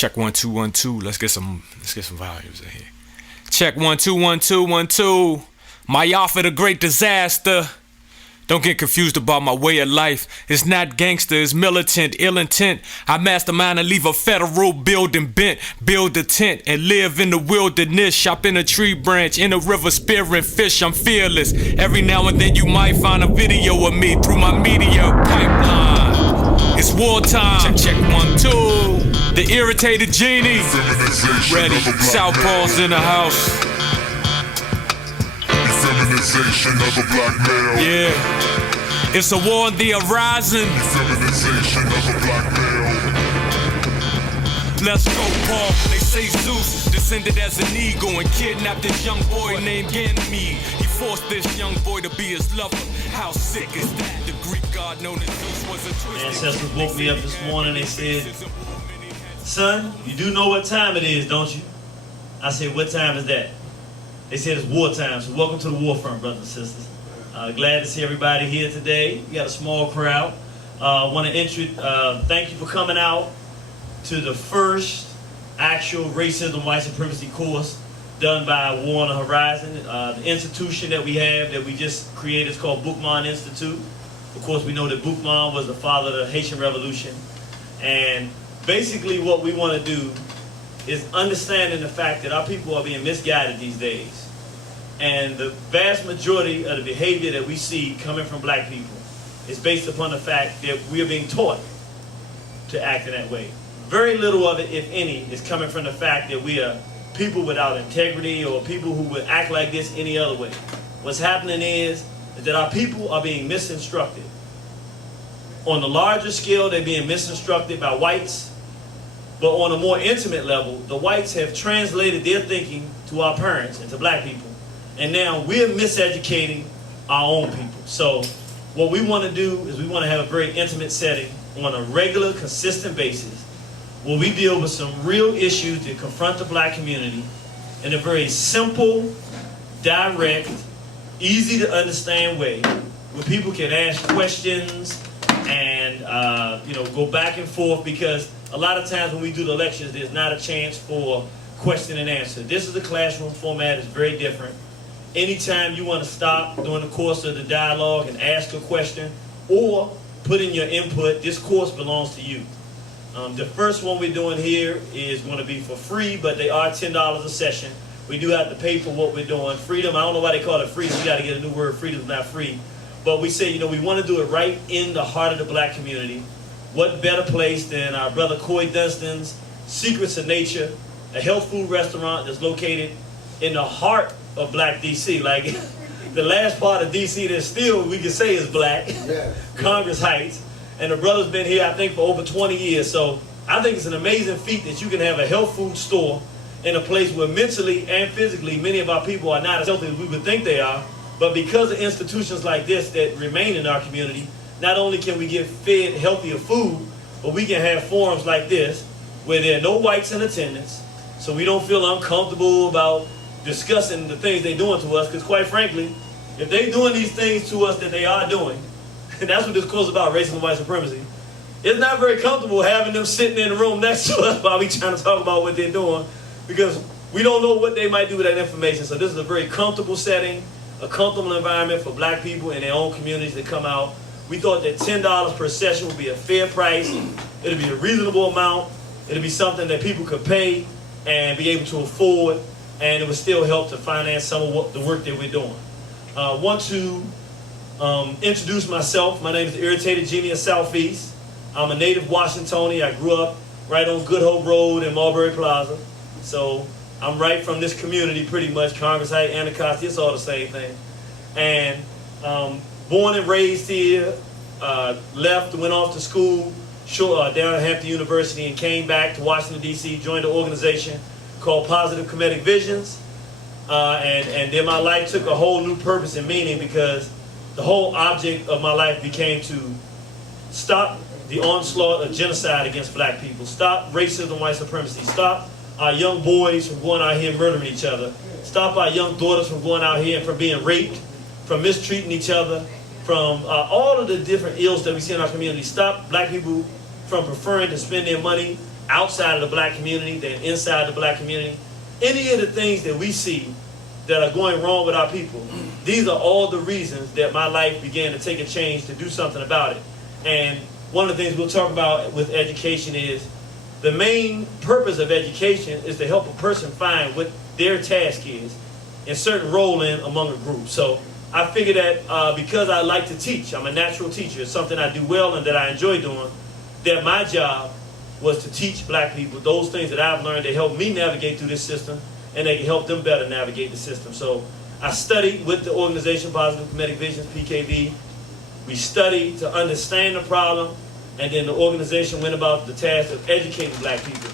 Check 1 2 1 2. Let's get some volumes in here. Check 1 2 1 2 1 2. My offer the great disaster. Don't get confused about my way of life. It's not gangster, it's militant, ill intent. I mastermind and leave a federal building bent. Build a tent and live in the wilderness. Shop in a tree branch, in a river spearing fish. I'm fearless. Every now and then you might find a video of me through my media pipeline. It's wartime. Check 1 2. The irritated genie. Ready. Southpaws in the house. Feminization of a black male. Yeah, it's a war on the horizon. Feminization of a black male. Let's go, Paul. They say Zeus descended as an eagle and kidnapped this young boy named Ganymede. He forced this young boy to be his lover. How sick is that? The Greek god known as Zeus was a twisted. Ancestors woke me up this morning. They said, "Son, you do know what time it is, don't you?" I said, "What time is that?" They said it's wartime, so welcome to the war front, brothers and sisters. Glad to see everybody here today. We got a small crowd. Want to thank you for coming out to the first actual racism white supremacy course done by War on the Horizon. The institution that we have that we just created is called Boukman Institute. Of course, we know that Boukman was the father of the Haitian Revolution. And basically what we want to do is understanding the fact that our people are being misguided these days. And the vast majority of the behavior that we see coming from black people is based upon the fact that we are being taught to act in that way. Very little of it, if any, is coming from the fact that we are people without integrity or people who would act like this any other way. What's happening is that our people are being misinstructed. On the larger scale, they're being misinstructed by whites. But on a more intimate level, the whites have translated their thinking to our parents and to black people. And now we're miseducating our own people. So what we want to do is we want to have a very intimate setting on a regular, consistent basis where we deal with some real issues that confront the black community in a very simple, direct, easy to understand way where people can ask questions and go back and forth, because a lot of times when we do the lectures, there's not a chance for question and answer. This is the classroom format. It's very different. Anytime you want to stop during the course of the dialogue and ask a question or put in your input, this course belongs to you. The first one we're doing here is going to be for free, but they are $10 a session. We do have to pay for what we're doing. Freedom, I don't know why they call it freedom. We got to get a new word. Freedom's not free. But we say, we want to do it right in the heart of the black community. What better place than our brother Coy Dunstan's Secrets of Nature, a health food restaurant that's located in the heart of black DC. Like the last part of DC that still we can say is black, yeah. Congress Heights. And the brother's been here, I think, for over 20 years. So I think it's an amazing feat that you can have a health food store in a place where mentally and physically many of our people are not as healthy as we would think they are. But because of institutions like this that remain in our community, not only can we get fed healthier food, but we can have forums like this where there are no whites in attendance, so we don't feel uncomfortable about discussing the things they're doing to us, because quite frankly, if they're doing these things to us that they are doing, and that's what this course is about, racism and white supremacy, it's not very comfortable having them sitting in the room next to us while we trying to talk about what they're doing, because we don't know what they might do with that information. So this is a very comfortable setting, a comfortable environment for black people in their own communities that come out. We thought that $10 per session would be a fair price. It'll be a reasonable amount. It'll be something that people could pay and be able to afford, and it would still help to finance some of the work that we're doing. Want to introduce myself. My name is Irritated Genie of Southeast. I'm a native Washingtonian. I grew up right on Good Hope Road in Marbury Plaza. So I'm right from this community pretty much. Congress Heights, Anacostia, it's all the same thing. And born and raised here, left, went off to school down at Hampton University and came back to Washington, D.C., joined an organization called Positive Comedic Visions. And then my life took a whole new purpose and meaning, because the whole object of my life became to stop the onslaught of genocide against black people, stop racism, white supremacy, stop our young boys from going out here and murdering each other, stop our young daughters from going out here and from being raped, from mistreating each other, from all of the different ills that we see in our community. Stop black people from preferring to spend their money outside of the black community than inside the black community. Any of the things that we see that are going wrong with our people, these are all the reasons that my life began to take a change to do something about it. And one of the things we'll talk about with education is the main purpose of education is to help a person find what their task is and certain role in among a group. So I figure that because I like to teach, I'm a natural teacher, it's something I do well and that I enjoy doing, that my job was to teach black people those things that I've learned that help me navigate through this system and they can help them better navigate the system. So I studied with the organization Positive Comedic Visions, PKV. We studied to understand the problem, and then the organization went about the task of educating black people.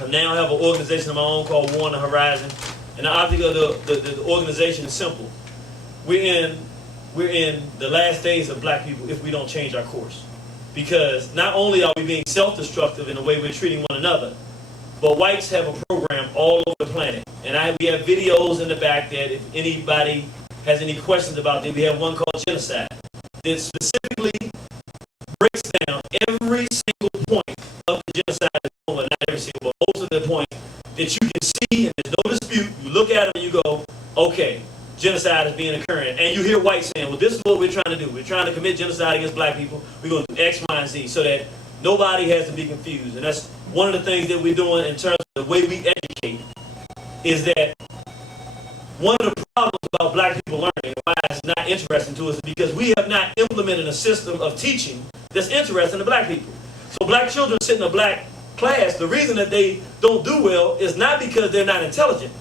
I now have an organization of my own called War on the Horizon, and the object of the organization is simple. We're in the last days of black people if we don't change our course. Because not only are we being self-destructive in the way we're treating one another, but whites have a program all over the planet. And we have videos in the back that if anybody has any questions about it, we have one called Genocide that specifically breaks down every single point of the genocide, not every single, but most of the points that you can see and there's no dispute. You look at them and you go, okay, genocide is being occurring. And you hear whites saying, well, this is what we're trying to do. We're trying to commit genocide against black people. We're going to do X, Y, and Z so that nobody has to be confused. And that's one of the things that we're doing in terms of the way we educate is that one of the problems about black people learning and why it's not interesting to us is because we have not implemented a system of teaching that's interesting to black people. So black children sit in a black class, the reason that they don't do well is not because they're not intelligent,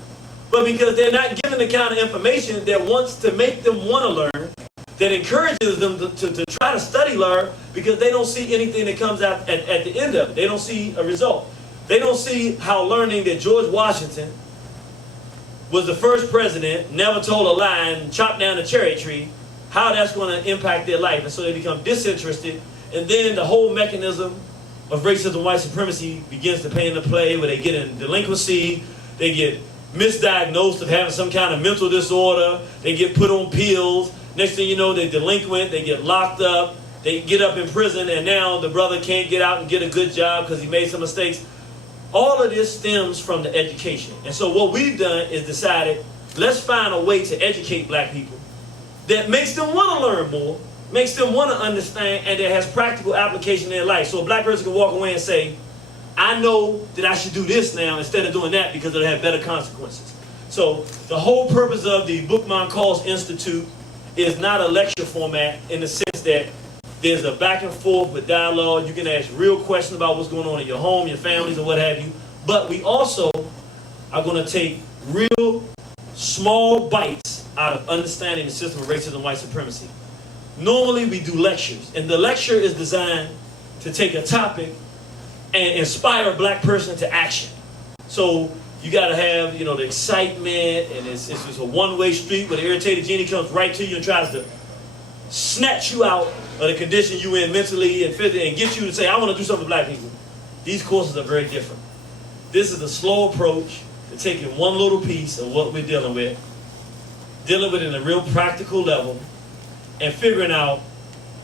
but because they're not given the kind of information that wants to make them want to learn, that encourages them to try to study learn, because they don't see anything that comes out at the end of it. They don't see a result. They don't see how learning that George Washington was the first president, never told a lie and chopped down a cherry tree, how that's going to impact their life. And so they become disinterested, and then the whole mechanism of racism, white supremacy begins to play into play, where they get in delinquency, they get misdiagnosed of having some kind of mental disorder, they get put on pills, next thing you know they're delinquent, they get locked up, they get up in prison, and now the brother can't get out and get a good job because he made some mistakes. All of this stems from the education. And so what we've done is decided, let's find a way to educate black people that makes them want to learn more, makes them want to understand, and that has practical application in their life. So a black person can walk away and say, I know that I should do this now instead of doing that because it'll have better consequences. So the whole purpose of the Bookman Calls Institute is not a lecture format in the sense that there's a back and forth with dialogue. You can ask real questions about what's going on in your home, your families, or what have you. But we also are going to take real small bites out of understanding the system of racism and white supremacy. Normally we do lectures, and the lecture is designed to take a topic and inspire a black person to action. So you got to have, the excitement, and it's just a one-way street where the irritated genie comes right to you and tries to snatch you out of the condition you in mentally and physically and get you to say, I want to do something for black people. These courses are very different. This is a slow approach to taking one little piece of what we're dealing with it in a real practical level, and figuring out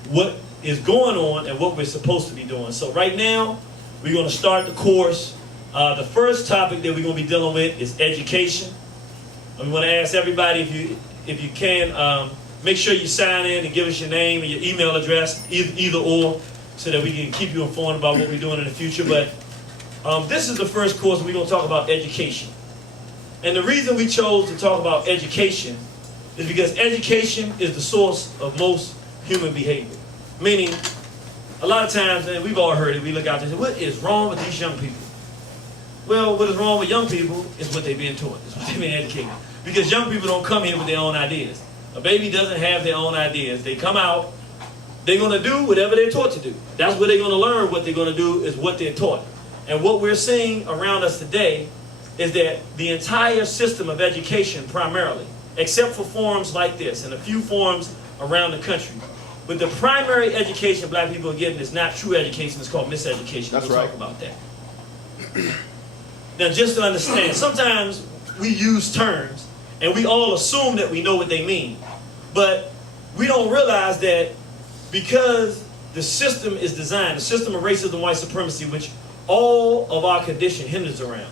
what is going on and what we're supposed to be doing. So right now, we're going to start the course. The first topic that we're going to be dealing with is education. I'm going to ask everybody, if you can, make sure you sign in and give us your name and your email address, either or, so that we can keep you informed about what we're doing in the future. But this is the first course we're going to talk about education. And the reason we chose to talk about education is because education is the source of most human behavior. Meaning, a lot of times, and we've all heard it, we look out there and say, what is wrong with these young people? Well, what is wrong with young people is what they're being taught, is what they're being educated. Because young people don't come here with their own ideas. A baby doesn't have their own ideas. They come out, they're going to do whatever they're taught to do. That's what they're going to learn. What they're going to do is what they're taught. And what we're seeing around us today is that the entire system of education primarily, except for forums like this and a few forums around the country, but the primary education black people are getting is not true education, it's called miseducation. That's we'll right. talk about that. Now, just to understand, sometimes we use terms and we all assume that we know what they mean. But we don't realize that because the system is designed, the system of racism and white supremacy, which all of our condition hinders around.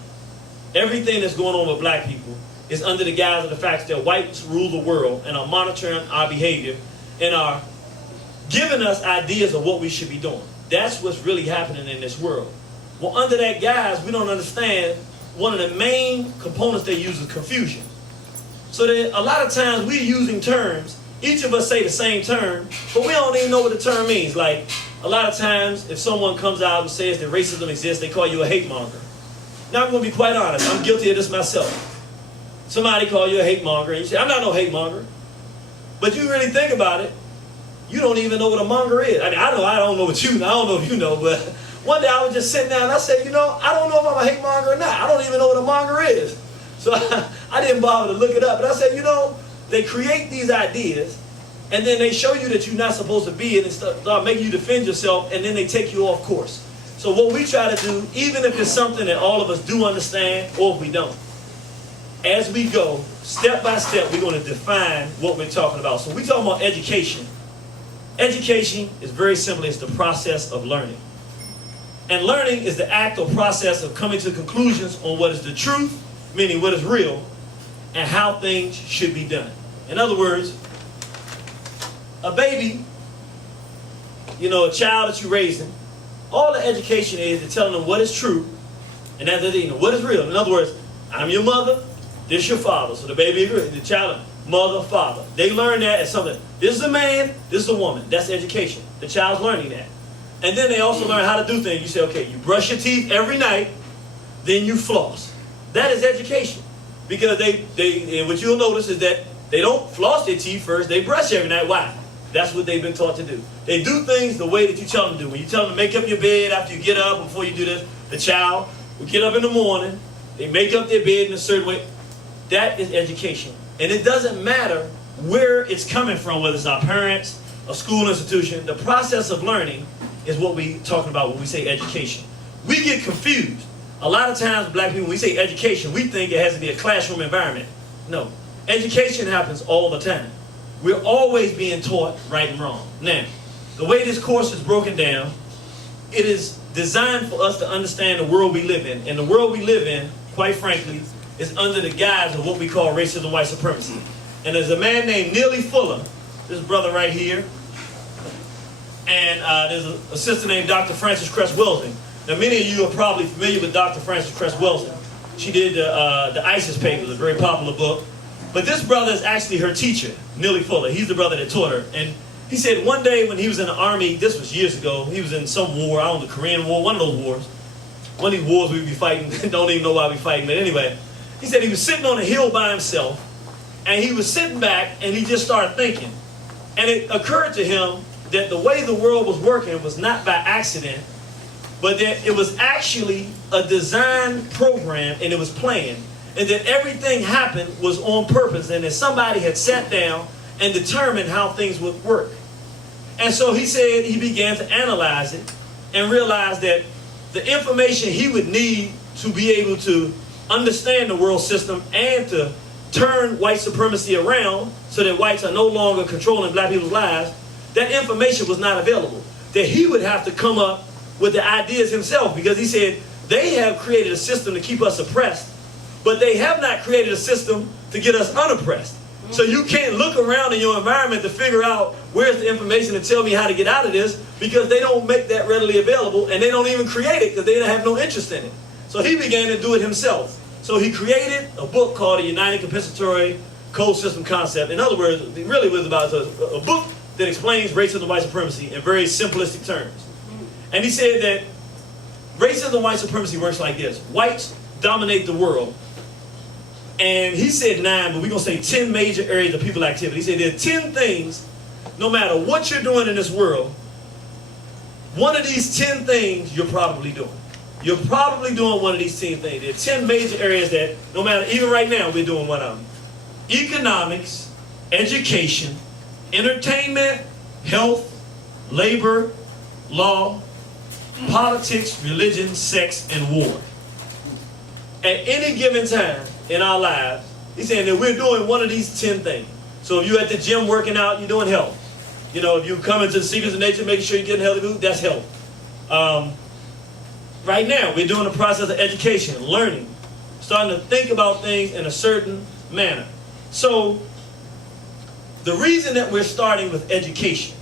Everything that's going on with black people is under the guise of the fact that whites rule the world and are monitoring our behavior and are giving us ideas of what we should be doing. That's what's really happening in this world. Well, under that guise, we don't understand one of the main components they use is confusion. So that a lot of times we're using terms, each of us say the same term, but we don't even know what the term means. Like, a lot of times, if someone comes out and says that racism exists, they call you a hate monger. Now, I'm going to be quite honest. I'm guilty of this myself. Somebody call you a hate monger, and you say, I'm not no hate monger. But you really think about it, you don't even know what a monger is. I mean, I don't know what you know. I don't know if you know, but one day I was just sitting down and I said, you know, I don't know if I'm a hate monger or not. I don't even know what a monger is. So I didn't bother to look it up. But I said, you know, they create these ideas, and then they show you that you're not supposed to be it and start making you defend yourself, and then they take you off course. So what we try to do, even if it's something that all of us do understand, or if we don't, as we go, step by step, we're going to define what we're talking about. So we're talking about education. Education is very simply, it's the process of learning. And learning is the act or process of coming to conclusions on what is the truth, meaning what is real, and how things should be done. In other words, a baby, you know, a child that you're raising, all the education is telling them what is true, and that's the what is real. In other words, I'm your mother, this your father. So the baby agrees. The child, mother, father. They learn that as something. This is a man, this is a woman. That's education. The child's learning that. And then they also learn how to do things. You say, okay, you brush your teeth every night, then you floss. That is education. Because and what you'll notice is that they don't floss their teeth first, they brush every night. Why? That's what they've been taught to do. They do things the way that you tell them to do. When you tell them to make up your bed after you get up, before you do this, the child will get up in the morning, they make up their bed in a certain way. That is education. And it doesn't matter where it's coming from, whether it's our parents, a school institution. The process of learning is what we're talking about when we say education. We get confused. A lot of times, black people, when we say education, we think it has to be a classroom environment. No. Education happens all the time. We're always being taught right and wrong. Now, the way this course is broken down, it is designed for us to understand the world we live in. And the world we live in, quite frankly, is under the guise of what we call racism, white supremacy. And there's a man named Neely Fuller, this brother right here, and there's a sister named Dr. Frances Cress Welsing. Now, many of you are probably familiar with Dr. Frances Cress Welsing. She did the ISIS Papers, a very popular book. But this brother is actually her teacher, Neely Fuller. He's the brother that taught her. And he said one day when he was in the army, this was years ago, he was in some war, I don't know, the Korean War, one of those wars. One of these wars we'd be fighting, don't even know why we're fighting, but anyway. He said he was sitting on a hill by himself, and he was sitting back, and he just started thinking. And it occurred to him that the way the world was working was not by accident, but that it was actually a designed program, and it was planned. And that everything happened was on purpose, and that somebody had sat down and determined how things would work. And so he said he began to analyze it and realized that the information he would need to be able to understand the world system and to turn white supremacy around so that whites are no longer controlling black people's lives, that information was not available. That he would have to come up with the ideas himself, because he said they have created a system to keep us oppressed, but they have not created a system to get us unoppressed. So you can't look around in your environment to figure out where's the information to tell me how to get out of this, because they don't make that readily available, and they don't even create it because they have no interest in it. So he began to do it himself. So he created a book called The United Compensatory Code System Concept. In other words, it really was about a book that explains racism and white supremacy in very simplistic terms. And he said that racism and white supremacy works like this. Whites dominate the world. And he said 9, but we're going to say 10 major areas of people activity. He said there are 10 things, no matter what you're doing in this world, one of these 10 things you're probably doing. You're probably doing one of these 10 things. There are 10 major areas that, no matter, even right now, we're doing one of them. Economics, education, entertainment, health, labor, law, politics, religion, sex, and war. At any given time in our lives, he's saying that we're doing one of these 10 things. So if you're at the gym working out, you're doing health. You know, if you come into the secrets of nature, making sure you're getting healthy food, that's health. right now, we're doing the process of education, learning, starting to think about things in a certain manner. So, the reason that we're starting with education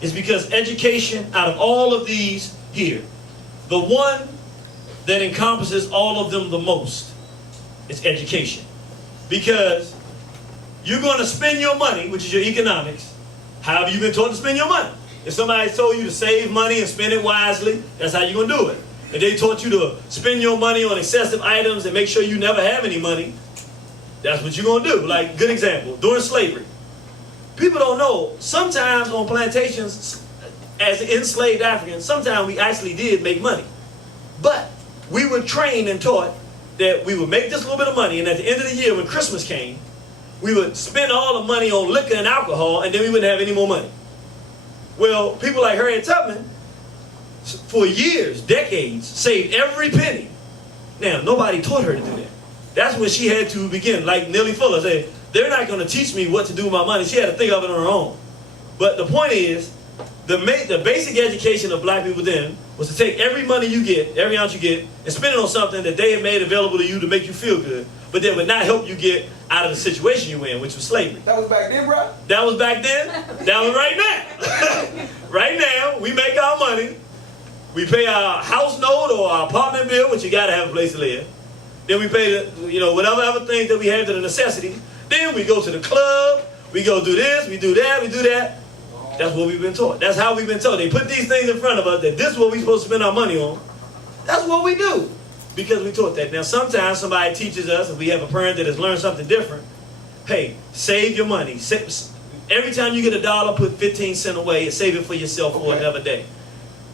is because education, out of all of these here, the one that encompasses all of them the most is education. Because you're going to spend your money, which is your economics, how have you been taught to spend your money? If somebody told you to save money and spend it wisely, that's how you're going to do it. If they taught you to spend your money on excessive items and make sure you never have any money, that's what you're going to do. Like, good example, during slavery. People don't know, sometimes on plantations, as enslaved Africans, sometimes we actually did make money. But we were trained and taught that we would make this little bit of money, and at the end of the year when Christmas came, we would spend all the money on liquor and alcohol, and then we wouldn't have any more money. Well, people like Harriet Tubman, for years, decades, saved every penny. Now, nobody taught her to do that. That's when she had to begin, like Nellie Fuller said, they're not going to teach me what to do with my money. She had to think of it on her own. But the point is, the basic education of black people then was to take every money you get, every ounce you get, and spend it on something that they had made available to you to make you feel good, but that would not help you get out of the situation you were in, which was slavery. That was back then, bro? That was back then. That was right now. Right now, we make our money. We pay our house note or our apartment bill, which you got to have a place to live. Then we pay the, whatever other things that we have to the necessities. Then we go to the club. We go do this. We do that. We do that. That's what we've been taught. That's how we've been taught. They put these things in front of us that this is what we're supposed to spend our money on. That's what we do because we taught that. Now, sometimes somebody teaches us, if we have a parent that has learned something different, hey, save your money. Every time you get $1, put 15 cents away and save it for yourself for another day.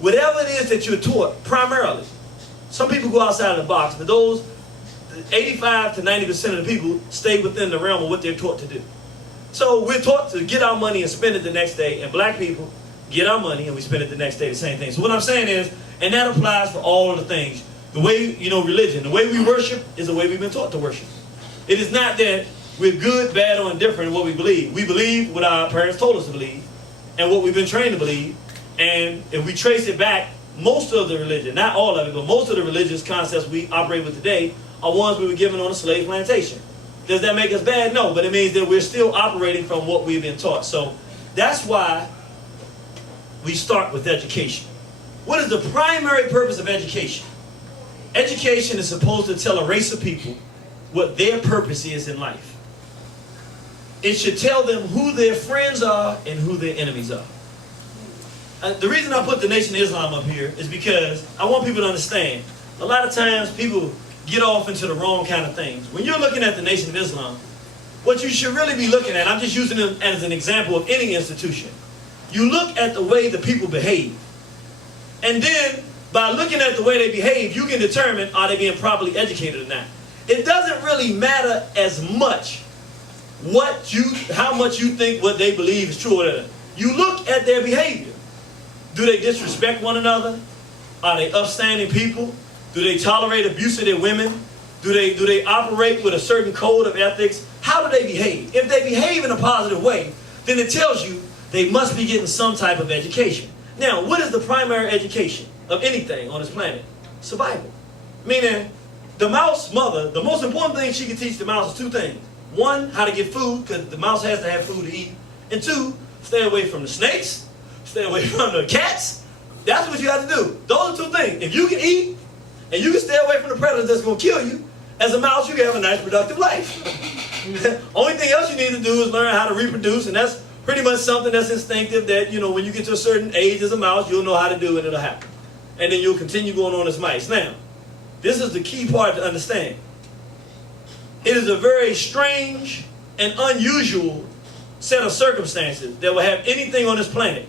Whatever it is that you're taught, primarily. Some people go outside of the box, but those 85 to 90% of the people stay within the realm of what they're taught to do. So we're taught to get our money and spend it the next day, and black people get our money and we spend it the next day, the same thing. So what I'm saying is, and that applies for all of the things. The way, religion, the way we worship is the way we've been taught to worship. It is not that we're good, bad, or indifferent in what we believe. We believe what our parents told us to believe and what we've been trained to believe. And if we trace it back, most of the religion, not all of it, but most of the religious concepts we operate with today are ones we were given on a slave plantation. Does that make us bad? No, but it means that we're still operating from what we've been taught. So that's why we start with education. What is the primary purpose of education? Education is supposed to tell a race of people what their purpose is in life. It should tell them who their friends are and who their enemies are. The reason I put the Nation of Islam up here is because I want people to understand. A lot of times people get off into the wrong kind of things. When you're looking at the Nation of Islam, what you should really be looking at, I'm just using it as an example of any institution. You look at the way the people behave. And then, by looking at the way they behave, you can determine are they being properly educated or not. It doesn't really matter as much how much you think what they believe is true or not. You look at their behavior. Do they disrespect one another? Are they upstanding people? Do they tolerate abuse of their women? Do they operate with a certain code of ethics? How do they behave? If they behave in a positive way, then it tells you they must be getting some type of education. Now, what is the primary education of anything on this planet? Survival. Meaning, the mouse mother, the most important thing she can teach the mouse is two things. One, how to get food, because the mouse has to have food to eat. And two, stay away from the snakes. Stay away from the cats. That's what you have to do. Those are two things. If you can eat and you can stay away from the predators that's going to kill you, as a mouse, you can have a nice, productive life. Only thing else you need to do is learn how to reproduce, and that's pretty much something that's instinctive that, when you get to a certain age as a mouse, you'll know how to do it and it'll happen. And then you'll continue going on as mice. Now, this is the key part to understand. It is a very strange and unusual set of circumstances that will have anything on this planet.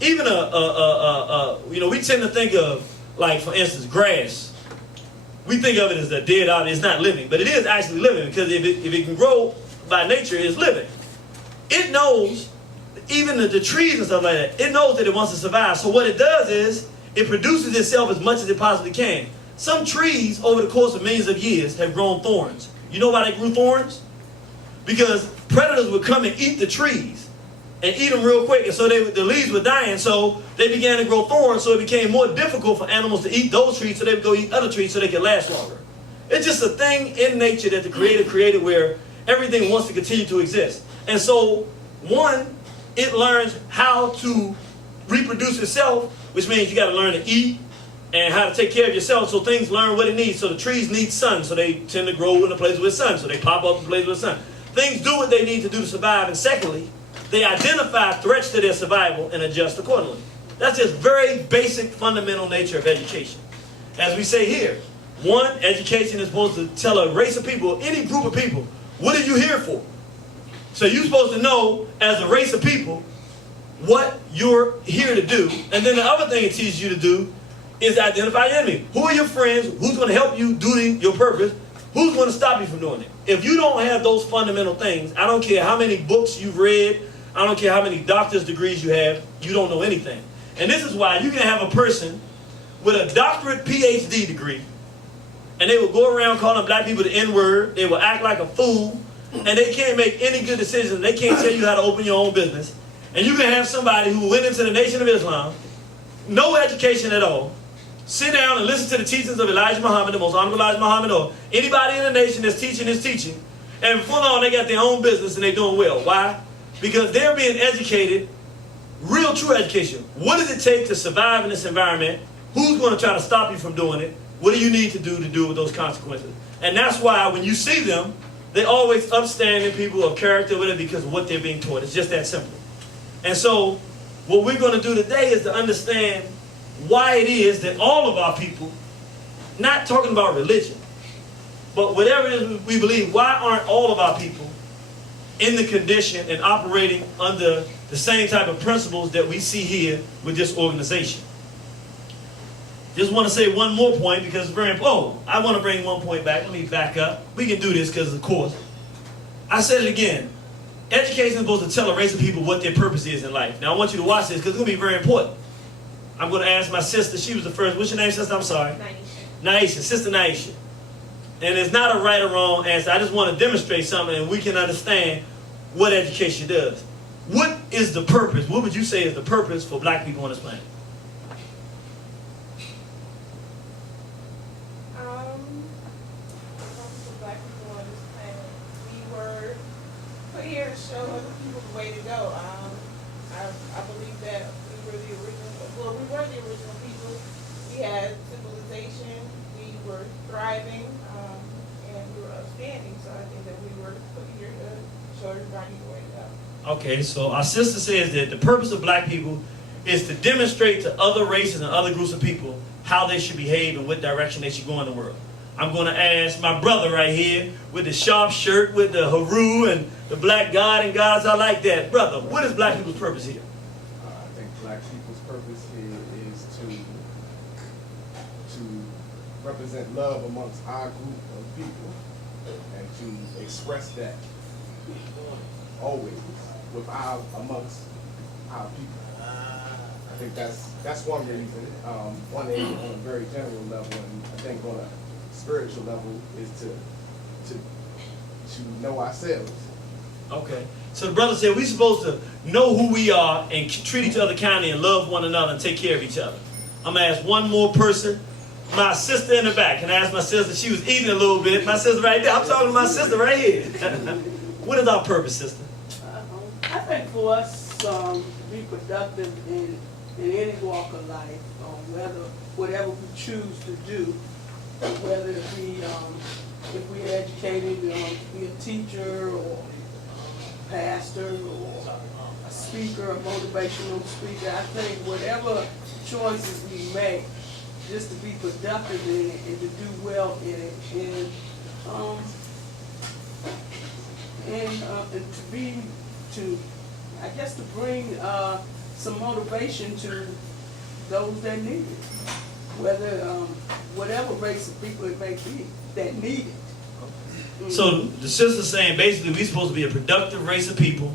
Even we tend to think of, like, for instance, grass. We think of it as a dead object. It's not living, but it is actually living because if it can grow by nature, it's living. It knows, even the trees and stuff like that, it knows that it wants to survive. So what it does is it produces itself as much as it possibly can. Some trees, over the course of millions of years, have grown thorns. You know why they grew thorns? Because predators would come and eat the trees. and eat them real quick, and so the leaves were dying, so they began to grow thorns, so it became more difficult for animals to eat those trees, so they would go eat other trees so they could last longer. It's just a thing in nature that the Creator created where everything wants to continue to exist. And so, one, it learns how to reproduce itself, which means you got to learn to eat and how to take care of yourself, so things learn what it needs. So the trees need sun, so they tend to grow in a place with sun, so they pop up in places with sun. Things do what they need to do to survive, and secondly, they identify threats to their survival and adjust accordingly. That's just very basic, fundamental nature of education. As we say here, one, education is supposed to tell a race of people, any group of people, what are you here for? So you're supposed to know, as a race of people, what you're here to do. And then the other thing it teaches you to do is identify your enemy. Who are your friends? Who's going to help you do your purpose? Who's going to stop you from doing it? If you don't have those fundamental things, I don't care how many books you've read, I don't care how many doctor's degrees you have, you don't know anything. And this is why you can have a person with a doctorate PhD degree, and they will go around calling black people the N-word, they will act like a fool, and they can't make any good decisions, they can't tell you how to open your own business. And you can have somebody who went into the Nation of Islam, no education at all, sit down and listen to the teachings of Elijah Muhammad, the most honorable Elijah Muhammad, or anybody in the nation that's teaching his teaching, and full on they got their own business and they're doing well. Why? Because they're being educated, real true education. What does it take to survive in this environment? Who's going to try to stop you from doing it? What do you need to do with those consequences? And that's why when you see them, they're always upstanding people of character with it because of what they're being taught. It's just that simple. And so what we're going to do today is to understand why it is that all of our people, not talking about religion, but whatever it is we believe, why aren't all of our people in the condition and operating under the same type of principles that we see here with this organization? Just want to say one more point because it's very important. Oh, I want to bring one point back. Let me back up. We can do this because of the course. I said it again. Education is supposed to tell a race of people what their purpose is in life. Now I want you to watch this because it's going to be very important. I'm going to ask my sister. She was the first. What's your name, sister? I'm sorry. Naisha. Sister Naisha. And it's not a right or wrong answer. I just want to demonstrate something and we can understand what education does. What is the purpose? What would you say is the purpose for black people on this planet? For black people on this planet, we were put here to show other people the way to go. I believe that we were the original people. We had civilization, we were thriving, and we were upstanding. So I think that we were put here to show everybody the way to go. Okay, so our sister says that the purpose of black people is to demonstrate to other races and other groups of people how they should behave and what direction they should go in the world. I'm going to ask my brother right here with the sharp shirt, with the haru and the black God and gods. I like that. Brother, what is black people's purpose here? I think black people's purpose is to represent love amongst our group of people and to express that always amongst our people. I think that's one reason. One on a very general level, and I think on a spiritual level is to know ourselves. Okay. So the brother said we're supposed to know who we are and treat each other kindly and love one another and take care of each other. I'm going to ask one more person. My sister in the back. Can I ask my sister? She was eating a little bit. My sister right there. I'm talking to my sister right here. What is our purpose, sister? I think for us to be productive in any walk of life, whatever we choose to do, whether it be if we're educated to be a teacher or a pastor or a speaker, a motivational speaker, I think whatever choices we make, just to be productive in it and to do well in it, and to bring some motivation to those that need it, whatever race of people it may be that need it. So the sister's saying basically we're supposed to be a productive race of people,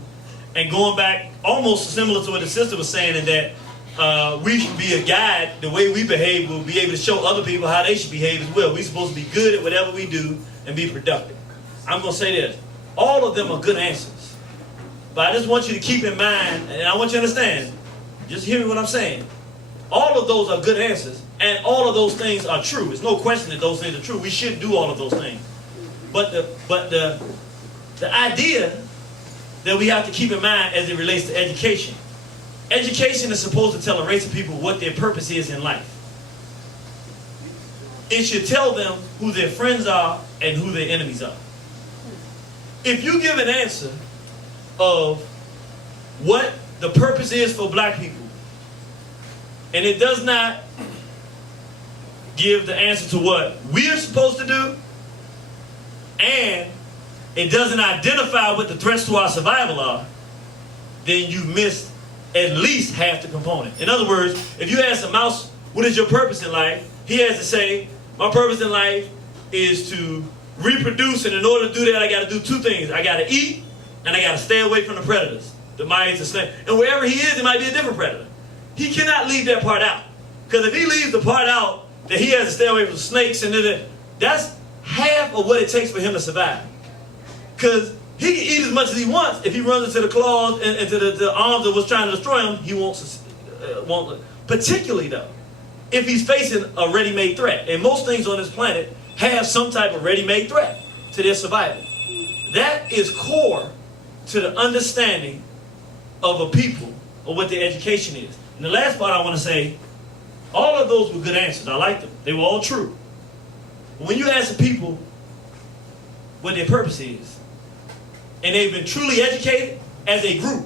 and going back almost similar to what the sister was saying, in that we should be a guide. The way we behave will be able to show other people how they should behave as well. We're supposed to be good at whatever we do and be productive. I'm going to say this. All of them are good answers. But I just want you to keep in mind, and I want you to understand, just hear me what I'm saying. All of those are good answers, and all of those things are true. There's no question that those things are true. We should do all of those things. But the idea that we have to keep in mind as it relates to education. Education is supposed to tell a race of people what their purpose is in life. It should tell them who their friends are and who their enemies are. If you give an answer of what the purpose is for black people, and it does not give the answer to what we're supposed to do, and it doesn't identify what the threats to our survival are, then you missed at least half the component. In other words, if you ask a mouse, what is your purpose in life? He has to say, my purpose in life is to reproduce, and in order to do that, I got to do two things. I got to eat, and I got to stay away from the predators, the mice, the snakes. And wherever he is, it might be a different predator. He cannot leave that part out. Because if he leaves the part out that he has to stay away from snakes, and that's half of what it takes for him to survive. Because he can eat as much as he wants. If he runs into the claws and into the arms of what's trying to destroy him, he won't. Particularly though, if he's facing a ready-made threat. And most things on this planet have some type of ready-made threat to their survival. That is core to the understanding of a people or what their education is. And the last part I want to say, all of those were good answers. I liked them. They were all true. But when you ask the people what their purpose is, and they've been truly educated as a group,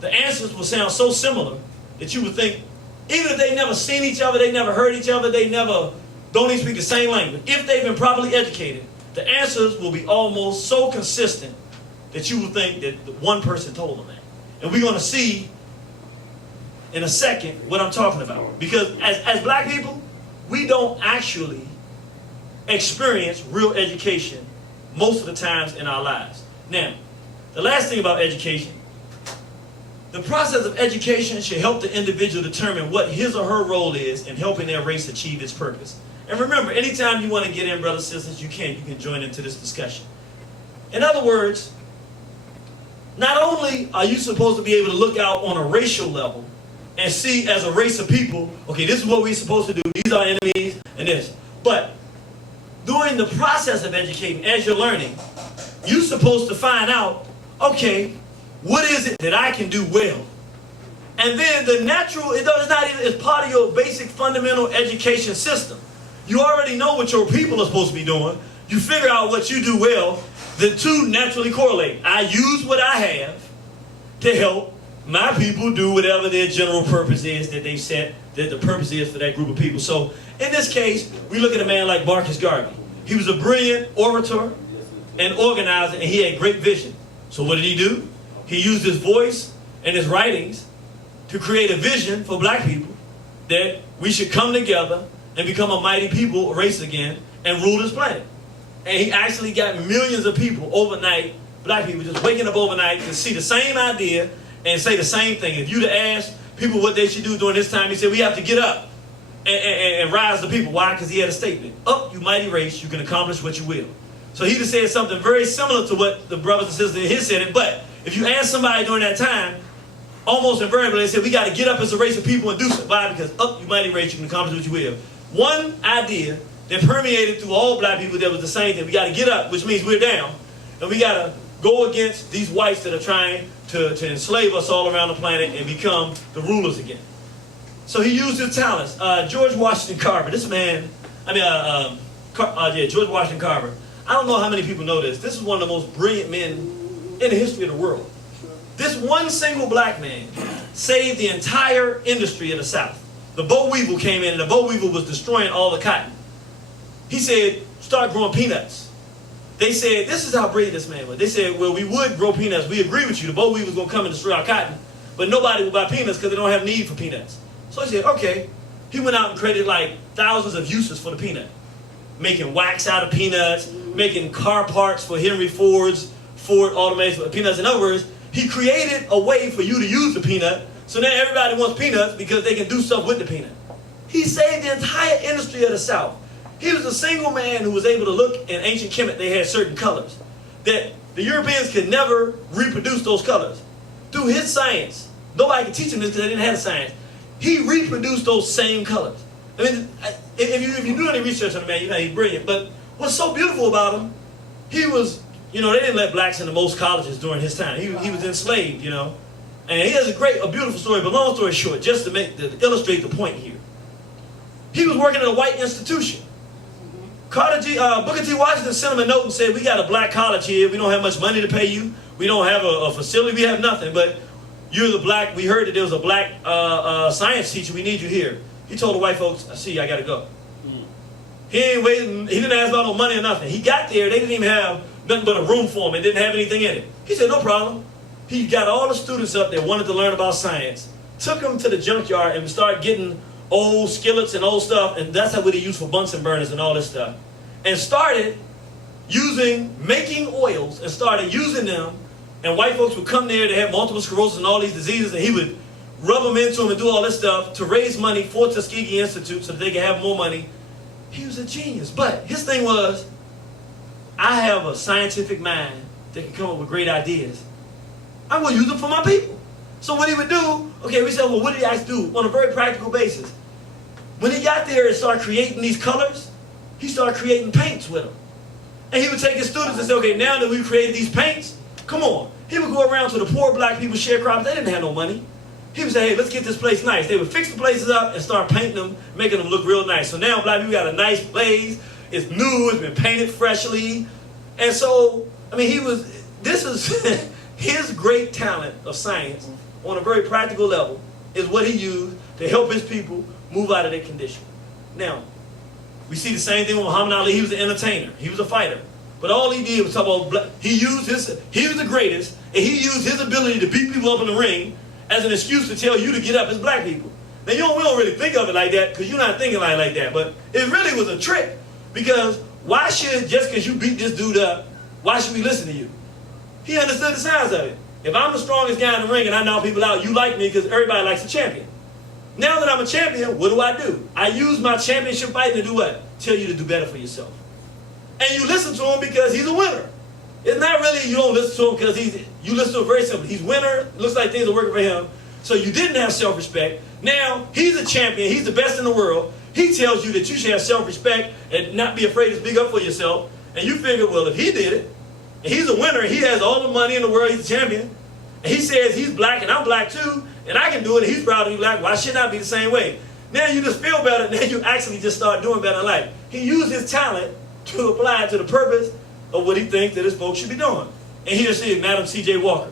the answers will sound so similar that you would think, even if they never seen each other, they never heard each other, they never don't even speak the same language, if they've been properly educated, the answers will be almost so consistent that you would think that one person told them that. And we're going to see in a second what I'm talking about. Because as black people, we don't actually experience real education most of the times in our lives. Now, the last thing about education, the process of education should help the individual determine what his or her role is in helping their race achieve its purpose. And remember, anytime you want to get in, brothers and sisters, you can join into this discussion. In other words, not only are you supposed to be able to look out on a racial level and see as a race of people, okay, this is what we're supposed to do, these are enemies, and this. But during the process of educating, as you're learning, you're supposed to find out, okay, what is it that I can do well? And then the natural, it's not even, it's part of your basic fundamental education system. You already know what your people are supposed to be doing. You figure out what you do well. The two naturally correlate. I use what I have to help my people do whatever their general purpose is that they set, that the purpose is for that group of people. So in this case, we look at a man like Marcus Garvey. He was a brilliant orator and organizer, and he had great vision. So what did he do? He used his voice and his writings to create a vision for black people that we should come together and become a mighty people, a race again, and rule this planet. And he actually got millions of people overnight, black people just waking up overnight to see the same idea and say the same thing. If you'd have asked people what they should do during this time, he said, we have to get up and rise the people. Why? Because he had a statement. Up, you mighty race, you can accomplish what you will. So he just said something very similar to what the brothers and sisters in his said it. But if you ask somebody during that time, almost invariably they said, we got to get up as a race of people and do something. Why? Because up, you mighty race, you can accomplish what you will. One idea that permeated through all black people that was the same thing. We got to get up, which means we're down. And we got to go against these whites that are trying to enslave us all around the planet and become the rulers again. So he used his talents. George Washington Carver, this man, George Washington Carver. I don't know how many people know this. This is one of the most brilliant men in the history of the world. This one single black man saved the entire industry of the South. The boll weevil came in, and the boll weevil was destroying all the cotton. He said, start growing peanuts. They said, this is how brilliant this man was. They said, well, we would grow peanuts. We agree with you. The boll weevil's going to come and destroy our cotton. But nobody will buy peanuts because they don't have need for peanuts. So he said, okay. He went out and created like thousands of uses for the peanut. Making wax out of peanuts, making car parts for Henry Ford's Ford automated with peanuts. In other words, he created a way for you to use the peanut. So now everybody wants peanuts because they can do stuff with the peanut. He saved the entire industry of the South. He was a single man who was able to look in ancient Kemet. They had certain colors that The Europeans could never reproduce those colors. Through his science, nobody could teach him this because they didn't have science. He reproduced those same colors. I mean, if you do any research on the man, you know he's brilliant. But what's so beautiful about him, he was, you know, they didn't let blacks into most colleges during his time. He was enslaved, you know. And he has a beautiful story, but long story short, just to illustrate the point here. He was working at a white institution. Booker T. Washington sent him a note and said, we got a black college here. We don't have much money to pay you. We don't have a facility. We have nothing. But you're the black. We heard that there was a black science teacher. We need you here. He told the white folks, I see, I got to go. He ain't waiting. He didn't ask about no money or nothing. He got there. They didn't even have nothing but a room for him. It didn't have anything in it. He said, no problem. He got all the students up that wanted to learn about science, took them to the junkyard and started getting old skillets and old stuff, and that's what they used for Bunsen burners and all this stuff. And started making oils and started using them, and white folks would come there, they had multiple sclerosis and all these diseases, and he would rub them into them and do all this stuff to raise money for Tuskegee Institute so that they could have more money. He was a genius. But his thing was, I have a scientific mind that can come up with great ideas. I'm going to use them for my people. So what he would do, okay, we said, well, what did he actually do? On a very practical basis. When he got there and started creating these colors, he started creating paints with them. And he would take his students and say, okay, now that we've created these paints, come on. He would go around to the poor black people, sharecroppers. They didn't have no money. He would say, hey, let's get this place nice. They would fix the places up and start painting them, making them look real nice. So now black people got a nice place. It's new. It's been painted freshly. And so, I mean, this is his great talent of science on a very practical level is what he used to help his people move out of their condition. Now, we see the same thing with Muhammad Ali. He was an entertainer. He was a fighter. But all he did was talk about, he was the greatest, and he used his ability to beat people up in the ring as an excuse to tell you to get up as black people. Now, we don't really think of it like that because you're not thinking like that, but it really was a trick because just because you beat this dude up, why should we listen to you? He understood the signs of it. If I'm the strongest guy in the ring and I knock people out, you like me because everybody likes a champion. Now that I'm a champion, what do? I use my championship fight to do what? Tell you to do better for yourself. And you listen to him because he's a winner. It's not really you don't listen to him because you listen to him very simply. He's a winner. Looks like things are working for him. So you didn't have self-respect. Now he's a champion. He's the best in the world. He tells you that you should have self-respect and not be afraid to speak up for yourself. And you figure, well, if he did it, and he's a winner, he has all the money in the world, he's a champion, and he says he's black and I'm black too, and I can do it, and he's proud to be black, why shouldn't I be the same way? Now you just feel better, and then you actually just start doing better in life. He used his talent to apply to the purpose of what he thinks that his folks should be doing. And here she is, Madam C.J. Walker.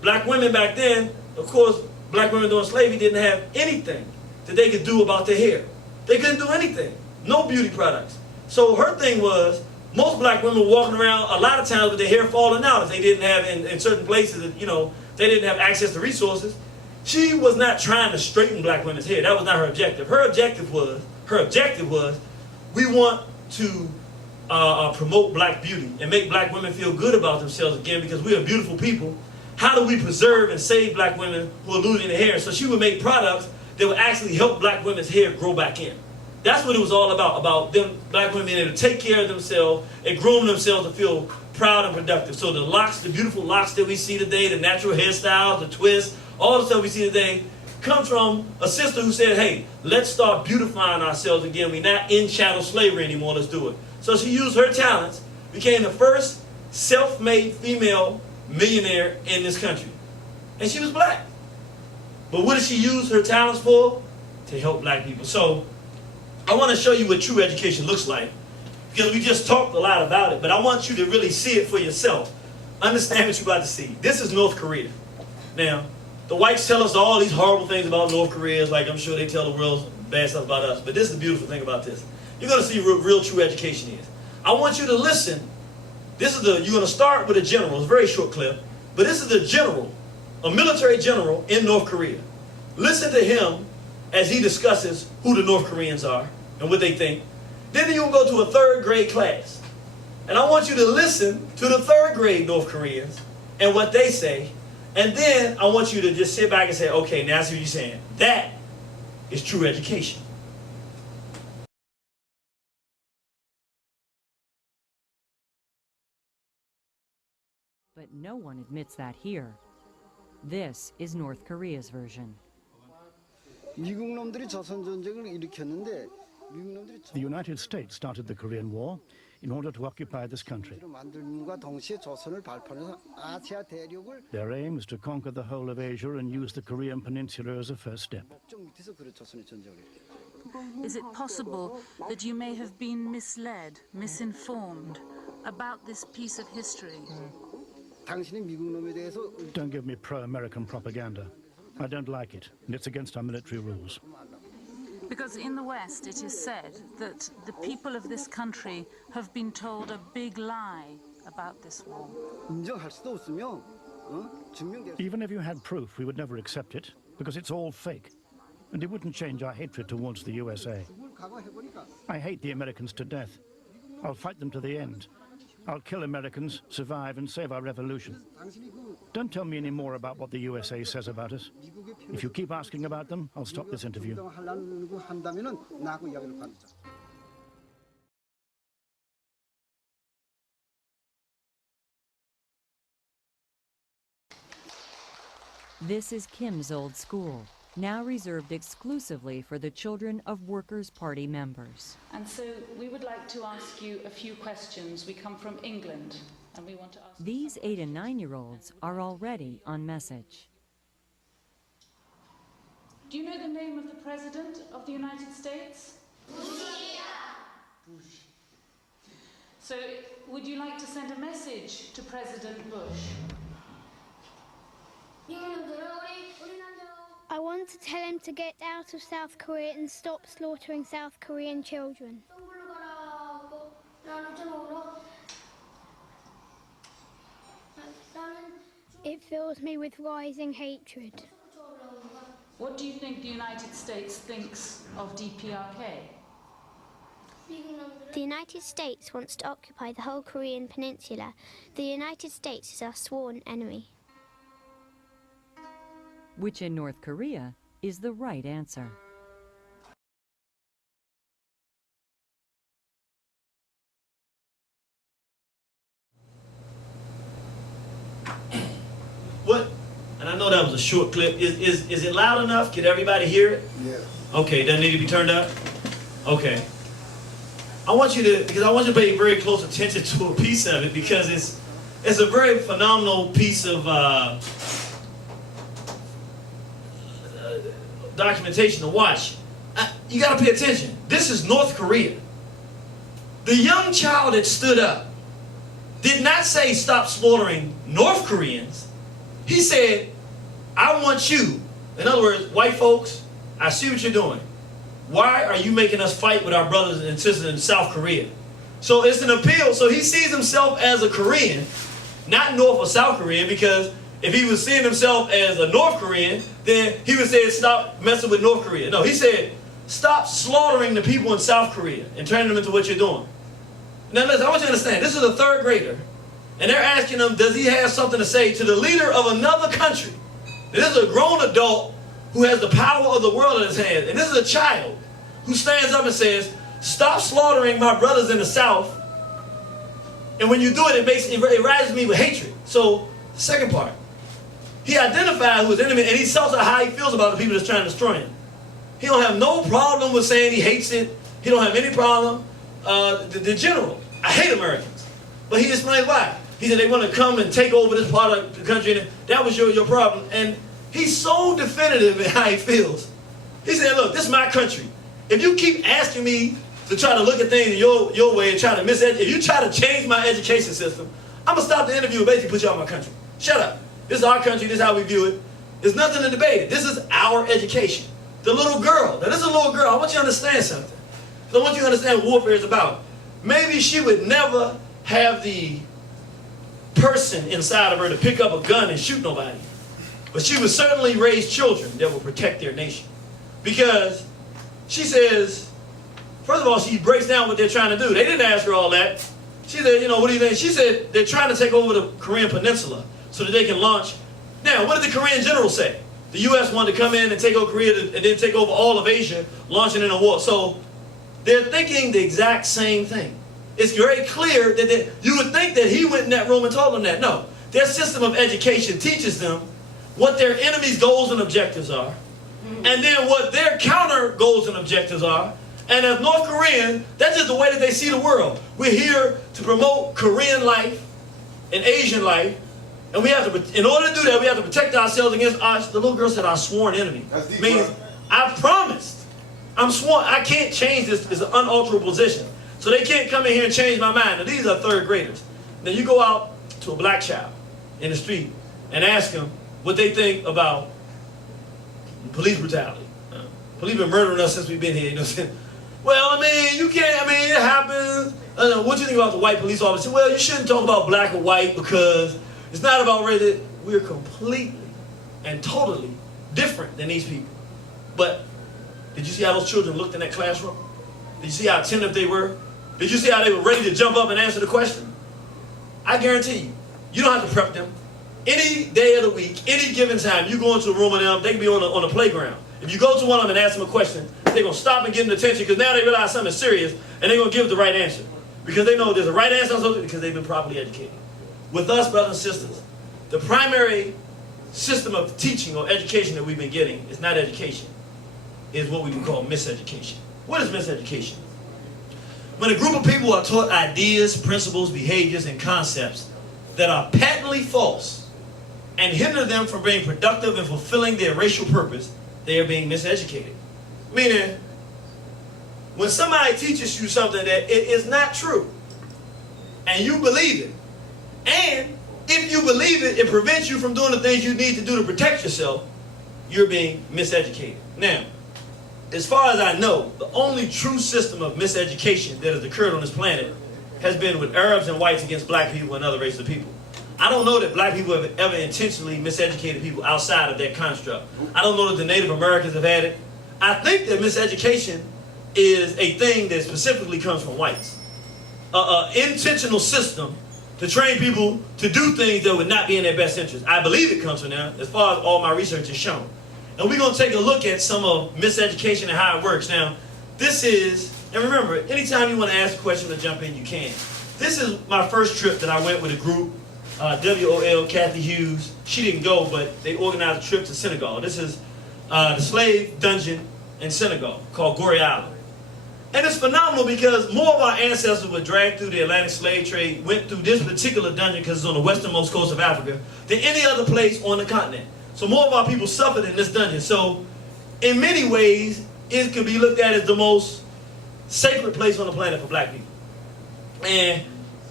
Black women back then, of course, black women during slavery didn't have anything that they could do about their hair. They couldn't do anything. No beauty products. So her thing was, most black women were walking around a lot of times with their hair falling out if they didn't have, in certain places, that, they didn't have access to resources. She was not trying to straighten black women's hair. That was not her objective. Her objective was, we want to promote black beauty and make black women feel good about themselves again because we are beautiful people. How do we preserve and save black women who are losing their hair? So she would make products that would actually help black women's hair grow back in. That's what it was all about them black women being able to take care of themselves and groom themselves to feel proud and productive. So the locks, the beautiful locks that we see today, the natural hairstyles, the twists, all the stuff we see today comes from a sister who said, hey, let's start beautifying ourselves again. We're not in chattel slavery anymore, let's do it. So she used her talents, became the first self-made female millionaire in this country. And she was black. But what did she use her talents for? To help black people. So I want to show you what true education looks like. Because we just talked a lot about it, but I want you to really see it for yourself. Understand what you're about to see. This is North Korea. Now, the whites tell us all these horrible things about North Korea, like I'm sure they tell the world bad stuff about us. But this is the beautiful thing about this. You're going to see what real true education is. I want you to listen. You're going to start with a general. It's a very short clip. But this is a general, a military general in North Korea. Listen to him as he discusses who the North Koreans are and what they think. Then you'll go to a third grade class. And I want you to listen to the third grade North Koreans and what they say. And then I want you to just sit back and say, okay, now see what you're saying. That is true education. But no one admits that here. This is North Korea's version. 미국 놈들이 조선 전쟁을 일으켰는데 미국 놈들이 The United States started the Korean War in order to occupy this country. 만들림과 동시에 조선을 발판해서 아시아 대륙을 Their aim is to conquer the whole of Asia and use the Korean Peninsula as a first step. 목적 밑에서 그래 조선이 전쟁을 했대요. Is it possible that you may have been misled, misinformed about this piece of history? 당신이 미국 놈에 대해서 Don't give me pro-American propaganda. I don't like it, and it's against our military rules. Because in the West it is said that the people of this country have been told a big lie about this war. 인정할 수도 없으며 증명될 수 Even if you had proof, we would never accept it, because it's all fake. And it wouldn't change our hatred towards the USA. 그걸 각오해보니까 I hate the Americans to death. I'll fight them to the end. I'll kill Americans, survive, and save our revolution. 당신이 그 Don't tell me any more about what the USA says about us. 미국의 If you keep asking about them, I'll stop this interview. 하려는 거 한다면은 나하고 이야기를 받자. This is Kim's old school, now reserved exclusively for the children of Workers' Party members. And so we would like to ask you a few questions. We come from England and we want to ask... These 8- and 9-year-olds are already on message. Do you know the name of the President of the United States? Bush. So would you like to send a message to President Bush? I want to tell him to get out of South Korea and stop slaughtering South Korean children. It fills me with rising hatred. What do you think the United States thinks of DPRK? The United States wants to occupy the whole Korean peninsula. The United States is our sworn enemy. Which in North Korea is the right answer. What? And I know that was a short clip. Is it loud enough? Can everybody hear it? Yeah. Okay, doesn't need to be turned up? Okay. I want you to pay very close attention to a piece of it because it's a very phenomenal piece of documentation to watch. You got to pay attention. This is North Korea. The young child that stood up did not say stop slaughtering North Koreans. He said, I want you. In other words, white folks, I see what you're doing. Why are you making us fight with our brothers and sisters in South Korea? So it's an appeal. So he sees himself as a Korean, not North or South Korean, because if he was seeing himself as a North Korean, then he would say stop messing with North Korea. No, he said stop slaughtering the people in South Korea and turning them into what you're doing. Now listen, I want you to understand, this is a third grader, and they're asking him, does he have something to say to the leader of another country? This is a grown adult who has the power of the world in his hands, and this is a child who stands up and says, stop slaughtering my brothers in the South, and when you do it, it rises me with hatred. So, the second part, he identified who his enemy, and he tells how he feels about the people that's trying to destroy him. He don't have no problem with saying he hates it. He don't have any problem. The general, I hate Americans. But he explained why. He said they want to come and take over this part of the country, and that was your problem. And he's so definitive in how he feels. He said, look, this is my country. If you keep asking me to try to look at things your way and try to if you try to change my education system, I'm going to stop the interview and basically put you out of my country. Shut up. This is our country. This is how we view it. There's nothing to debate it. This is our education. The little girl. Now, this is a little girl. I want you to understand something. I want you to understand what warfare is about. Maybe she would never have the person inside of her to pick up a gun and shoot nobody. But she would certainly raise children that will protect their nation. Because she says, first of all, she breaks down what they're trying to do. They didn't ask her all that. She said, what do you think? She said, they're trying to take over the Korean Peninsula so that they can launch. Now, what did the Korean general say? The U.S. wanted to come in and take over Korea and then take over all of Asia, launching in a war. So they're thinking the exact same thing. It's very clear that you would think that he went in that room and told them that. No. Their system of education teaches them what their enemy's goals and objectives are, and then what their counter goals and objectives are. And as North Korean, that's just the way that they see the world. We're here to promote Korean life and Asian life, and we have to, in order to do that, we have to protect ourselves against the little girl said, our sworn enemy. That's deep, means bro. I promised. I'm sworn. I can't change this. It's an unalterable position. So they can't come in here and change my mind. Now these are third graders. Then you go out to a black child in the street and ask them what they think about police brutality. Police been murdering us since we've been here. You know what I'm saying? Well, I mean, you can't. I mean, it happens. What do you think about the white police officer? Well, you shouldn't talk about black or white because it's not about race. We're completely and totally different than these people. But did you see how those children looked in that classroom? Did you see how attentive they were? Did you see how they were ready to jump up and answer the question? I guarantee you, you don't have to prep them. Any day of the week, any given time, you go into a room with them, they can be on the playground. If you go to one of them and ask them a question, they're going to stop and give them attention because now they realize something is serious and they're going to give the right answer. Because they know there's a right answer because they've been properly educated. With us, brothers and sisters, the primary system of teaching or education that we've been getting is not education. Is what we would call miseducation. What is miseducation? When a group of people are taught ideas, principles, behaviors, and concepts that are patently false and hinder them from being productive and fulfilling their racial purpose, they are being miseducated. Meaning, when somebody teaches you something that it is not true, and you believe it, and if you believe it, it prevents you from doing the things you need to do to protect yourself, you're being miseducated. Now, as far as I know, the only true system of miseducation that has occurred on this planet has been with Arabs and whites against black people and other races of people. I don't know that black people have ever intentionally miseducated people outside of that construct. I don't know that the Native Americans have had it. I think that miseducation is a thing that specifically comes from whites. An intentional system to train people to do things that would not be in their best interest. I believe it comes from there, as far as all my research has shown. And we're going to take a look at some of miseducation and how it works. Now, this is, and remember, anytime you want to ask a question or jump in, you can. This is my first trip that I went with a group, WOL, Kathy Hughes. She didn't go, but they organized a trip to Senegal. This is the slave dungeon in Senegal called Gorée Island. And it's phenomenal because more of our ancestors were dragged through the Atlantic slave trade, went through this particular dungeon because it's on the westernmost coast of Africa, than any other place on the continent. So more of our people suffered in this dungeon. So in many ways, it could be looked at as the most sacred place on the planet for black people. And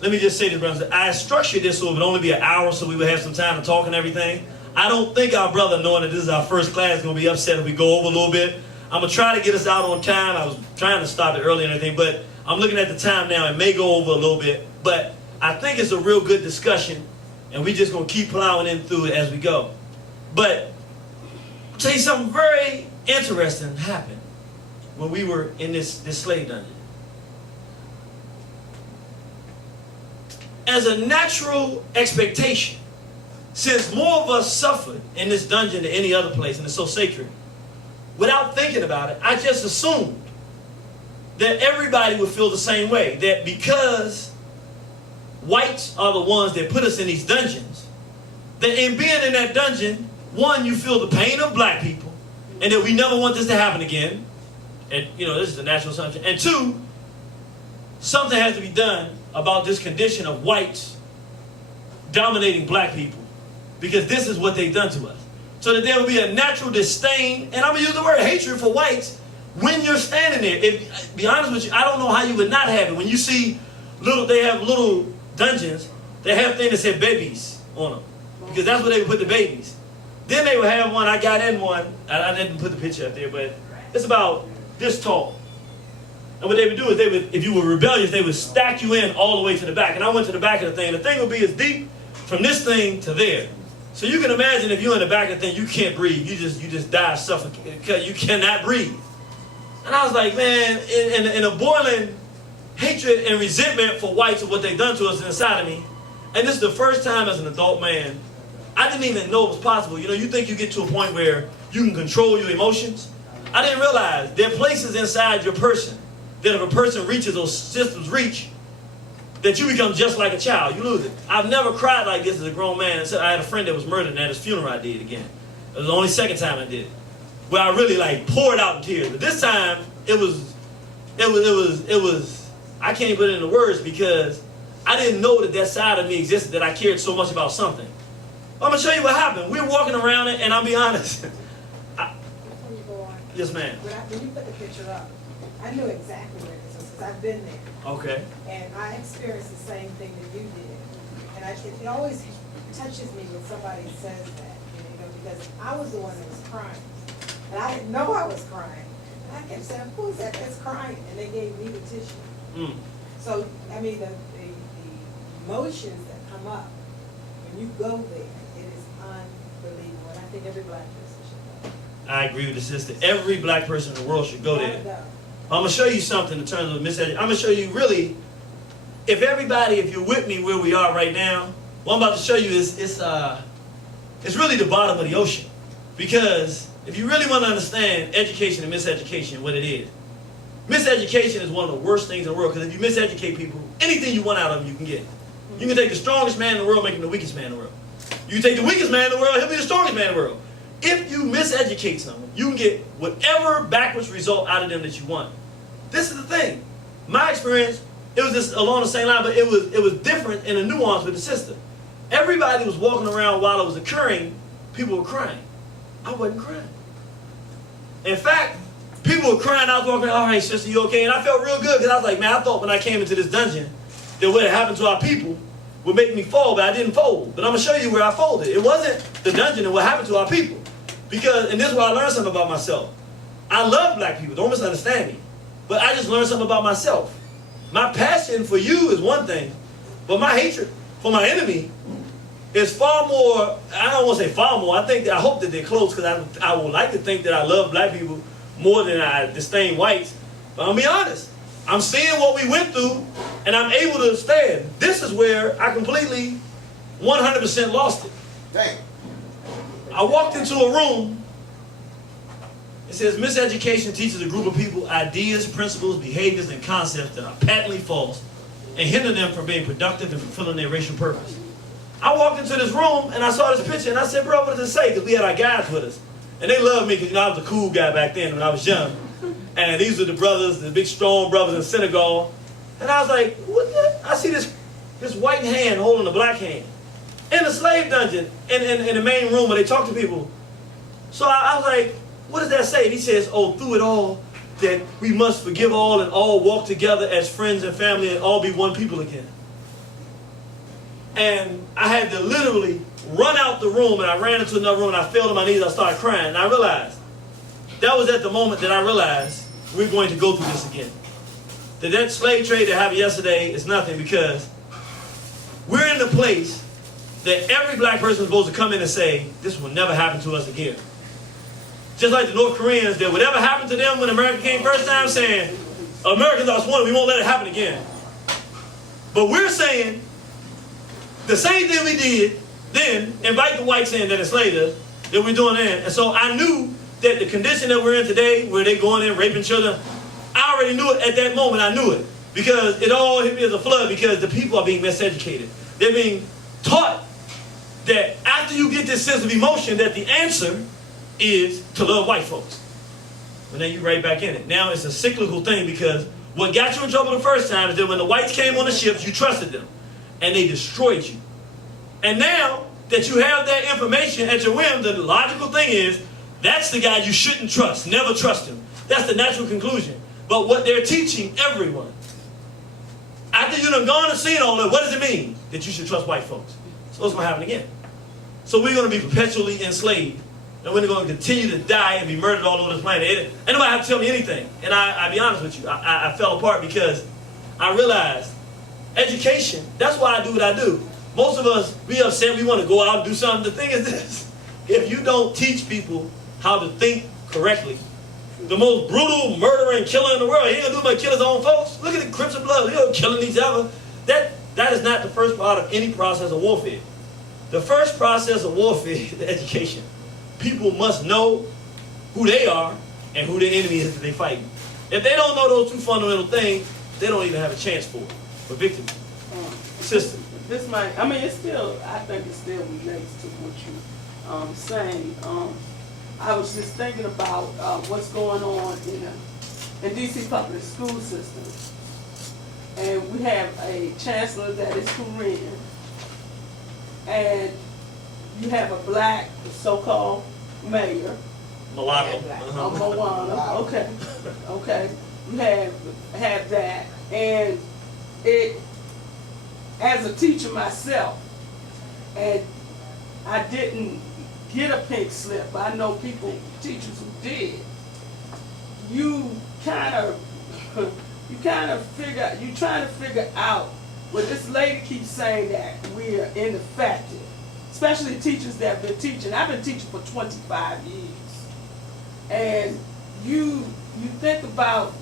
let me just say this, brothers. I structured this so it would only be an hour so we would have some time to talk and everything. I don't think our brother, knowing that this is our first class, is going to be upset if we go over a little bit. I'm going to try to get us out on time. I was trying to stop it early and everything, but I'm looking at the time now. It may go over a little bit, but I think it's a real good discussion, and we're just going to keep plowing in through it as we go. But I'll tell you something very interesting happened when we were in this slave dungeon. As a natural expectation, since more of us suffered in this dungeon than any other place, and it's so sacred, without thinking about it, I just assumed that everybody would feel the same way. That because whites are the ones that put us in these dungeons, that in being in that dungeon, one, you feel the pain of black people, and that we never want this to happen again. And, you know, this is the natural assumption. And two, something has to be done about this condition of whites dominating black people, because this is what they've done to us. So that there will be a natural disdain, and I'm going to use the word hatred for whites, when you're standing there. If, be honest with you, I don't know how you would not have it. When you see they have little dungeons, they have things that say babies on them, because that's where they would put the babies. Then they would have one, I got in one, I didn't put the picture up there, but it's about this tall. And what they would do is they would, if you were rebellious, they would stack you in all the way to the back. And I went to the back of the thing. The thing would be as deep from this thing to there. So you can imagine if you're in the back of the thing, you can't breathe. You just die suffocating. You cannot breathe. And I was like, man, in a boiling hatred and resentment for whites of what they've done to us inside of me. And this is the first time as an adult man, I didn't even know it was possible. You know, you think you get to a point where you can control your emotions. I didn't realize there are places inside your person that if a person reaches those systems reach, that you become just like a child. You lose it. I've never cried like this as a grown man. I had a friend that was murdered, and at his funeral I did again. It was the only second time I did it, where I really like poured out in tears. But this time it was. I can't put it into words because I didn't know that side of me existed, that I cared so much about something. I'm gonna show you what happened. We were walking around it, and I'll be honest. Before you go on. Yes, ma'am. When you put the picture up, I knew exactly where this was because I've been there. Okay. And I experienced the same thing that you did. And it always touches me when somebody says that, because I was the one that was crying. And I didn't know I was crying. And I kept saying, who is that that's crying? And they gave me the tissue. Mm. So, I mean, the emotions that come up when you go there, it is unbelievable. And I think every black person should go. I agree with the sister. Every black person in the world should go there. I'm going to show you something in terms of miseducation. I'm going to show you really, if you're with me where we are right now, what I'm about to show you is it's really the bottom of the ocean. Because if you really want to understand education and miseducation, what it is, miseducation is one of the worst things in the world, because if you miseducate people, anything you want out of them, you can get. You can take the strongest man in the world, make him the weakest man in the world. You can take the weakest man in the world, he'll be the strongest man in the world. If you miseducate someone, you can get whatever backwards result out of them that you want. This is the thing. My experience, it was just along the same line, but it was different in a nuance with the sister. Everybody was walking around while it was occurring, people were crying. I wasn't crying. In fact, people were crying, I was walking, all right, sister, you okay? And I felt real good, because I was like, man, I thought when I came into this dungeon that what had happened to our people would make me fall, but I didn't fold. But I'm going to show you where I folded. It wasn't the dungeon and what happened to our people. Because, and this is where I learned something about myself. I love black people, don't misunderstand me. But I just learned something about myself. My passion for you is one thing, but my hatred for my enemy is far more, I don't want to say far more, I hope that they're close, because I would like to think that I love black people more than I disdain whites. But I'll be honest, I'm seeing what we went through, and I'm able to stand. This is where I completely, 100% lost it. Dang. I walked into a room. It says, miseducation teaches a group of people ideas, principles, behaviors, and concepts that are patently false and hinder them from being productive and fulfilling their racial purpose. I walked into this room and I saw this picture and I said, bro, what does it say? Because we had our guys with us. And they loved me because, I was a cool guy back then when I was young. And these were the brothers, the big strong brothers in Senegal. And I was like, what the? I see this white hand holding a black hand in the slave dungeon in the main room where they talk to people. So I was like, what does that say? And he says, oh, through it all, that we must forgive all and all walk together as friends and family and all be one people again. And I had to literally run out the room, and I ran into another room, and I fell to my knees, I started crying. And I realized, that was at the moment that I realized we're going to go through this again. That slave trade that happened yesterday is nothing, because we're in the place that every black person is supposed to come in and say, this will never happen to us again. Just like the North Koreans, that whatever happened to them when America came first time, saying, Americans are sworn, we won't let it happen again. But we're saying, the same thing we did then, invite the whites in that enslaved us, that we're doing then. And so I knew that the condition that we're in today, where they going in raping children, I already knew it at that moment. I knew it. Because it all hit me as a flood, because the people are being miseducated. They're being taught that after you get this sense of emotion, that the answer is to love white folks. But then you're right back in it. Now it's a cyclical thing, because what got you in trouble the first time is that when the whites came on the ships, you trusted them. And they destroyed you. And now that you have that information at your whim, the logical thing is, that's the guy you shouldn't trust. Never trust him. That's the natural conclusion. But what they're teaching everyone, after you've gone and seen all that, what does it mean? That you should trust white folks. So it's going to happen again. So we're going to be perpetually enslaved. And we're going to continue to die and be murdered all over this planet. And nobody have to tell me anything. And I'll be honest with you. I fell apart because I realized education, that's why I do what I do. Most of us, we upset, we want to go out and do something. The thing is this. If you don't teach people how to think correctly, the most brutal murderer and killer in the world, he ain't going to do but kill his own folks. Look at the Crips of Blood. They're killing each other. That is not the first part of any process of warfare. The first process of warfare is education. People must know who they are and who the enemy is that they fighting. If they don't know those two fundamental things, they don't even have a chance for victory. Sister. This might, I mean, it's still, I think it still relates to what you're saying. I was just thinking about what's going on in D.C. public school system. And we have a chancellor that is Korean. And you have a black so-called mayor. Mulatto. Moana, okay, okay. You have that, and it, as a teacher myself, and I didn't get a pink slip, but I know teachers who did. You kind of figure, you trying to figure out, well, this lady keeps saying that we're ineffective, especially teachers that have been teaching. I've been teaching for 25 years. And you think about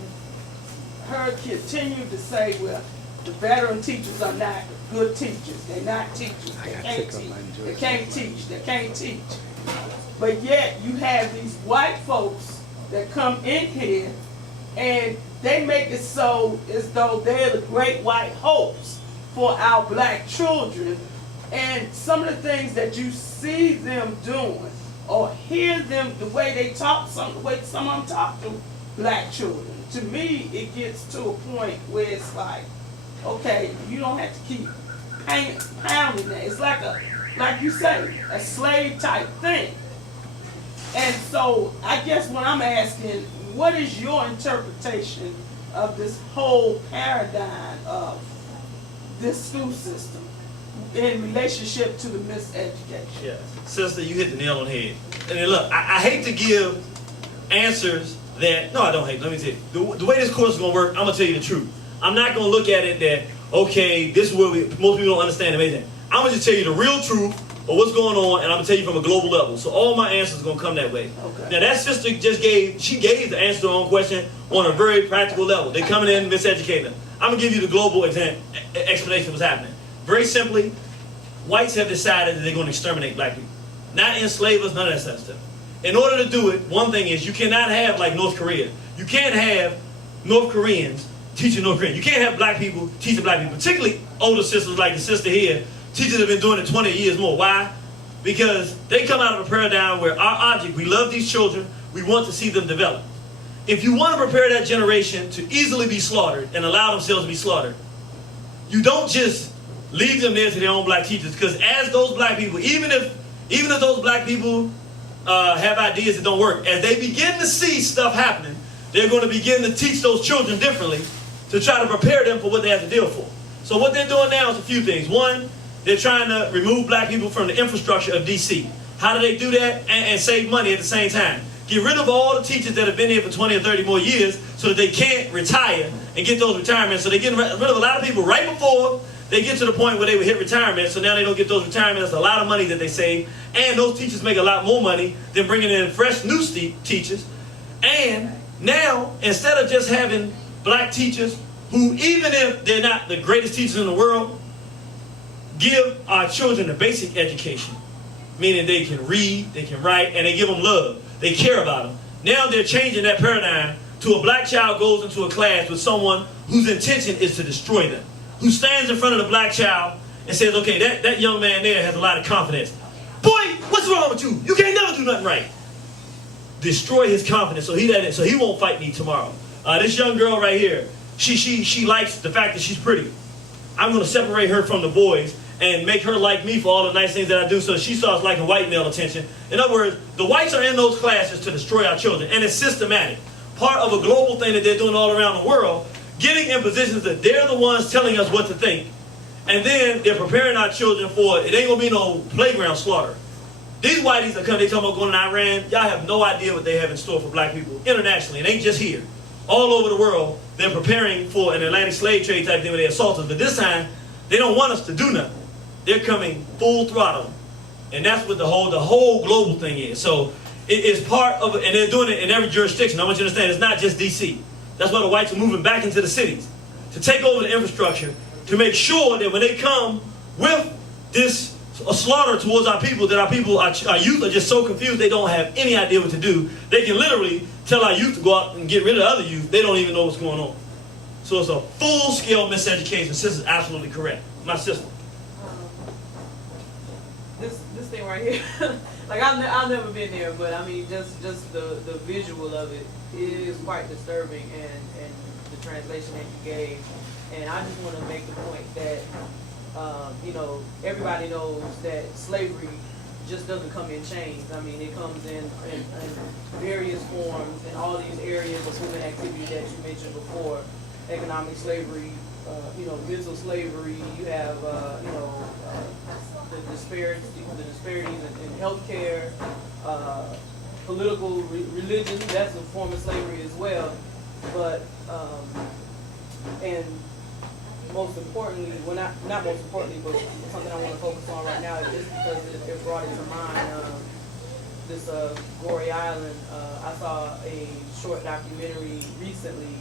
her continue to say, well, the veteran teachers are not good teachers. They're not teachers. They can't teach. They can't teach. They can't teach. But yet you have these white folks that come in here and they make it so as though they're the great white hopes for our black children. And some of the things that you see them doing, or hear them, the way they talk, the way some of them talk to black children. To me, it gets to a point where it's like, okay, you don't have to keep pounding that. It's like you say, a slave type thing. And so I guess what I'm asking, what is your interpretation of this whole paradigm of this school system in relationship to the miseducation? Yes. Sister, you hit the nail on the head. And then look, I hate to give answers that, no, I don't hate, let me tell you. The way this course is going to work, I'm going to tell you the truth. I'm not going to look at it that, okay, this is where most people don't understand amazing. I'm going to just tell you the real truth of what's going on, and I'm going to tell you from a global level. So all my answers are going to come that way. Okay. Now, that sister just gave the answer to her own question on a very practical level. They're coming in miseducating. I'm going to give you the global explanation of what's happening. Very simply, whites have decided that they're going to exterminate black people. Not enslave us, none of that stuff. In order to do it, one thing is you cannot have like North Korea. You can't have North Koreans teaching North Korean. You can't have black people teaching black people, particularly older sisters like the sister here. Teachers have been doing it 20 years more. Why? Because they come out of a paradigm where our object, we love these children, we want to see them develop. If you want to prepare that generation to easily be slaughtered and allow themselves to be slaughtered, you don't just leave them there to their own black teachers, because as those black people, even if those black people have ideas that don't work, as they begin to see stuff happening, they're going to begin to teach those children differently to try to prepare them for what they have to deal for. So what they're doing now is a few things. One, they're trying to remove black people from the infrastructure of D.C. How do they do that and save money at the same time? Get rid of all the teachers that have been here for 20 or 30 more years so that they can't retire and get those retirements. So they're getting rid of a lot of people right before they get to the point where they would hit retirement. So now they don't get those retirements. That's a lot of money that they save. And those teachers make a lot more money than bringing in fresh new teachers. And now, instead of just having black teachers who, even if they're not the greatest teachers in the world, give our children a basic education, meaning they can read, they can write, and they give them love. They care about them. Now they're changing that paradigm to a black child goes into a class with someone whose intention is to destroy them, who stands in front of the black child and says, okay, that young man there has a lot of confidence. Boy, what's wrong with you? You can't never do nothing right. Destroy his confidence so he won't fight me tomorrow. This young girl right here, she likes the fact that she's pretty. I'm going to separate her from the boys and make her like me for all the nice things that I do so she starts liking white male attention. In other words, the whites are in those classes to destroy our children, and it's systematic. Part of a global thing that they're doing all around the world, getting in positions that they're the ones telling us what to think. And then they're preparing our children for it. It ain't going to be no playground slaughter. These whiteys that come, they talking about going to Iran, y'all have no idea what they have in store for black people internationally. It ain't just here. All over the world, they're preparing for an Atlantic slave trade type thing where they assault us. But this time, they don't want us to do nothing. They're coming full throttle. And that's what the whole global thing is. So it is part of it, and they're doing it in every jurisdiction. I want you to understand, it's not just D.C. That's why the whites are moving back into the cities to take over the infrastructure, to make sure that when they come with this slaughter towards our people, that our youth are just so confused they don't have any idea what to do. They can literally tell our youth to go out and get rid of other youth. They don't even know what's going on. So it's a full-scale miseducation. Sister's absolutely correct. My sister. This thing right here, like I've never been there, but I mean just the visual of it is quite disturbing, and the translation that you gave, and I just want to make the point that you know, everybody knows that slavery just doesn't come in chains. I mean, it comes in various forms in all these areas of human activity that you mentioned before. Economic slavery, you know, mental slavery, you have, you know, the disparities in healthcare, political religion, that's a form of slavery as well. But, and most importantly, well not most importantly, but something I want to focus on right now is just because it brought it to mind, this Goree Island. I saw a short documentary recently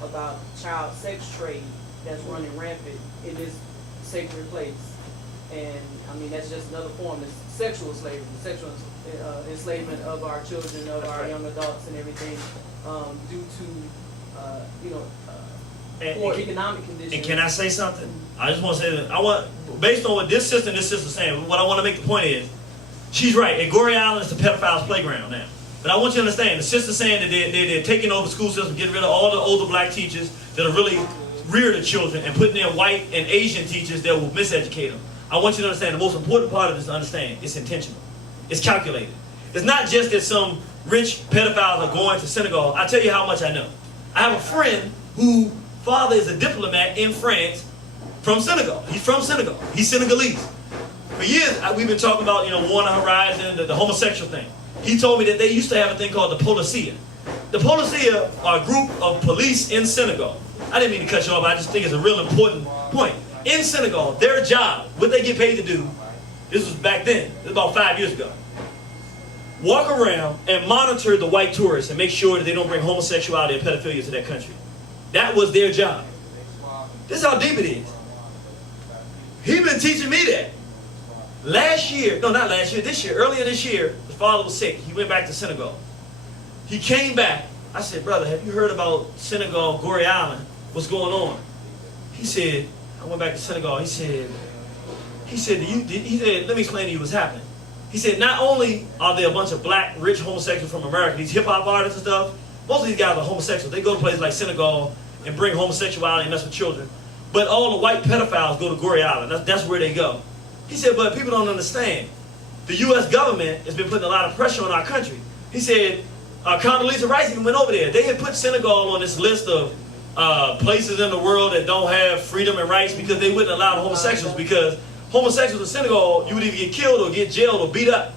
about child sex trade that's running rampant in this sacred place. And I mean, that's just another form of sexual slavery, sexual enslavement of our children, of our young adults and everything, due to, you know, poor economic conditions. And can I say something? I just want to say that based on what this sister and this sister saying, what I want to make the point is, she's right. At Goree Island, it's the pedophiles' playground now. But I want you to understand, the sister saying that they're taking over the school system, getting rid of all the older black teachers that are really rear the children and putting in white and Asian teachers that will miseducate them. I want you to understand the most important part of this to understand, it's intentional. It's calculated. It's not just that some rich pedophiles are going to Senegal. I'll tell you how much I know. I have a friend whose father is a diplomat in France from Senegal. He's from Senegal. He's Senegalese. For years, we've been talking about, you know, War on the Horizon, the homosexual thing. He told me that they used to have a thing called the Policia. The Policia are a group of police in Senegal. I didn't mean to cut you off, I just think it's a real important point. In Senegal, their job, what they get paid to do, this was back then, this was about 5 years ago, walk around and monitor the white tourists and make sure that they don't bring homosexuality and pedophilia to their country. That was their job. This is how deep it is. He's been teaching me that. Last year, no, not last year, this year, earlier this year, his father was sick. He went back to Senegal. He came back. I said, brother, have you heard about Senegal, Goree Island? What's going on? He said, I went back to Senegal. He said, let me explain to you what's happening. He said, not only are there a bunch of black, rich homosexuals from America, these hip-hop artists and stuff, most of these guys are homosexuals. They go to places like Senegal and bring homosexuality and mess with children. But all the white pedophiles go to Goree Island. That's where they go. He said, but people don't understand. The U.S. government has been putting a lot of pressure on our country. He said, Condoleezza Rice even went over there. They had put Senegal on this list of places in the world that don't have freedom and rights because they wouldn't allow homosexuals, because homosexuals in Senegal, you would either get killed or get jailed or beat up,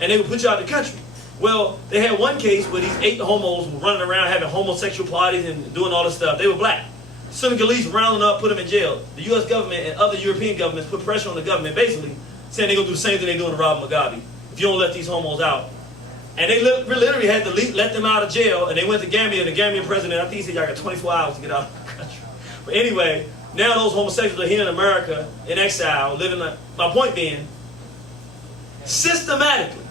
and they would put you out of the country. Well, they had one case where these 8 homos were running around having homosexual parties and doing all this stuff. They were black. Senegalese rounding up, put them in jail. The U.S. government and other European governments put pressure on the government, basically saying they're going to do the same thing they're doing to Robert Mugabe if you don't let these homos out. And they literally had to let them out of jail, and they went to Gambia, and the Gambian president, I think he said, y'all got 24 hours to get out of the country. But anyway, now those homosexuals are here in America, in exile, living my point being, systematically,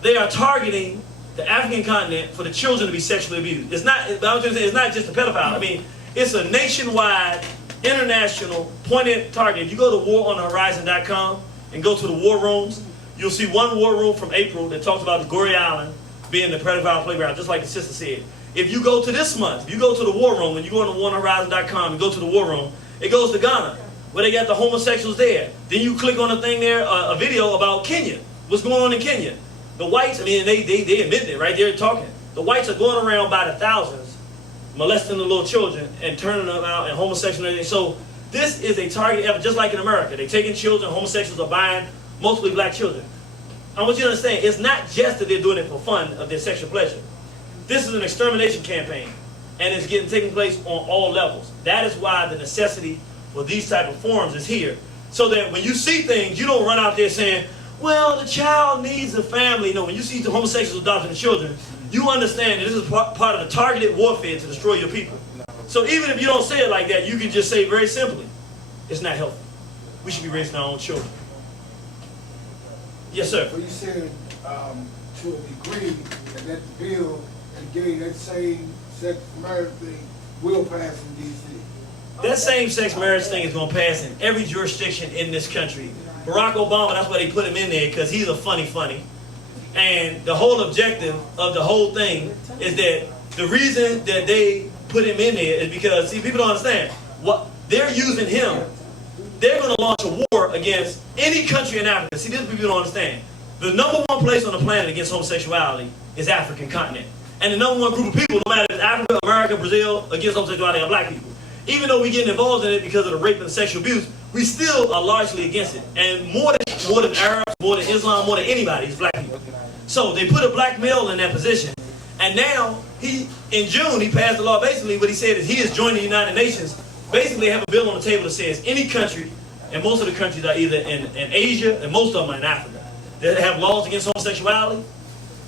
they are targeting the African continent for the children to be sexually abused. It's not just the pedophile. I mean, it's a nationwide, international, pointed target. If you go to waronthehorizon.com and go to the war rooms, you'll see one war room from April that talks about the Goree Island being the pedophile playground, just like the sister said. If you go to this month, if you go to the war room, and you go on waronthehorizon.com and go to the war room, it goes to Ghana, where they got the homosexuals there. Then you click on a thing there, a video about Kenya. What's going on in Kenya? The whites, I mean, they admit it, right? They're talking. The whites are going around by the thousands, molesting the little children and turning them out and homosexual and everything. So this is a targeted effort, just like in America. They're taking children, homosexuals are buying mostly black children. I want you to understand, it's not just that they're doing it for fun of their sexual pleasure. This is an extermination campaign, and it's taking place on all levels. That is why the necessity for these type of forums is here. So that when you see things, you don't run out there saying, well, the child needs a family. No, when you see the homosexuals adopting the children, you understand that this is part of the targeted warfare to destroy your people. So even if you don't say it like that, you can just say very simply, it's not healthy. We should be raising our own children. Yes, sir. Well, you said to a degree that the bill gave that same sex marriage thing will pass in D.C. That same-sex marriage thing is going to pass in every jurisdiction in this country. Barack Obama, that's why they put him in there, because he's a funny. And the whole objective of the whole thing is that the reason that they put him in there is because, see, people don't understand. What they're using him, they're going to launch a war against any country in Africa. See, this people don't understand. The number one place on the planet against homosexuality is African continent. And the number one group of people, no matter if it's Africa, America, Brazil, against homosexuality are black people. Even though we're getting involved in it because of the rape and sexual abuse, we still are largely against it. And more than Arabs, more than Islam, more than anybody, it's black people. So they put a black male in that position. And now, in June, he passed the law. Basically, what he said is he has joined the United Nations. Basically, have a bill on the table that says any country, and most of the countries are either in Asia, and most of them are in Africa, that have laws against homosexuality.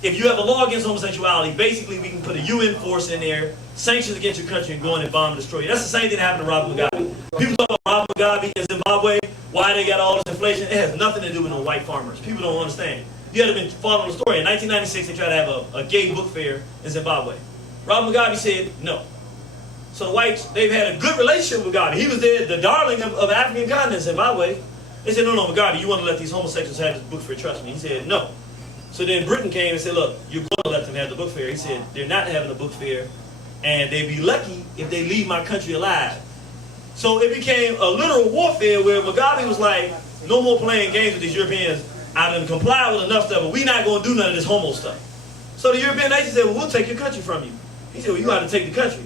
If you have a law against homosexuality, basically we can put a UN force in there, sanctions against your country, and go in and bomb and destroy you. That's the same thing that happened to Robert Mugabe. People talk about Robert Mugabe in Zimbabwe, why they got all this inflation. It has nothing to do with no white farmers. People don't understand. You had to been following the story. In 1996, they tried to have a gay book fair in Zimbabwe. Robert Mugabe said no. So the whites, they've had a good relationship with Mugabe. He was the darling of African continent, Zimbabwe. They said, no, Mugabe, you want to let these homosexuals have this book fair, trust me. He said, no. So then Britain came and said, look, you're going to let them have the book fair. He said, they're not having a book fair, and they'd be lucky if they leave my country alive. So it became a literal warfare where Mugabe was like, no more playing games with these Europeans. I done comply with enough stuff, but we're not going to do none of this homo stuff. So the European nations said, well, we'll take your country from you. He said, well, you got to take the country.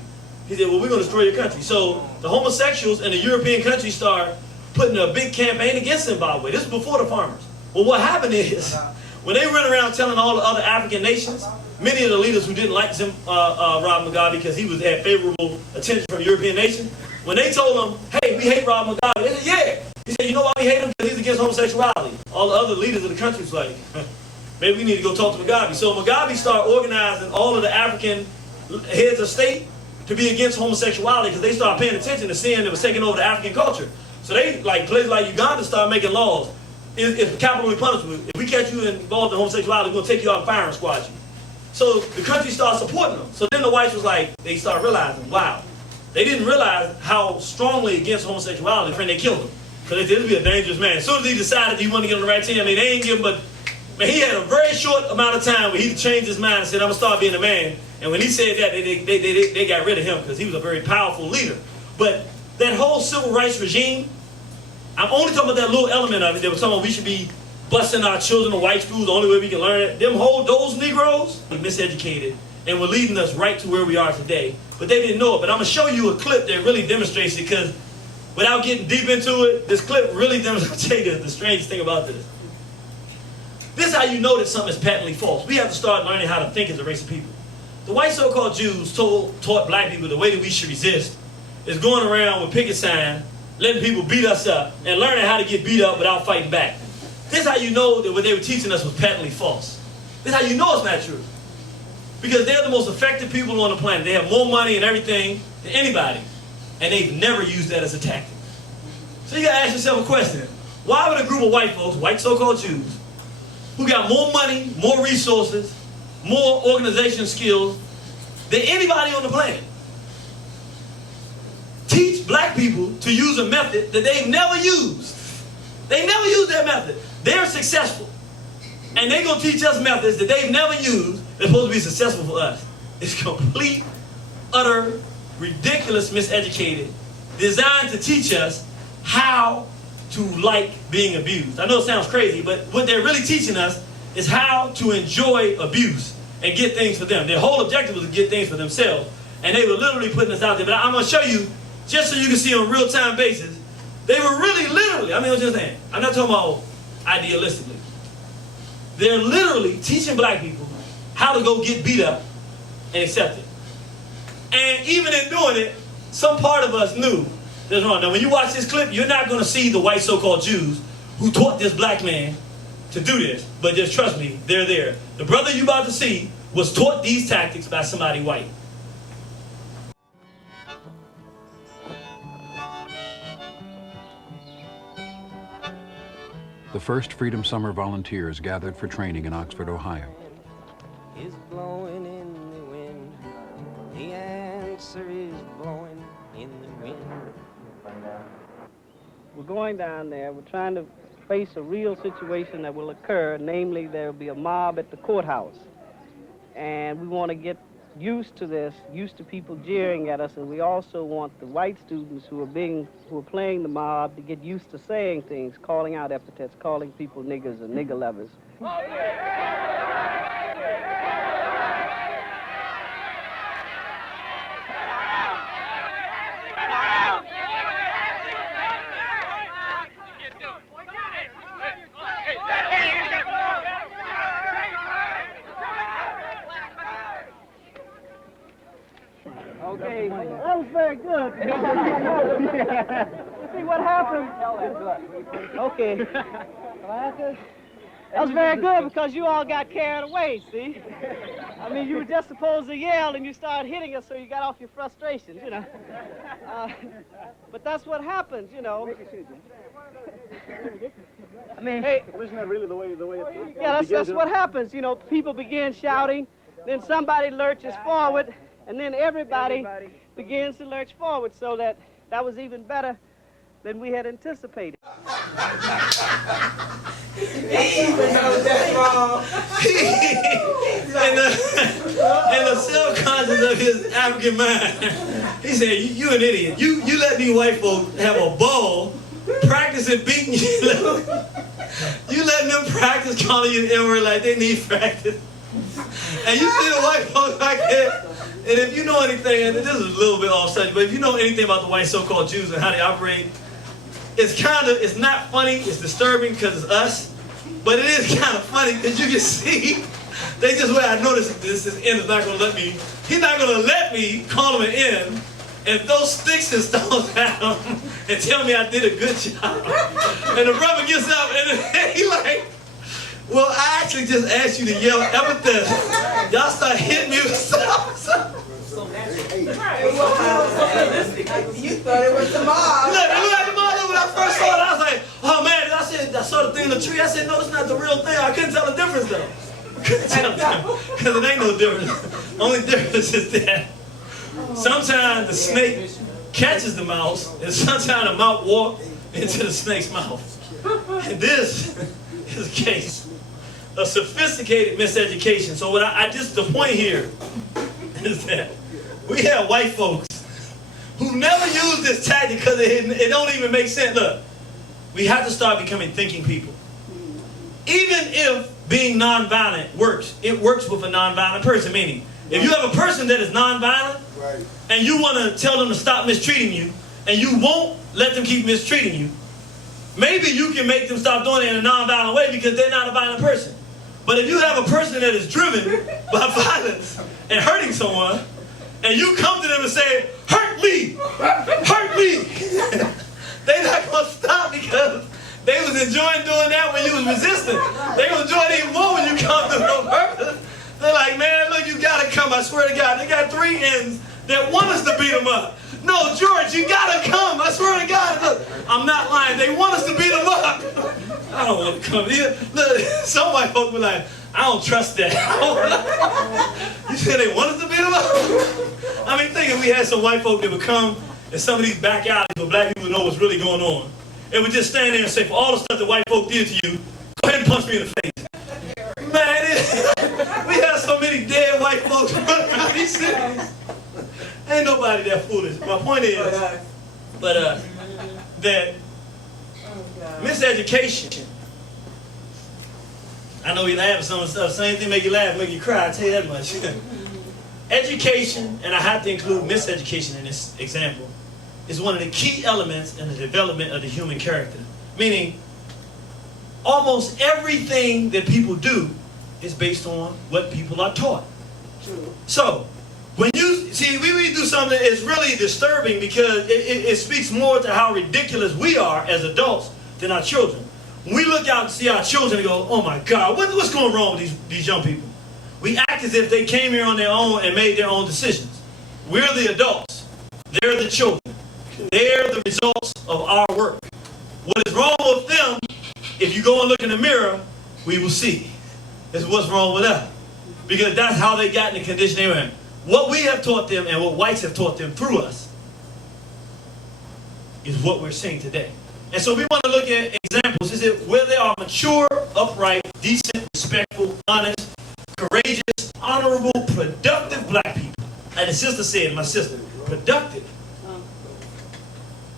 He said, well, we're going to destroy your country. So the homosexuals in the European countries start putting a big campaign against Zimbabwe. This is before the farmers. Well, what happened is, when they went around telling all the other African nations, many of the leaders who didn't like Rob Mugabe because he had favorable attention from European nations, when they told him, hey, we hate Rob Mugabe, they said, yeah. He said, you know why we hate him? Because he's against homosexuality. All the other leaders of the country was like, maybe we need to go talk to Mugabe. So Mugabe started organizing all of the African heads of state to be against homosexuality because they started paying attention to seeing it was taking over the African culture. So they, like places like Uganda, started making laws. It's capitally punishable. If we catch you involved in homosexuality, we're going to take you out and fire and squad you. So the country started supporting them. So then the whites was like, they started realizing, wow. They didn't realize how strongly against homosexuality, and they killed him. Because they said, this would be a dangerous man. As soon as he decided he wanted to get on the right team, I mean, they ain't give him, but man, he had a very short amount of time where he changed his mind and said, I'm going to start being a man. And when he said that, they got rid of him because he was a very powerful leader. But that whole civil rights regime, I'm only talking about that little element of it. They were talking about we should be busing our children to white schools, the only way we can learn it. Those Negroes were miseducated and were leading us right to where we are today. But they didn't know it. But I'm going to show you a clip that really demonstrates it because without getting deep into it, this clip really demonstrates the strangest thing about this. This is how you know that something is patently false. We have to start learning how to think as a race of people. The white so-called Jews taught black people the way that we should resist is going around with picket signs, letting people beat us up, and learning how to get beat up without fighting back. This is how you know that what they were teaching us was patently false. This is how you know it's not true. Because they're the most effective people on the planet. They have more money and everything than anybody. And they've never used that as a tactic. So you gotta ask yourself a question. Why would a group of white folks, white so-called Jews, who got more money, more resources, more organization skills than anybody on the planet, teach black people to use a method that they've never used? They never used that method. They're successful. And they're going to teach us methods that they've never used that's supposed to be successful for us. It's complete, utter, ridiculous, miseducated, designed to teach us how to like being abused. I know it sounds crazy, but what they're really teaching us is how to enjoy abuse and get things for them. Their whole objective was to get things for themselves. And they were literally putting us out there. But I'm going to show you, just so you can see on a real-time basis, they were really literally, I mean, I'm just saying, I'm not talking about idealistically. They're literally teaching black people how to go get beat up and accept it. And even in doing it, some part of us knew that's wrong. Now, when you watch this clip, you're not going to see the white so-called Jews who taught this black man to do this. But just trust me, they're there. The brother you're about to see was taught these tactics by somebody white. The first Freedom Summer volunteers gathered for training in Oxford, Ohio. Is blowing in the wind. The answer is blowing. going down there. We're trying to face a real situation that will occur, namely there will be a mob at the courthouse. And we want to get used to this, used to people jeering at us, and we also want the white students who are playing the mob to get used to saying things, calling out epithets, calling people niggers or nigger lovers. Okay, that was very good. See what happened? Okay. That was very good because you all got carried away, see? I mean, you were just supposed to yell and you started hitting us so you got off your frustrations, you know. But that's what happens, you know. I mean, hey, isn't that really the way it yeah, that's what happens, you know. People begin shouting, then somebody lurches forward, and then everybody begins to lurch forward, so that was even better than we had anticipated. In the subconscious of his African mind, he said, you an idiot. You let these white folks have a ball practicing beating you. You letting them practice calling you the N-word like they need practice. And you see the white folks like that. And if you know anything, and this is a little bit off subject, but if you know anything about the white so-called Jews and how they operate, it's not funny, it's disturbing because it's us, but it is kind of funny because you can see, they just, well, I noticed this N is not going to let me, he's not going to let me call him an N and throw sticks and stones at him and tell me I did a good job. And the brother gets up and he like, well, I actually just asked you to yell epithets. Y'all start hitting me with stuff. You thought it was the mob. Look at the mob. When I first saw it, I was like, oh man, I saw the thing in the tree. I said, no, it's not the real thing. I couldn't tell the difference though. Couldn't tell the difference. Because it ain't no difference. Only difference is that sometimes the snake catches the mouse, and sometimes the mouse walks into the snake's mouth. And this is a case of sophisticated miseducation. So what the point here is that we have white folks who never use this tactic because it don't even make sense. Look, we have to start becoming thinking people. Even if being nonviolent works, it works with a nonviolent person. Meaning, if you have a person that is nonviolent, and you want to tell them to stop mistreating you, and you won't let them keep mistreating you, maybe you can make them stop doing it in a nonviolent way because they're not a violent person. But if you have a person that is driven by violence and hurting someone, and you come to them and say, hurt me, they're not going to stop because they was enjoying doing that when you was resisting. They're going to enjoy it even more when you come to them on purpose. They're like, man, look, you got to come. I swear to God, they got 3 ends that want us to beat them up. No, George, you got to come. I swear to God. Look, I'm not lying. They want us to beat them up. I don't want to come here. Look, some white folks were like, I don't trust that. You said they want us to beat them up? I mean, thinking we had some white folk that would come in some of these back alleys where black people know what's really going on. And would just stand there and say, for all the stuff that white folk did to you, go ahead and punch me in the face. Man, we had so many dead white folks running around these cities. Ain't nobody that foolish. My point is, that miseducation. I know you laugh at some of the stuff. Same thing make you laugh, make you cry. I tell you that much. Education, and I have to include miseducation in this example, is one of the key elements in the development of the human character. Meaning, almost everything that people do is based on what people are taught. True. So, when you see, we do something that's really disturbing because it speaks more to how ridiculous we are as adults than our children. When we look out and see our children and go, oh my God, what's going wrong with these young people? We act as if they came here on their own and made their own decisions. We're the adults. They're the children. They're the results of our work. What is wrong with them, if you go and look in the mirror, we will see. Is what's wrong with us. Because that's how they got in the condition they were in. What we have taught them and what whites have taught them through us is what we're seeing today. And so we want to look at examples. Is it where they are mature, upright, decent, respectful, honest, courageous, honorable, productive black people. And the sister said, my sister, productive.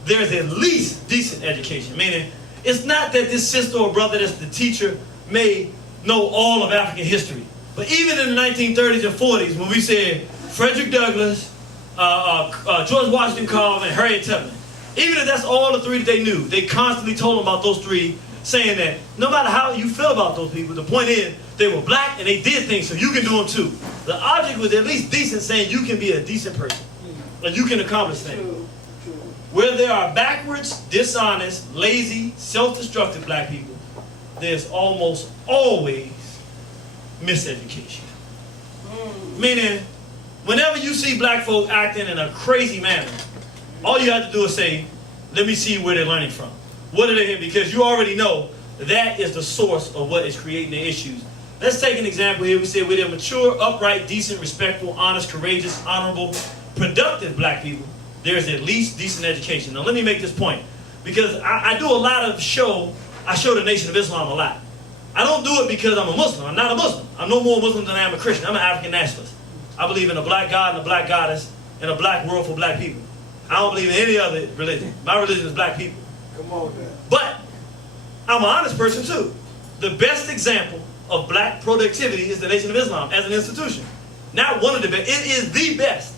There's at least decent education. Meaning, it's not that this sister or brother that's the teacher may know all of African history. But even in the 1930s and 40s, when we said Frederick Douglass, George Washington Carver, and Harriet Tubman, even if that's all the three that they knew, they constantly told them about those three, saying that no matter how you feel about those people, the point is they were black and they did things, so you can do them too. The object was at least decent, saying you can be a decent person and you can accomplish things. Where there are backwards, dishonest, lazy, self-destructive black people, there's almost always miseducation. Meaning, whenever you see black folk acting in a crazy manner, all you have to do is say, let me see where they're learning from. What are they in? Because you already know that is the source of what is creating the issues. Let's take an example here. We said we're mature, upright, decent, respectful, honest, courageous, honorable, productive black people. There's at least decent education. Now let me make this point. Because I do a lot of I show the Nation of Islam a lot. I don't do it because I'm a Muslim. I'm not a Muslim. I'm no more Muslim than I am a Christian. I'm an African nationalist. I believe in a black God and a black goddess and a black world for black people. I don't believe in any other religion. My religion is black people. Come on, man. But I'm an honest person too. The best example of black productivity is the Nation of Islam as an institution. Not one of the best. It is the best.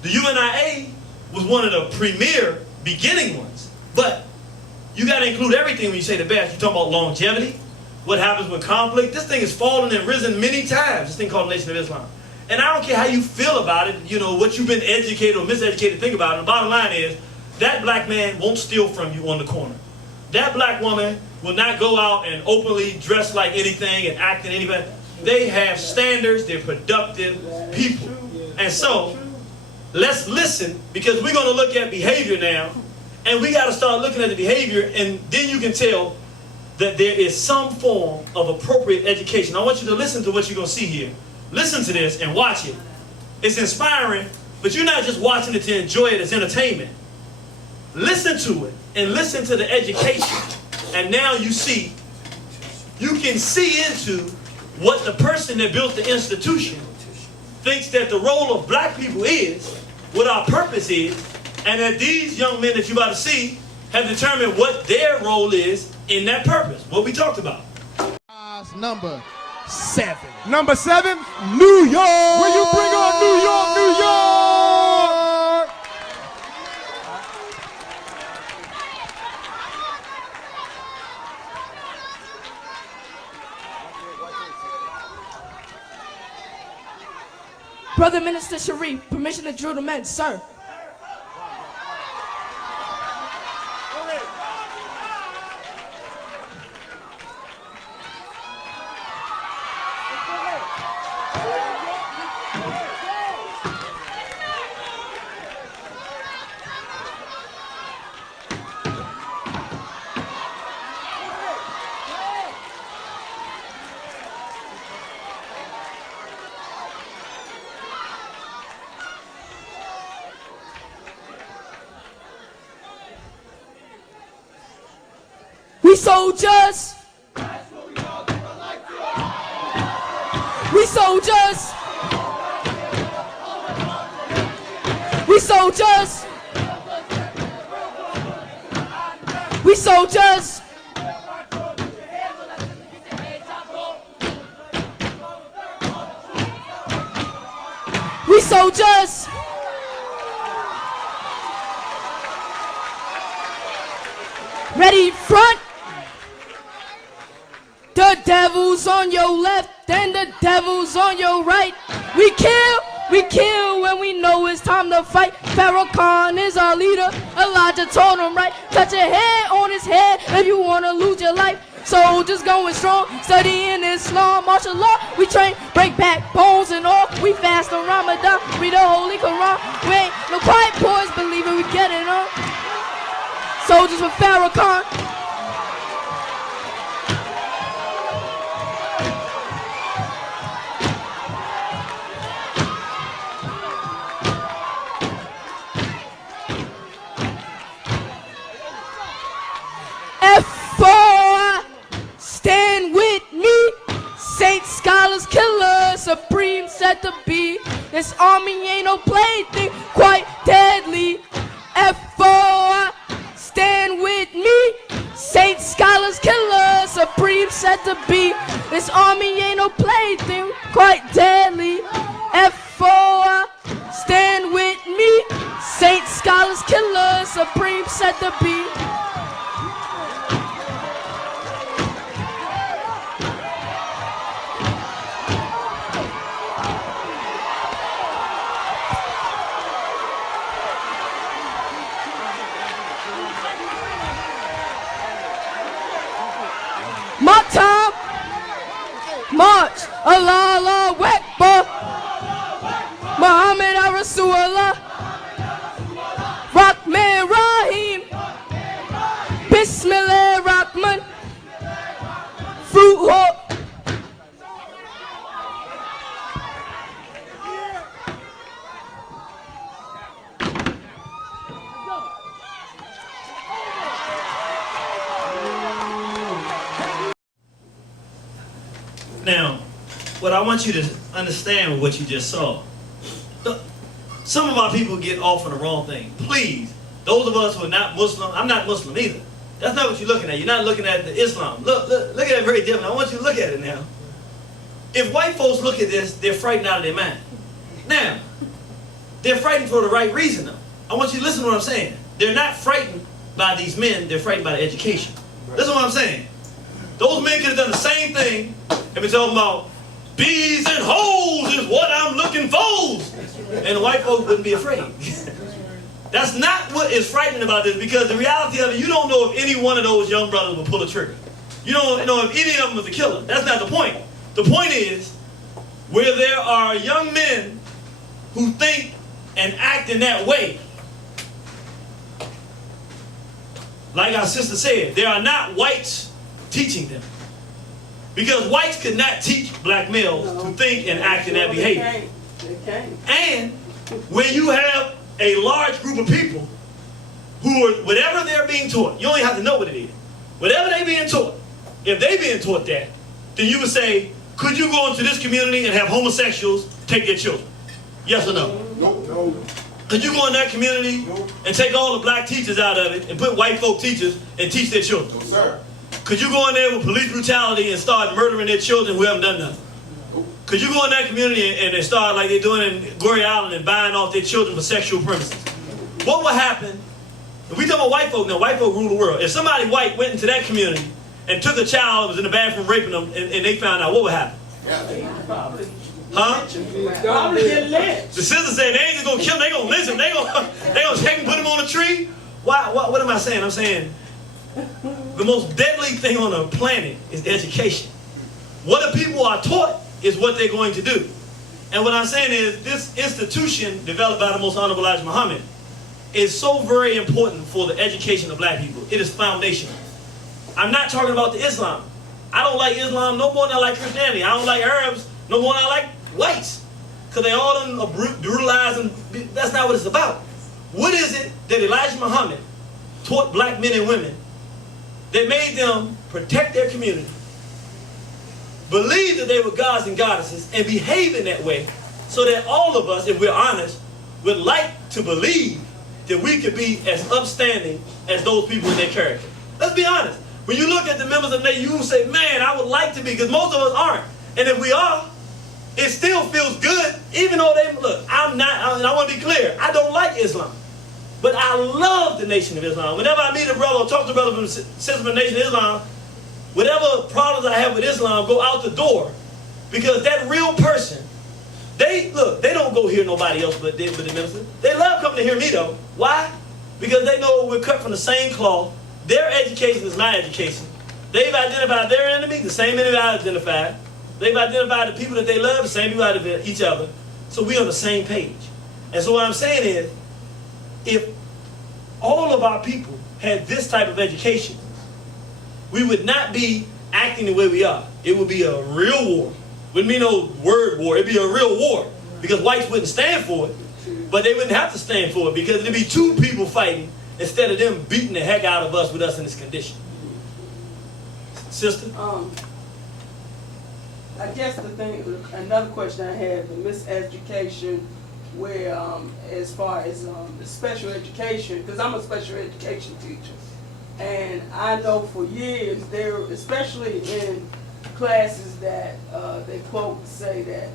The UNIA was one of the premier beginning ones. But you got to include everything when you say the best. You're talking about longevity, what happens with conflict. This thing has fallen and risen many times, this thing called the Nation of Islam. And I don't care how you feel about it, you know, what you've been educated or miseducated, think about it. The bottom line is, that black man won't steal from you on the corner. That black woman will not go out and openly dress like anything and act in anything. They have standards, they're productive people. And so, let's listen, because we're going to look at behavior now, and we got to start looking at the behavior, and then you can tell that there is some form of appropriate education. I want you to listen to what you're going to see here. Listen to this and watch it. It's inspiring, but you're not just watching it to enjoy it as entertainment. Listen to it and listen to the education. And now you can see into what the person that built the institution thinks that the role of black people is, what our purpose is, and that these young men that you're about to see have determined what their role is in that purpose, what we talked about. Number 7. Number 7, New York. Will you bring on New York, New York? Brother Minister Sharif, permission to drill the men, sir. We soldiers. We soldiers. We soldiers. We soldiers. We soldiers. Ready, front. The devil's on your left and the devil's on your right. We kill when we know it's time to fight. Farrakhan is our leader. Elijah told him right. Touch your head on his head if you want to lose your life. Soldiers going strong, studying Islam, martial law. We train, break back bones and all. We fast on Ramadan, read the Holy Quran. We ain't no quiet boys, believe it, we get it on. Soldiers with Farrakhan. This army ain't no plaything, quite deadly. F4, stand with me. Saints, scholars, killers, supreme said to be. This army ain't no plaything, quite deadly. F4, stand with me. Saints, scholars, killers, supreme said to be. My time, March, Allah, Allah, Akbar, Muhammad, Rasulullah, Rahman, Rahim, Bismillah, Rahman, Fruit Hope. Now, what I want you to understand with what you just saw, some of our people get off on the wrong thing. Please, those of us who are not Muslim, I'm not Muslim either. That's not what you're looking at. You're not looking at the Islam. Look at it very different. I want you to look at it now. If white folks look at this, they're frightened out of their mind. Now, they're frightened for the right reason though. I want you to listen to what I'm saying. They're not frightened by these men, they're frightened by the education. Listen to what I'm saying. Those men could have done the same thing and been talking about bees and hoes is what I'm looking for. And the white folks wouldn't be afraid. That's not what is frightening about this, because the reality of it, you don't know if any one of those young brothers will pull a trigger. You don't know if any of them was a killer. That's not the point. The point is, where there are young men who think and act in that way, like our sister said, there are not whites teaching them. Because whites could not teach black males to think and act in that behavior. And when you have a large group of people who are, whatever they're being taught, you only have to know what it is. Whatever they're being taught, if they're being taught that, then you would say, could you go into this community and have homosexuals take their children? Yes or no? No. Could you go in that community and take all the black teachers out of it and put white folk teachers and teach their children? No, sir. Could you go in there with police brutality and start murdering their children who haven't done nothing? Could you go in that community and start like they're doing in Goree Island and buying off their children for sexual premises? What would happen? If we talk about white folk now, white folk rule the world. If somebody white went into that community and took a child that was in the bathroom raping them and they found out, what would happen? Huh? The sister said they ain't just gonna kill him, they gonna lynch him, they gonna take him, put him on a tree. Why? What am I saying? I'm saying the most deadly thing on the planet is education. What the people are taught is what they're going to do. And what I'm saying is this institution developed by the most honorable Elijah Muhammad is so very important for the education of black people. It is foundational. I'm not talking about the Islam. I don't like Islam no more than I like Christianity. I don't like Arabs no more than I like whites. Because they all done brutalized, and that's not what it's about. What is it that Elijah Muhammad taught black men and women that made them protect their community, believe that they were gods and goddesses, and behave in that way, so that all of us, if we're honest, would like to believe that we could be as upstanding as those people in their character. Let's be honest. When you look at the members of the nation, you say, man, I would like to be, because most of us aren't. And if we are, it still feels good, even though they, look, and I want to be clear, I don't like Islam. But I love the Nation of Islam. Whenever I meet a brother or talk to a brother from the System of the Nation of Islam, whatever problems I have with Islam go out the door, because that real person, they don't go hear nobody else but the minister. They love coming to hear me though. Why? Because they know we're cut from the same cloth. Their education is my education. They've identified their enemy, the same enemy I identified. They've identified the people that they love, the same people identify each other. So we're on the same page. And so what I'm saying is, if all of our people had this type of education, we would not be acting the way we are. It would be a real war. Wouldn't be no word war. It'd be a real war. Because whites wouldn't stand for it, but they wouldn't have to stand for it, because it'd be two people fighting instead of them beating the heck out of us with us in this condition. Sister? I guess the thing, another question I had, the miseducation, where as far as the special education, because I'm a special education teacher, and I know for years there, especially in classes that they quote say that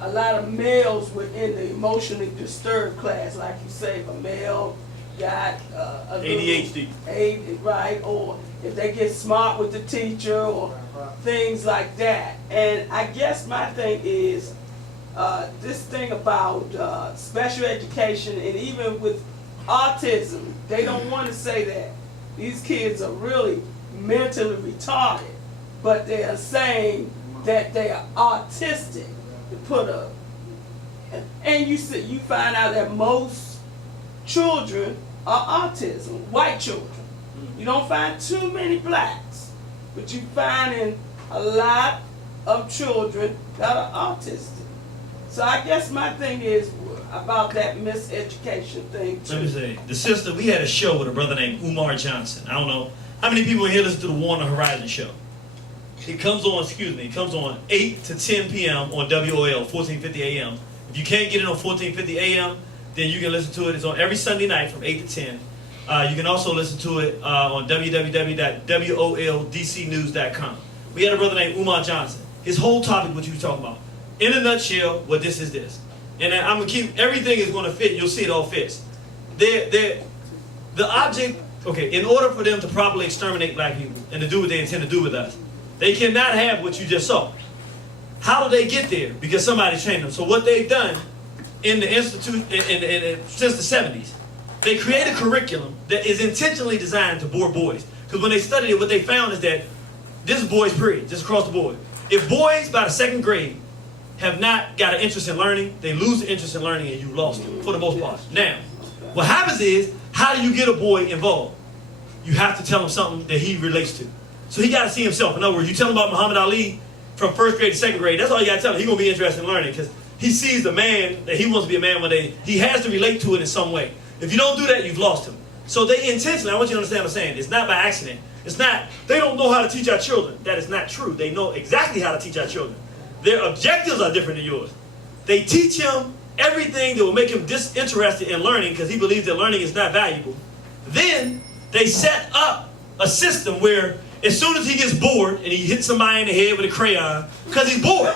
a lot of males were in the emotionally disturbed class, like you say, if a male got a ADHD, right, or if they get smart with the teacher, or things like that. And I guess my thing is this thing about special education, and even with autism, they don't want to say that these kids are really mentally retarded, but they are saying that they are autistic. To put a, and you find out that most children are autism, white children. You don't find too many blacks, but you find a lot of children that are autistic. So I guess my thing is about that miseducation thing too. Let me say, the sister, we had a show with a brother named Umar Johnson. I don't know how many people in here listen to the Warner Horizon show. It comes on, it comes on 8 to 10 p.m. on WOL, 1450 a.m. If you can't get it on 1450 a.m., then you can listen to it. It's on every Sunday night from 8 to 10. You can also listen to it on www.woldcnews.com. We had a brother named Umar Johnson. His whole topic, what you were talking about. In a nutshell, what this is this. And I'm going to keep, everything is going to fit. You'll see it all fits. The object, okay, in order for them to properly exterminate black people and to do what they intend to do with us, they cannot have what you just saw. How do they get there? Because somebody trained them. So what they've done in the institute since the 70s, they create a curriculum that is intentionally designed to bore boys. Because when they studied it, what they found is that this is boys, period, just across the board. If boys by the 2nd grade have not got an interest in learning, they lose the interest in learning and you lost them for the most part. Now, what happens is, how do you get a boy involved? You have to tell him something that he relates to. So he got to see himself. In other words, you tell him about Muhammad Ali from 1st grade to 2nd grade, that's all you got to tell him. He's going to be interested in learning because he sees the man that he wants to be a man one day. He has to relate to it in some way. If you don't do that, you've lost him. So they intentionally, I want you to understand what I'm saying. It's not by accident. It's not, they don't know how to teach our children. That is not true. They know exactly how to teach our children. Their objectives are different than yours. They teach him everything that will make him disinterested in learning because he believes that learning is not valuable. Then they set up a system where as soon as he gets bored and he hits somebody in the head with a crayon because he's bored,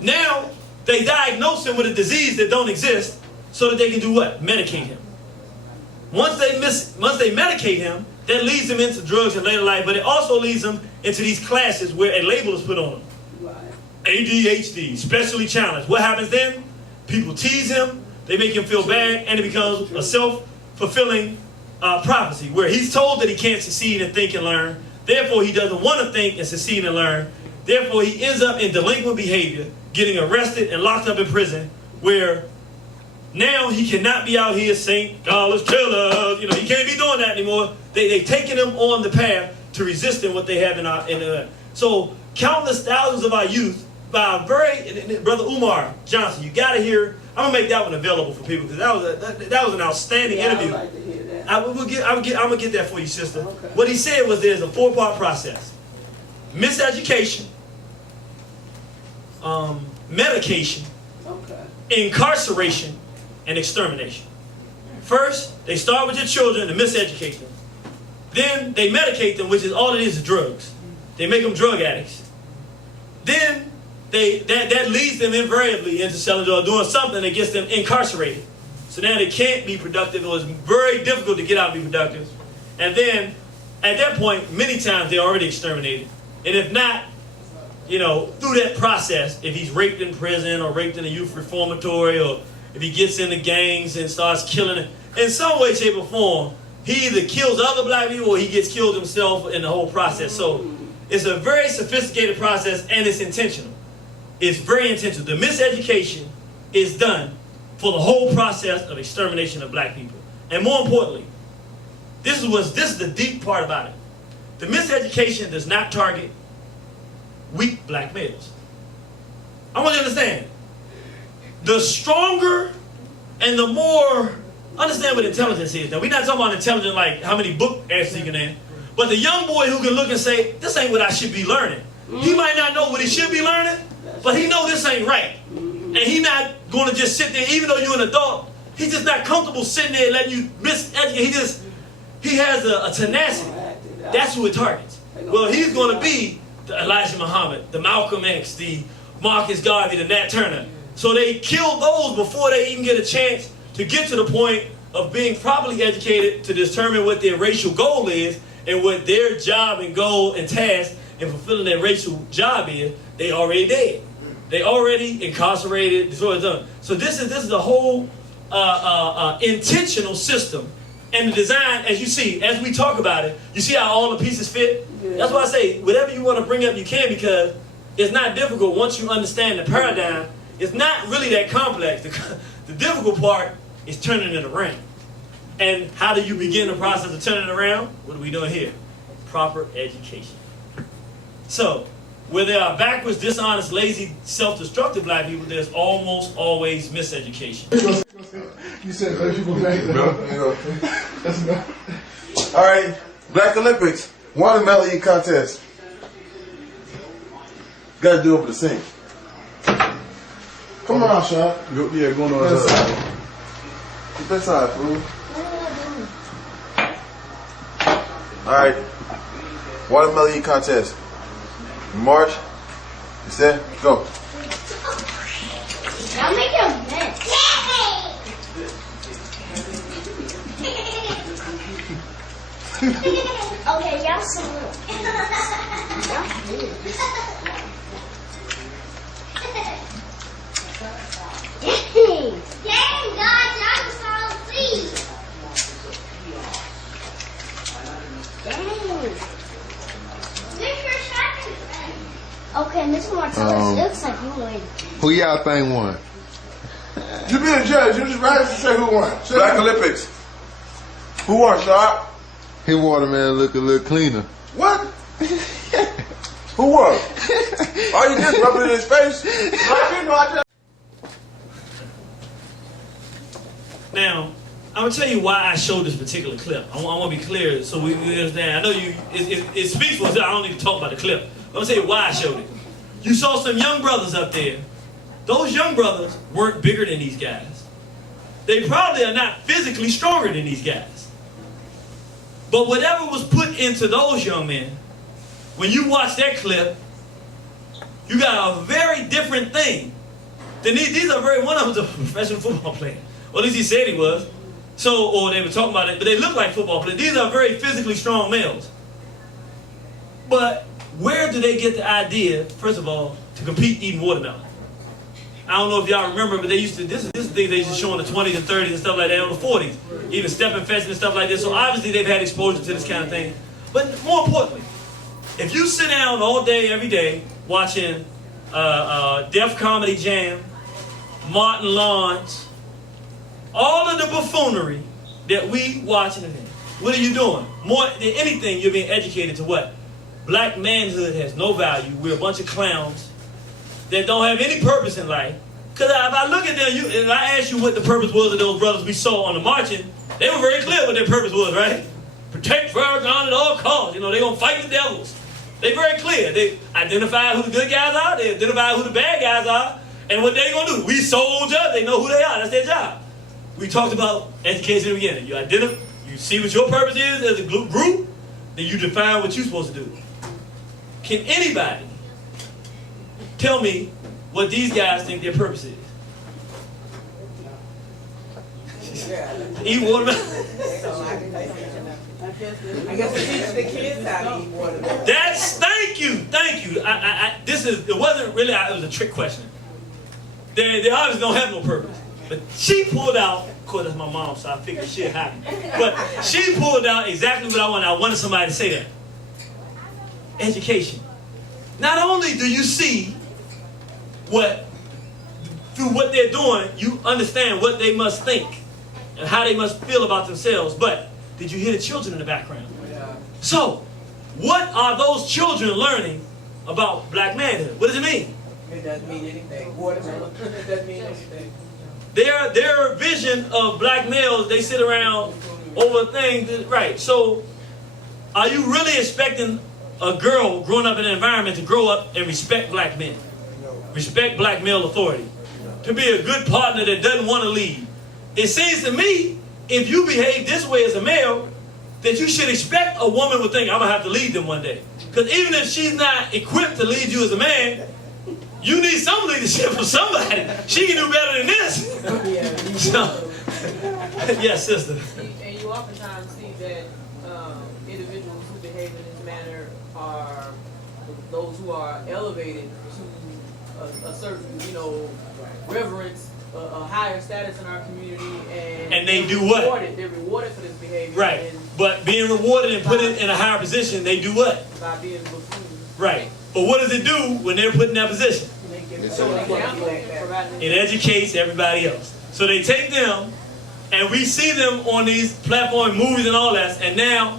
now they diagnose him with a disease that don't exist so that they can do what? Medicate him. Once they medicate him, that leads him into drugs in later life, but it also leads him into these classes where a label is put on him. ADHD, specially challenged. What happens then? People tease him, they make him feel bad, and it becomes a self-fulfilling prophecy where he's told that he can't succeed and think and learn. Therefore, he doesn't want to think and succeed and learn. Therefore, he ends up in delinquent behavior, getting arrested and locked up in prison, where now he cannot be out here saying, "Dollars killers." You know, he can't be doing that anymore. They've taken him on the path to resisting what they have in our. So countless thousands of our youth, by a brother Umar Johnson, you got to hear. I'm gonna make that one available for people because that was an outstanding interview. I'd like to hear that. I'm gonna get that for you, sister. Okay. What he said was there's a 4-part process: miseducation, medication, incarceration, and extermination. First, they start with your children and miseducate them. Then they medicate them, which is all it is drugs. They make them drug addicts. Then that leads them invariably into selling drugs, doing something that gets them incarcerated. So now they can't be productive. It was very difficult to get out and be productive. And then at that point, many times they're already exterminated. And if not, through that process, if he's raped in prison or raped in a youth reformatory, or if he gets into gangs and starts killing, in some way, shape, or form, he either kills other black people or he gets killed himself in the whole process. So it's a very sophisticated process and it's intentional. It's very intentional. The miseducation is done for the whole process of extermination of black people. And more importantly, this is the deep part about it. The miseducation does not target weak black males. I want you to understand. The stronger and the more, understand what intelligence is. Now, we're not talking about intelligence like how many book answers you can have, but the young boy who can look and say, this ain't what I should be learning. He might not know what he should be learning, but he know this ain't right. And he not going to just sit there, even though you're an adult, he's just not comfortable sitting there letting you miseducate. He has a tenacity. That's who it targets. Well, he's going to be the Elijah Muhammad, the Malcolm X, the Marcus Garvey, the Nat Turner. So they kill those before they even get a chance to get to the point of being properly educated to determine what their racial goal is and what their job and goal and task in fulfilling their racial job is. They already dead. They already incarcerated. So this is a whole intentional system. And the design, as you see, as we talk about it, you see how all the pieces fit? Yeah. That's why I say, whatever you want to bring up, you can, because it's not difficult once you understand the paradigm. It's not really that complex. The difficult part is turning it around. And how do you begin the process of turning it around? What are we doing here? Proper education. So, where there are backwards, dishonest, lazy, self-destructive black people, there's almost always miseducation. You said black people back there. That's enough. All right, Black Olympics, watermelon eating contest. Got to do over the sink. Come on, Sean. Yeah, going on that side. Get that side, fool. All right, watermelon eating contest. March. You set? Go. I'll make it a mess. Okay, y'all salute. Dang, guys, y'all just fall asleep. Dang. Okay, Mr. Martellus, it looks like you win. Who y'all think won? You be a judge. You just right to say who won. Black Olympics. Who won, Sharp? His watermelon look a little cleaner. What? Who won? All you did is rub it in his face. Now, I'm going to tell you why I showed this particular clip. I want to be clear so we understand. I know it speaks for itself. I don't need to talk about the clip. I'm going to tell you why I showed it. You saw some young brothers up there. Those young brothers weren't bigger than these guys. They probably are not physically stronger than these guys. But whatever was put into those young men, when you watch that clip, you got a very different thing. These are one of them's a professional football player. Or at least he said he was. So, or they were talking about it, but they look like football players. These are very physically strong males. But where do they get the idea, first of all, to compete eating watermelon? I don't know if y'all remember, but they used to, this is the thing they used to show in the 20s and 30s and stuff like that, in the 40s. Even stepping fences and stuff like this. So obviously they've had exposure to this kind of thing. But more importantly, if you sit down all day, every day, watching Def Comedy Jam, Martin Lawrence, all of the buffoonery that we watching today, what are you doing? More than anything, you're being educated to what? Black manhood has no value. We're a bunch of clowns that don't have any purpose in life. Because if I look at them, and I ask you what the purpose was of those brothers we saw on the marching, they were very clear what their purpose was, right? Protect Farrakhan at all costs. You know, they're going to fight the devils. They're very clear. They identify who the good guys are. They identify who the bad guys are. And what they're going to do. We soldiers. They know who they are. That's their job. We talked about education in the beginning. You see what your purpose is as a group, then you define what you're supposed to do. Can anybody tell me what these guys think their purpose is? Eat watermelon? I guess teach the kids how to eat watermelon. Thank you. It wasn't really, it was a trick question. They obviously don't have no purpose. But she pulled out, of course that's my mom, so I figured she'd happen. But she pulled out exactly what I wanted. I wanted somebody to say that. Education. Not only do you see through what they're doing, you understand what they must think and how they must feel about themselves, but did you hear the children in the background? Yeah. So, what are those children learning about black manhood? What does it mean? It doesn't mean anything. Watermelon. It doesn't mean anything. Their vision of black males, they sit around over things, right? So, are you really expecting a girl growing up in an environment to grow up and respect black men, respect black male authority, to be a good partner that doesn't want to lead. It seems to me, if you behave this way as a male, that you should expect a woman would think, I'm going to have to lead them one day. Because even if she's not equipped to lead you as a man, you need some leadership from somebody. She can do better than this. So, yes, sister. And you oftentimes see that individuals who behave in this manner are those who are elevated to a certain, reverence, a higher status in our community, and they do what? They're rewarded for this behavior. Right. But being rewarded and put in a higher position, they do what? By being buffoons. Right. But what does it do when they're put in that position? It educates everybody else. So they take them, and we see them on these platform movies and all that, and now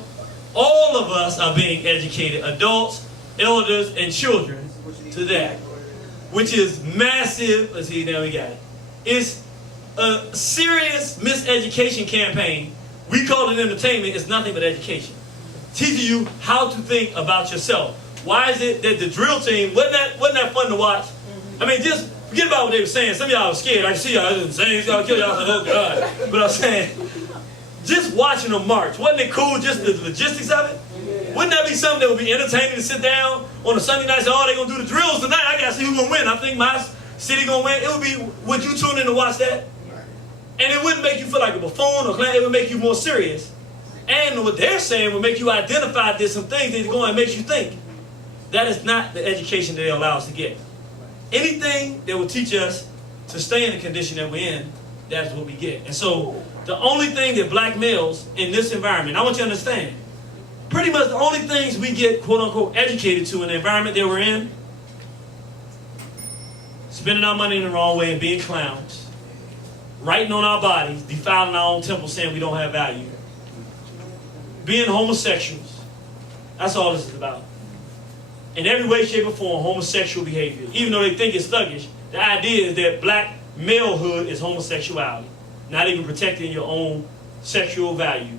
all of us are being educated, adults, elders, and children, to that, which is massive. Let's see, now we got it. It's a serious miseducation campaign. We call it entertainment. It's nothing but education. Teaching you how to think about yourself. Why is it that the drill team, wasn't that fun to watch? I mean, just forget about what they were saying. Some of y'all were scared. I see y'all saying y'all kill y'all. I was like, oh God. But I'm saying, just watching them march, wasn't it cool? Just the logistics of it. Wouldn't that be something that would be entertaining to sit down on a Sunday night and say, oh, they're gonna do the drills tonight. I gotta see who's gonna win. I think my city gonna win. It would be, would you tune in to watch that? And it wouldn't make you feel like a buffoon or clown. It would make you more serious. And what they're saying would make you identify there's some things that go and makes you think. That is not the education that they allow us to get. Anything that will teach us to stay in the condition that we're in, that's what we get. And so the only thing that black males in this environment, I want you to understand, pretty much the only things we get, quote unquote, educated to in the environment that we're in, spending our money in the wrong way and being clowns, writing on our bodies, defiling our own temple, saying we don't have value, being homosexuals. That's all this is about. In every way, shape, or form, homosexual behavior. Even though they think it's thuggish, the idea is that black malehood is homosexuality. Not even protecting your own sexual value.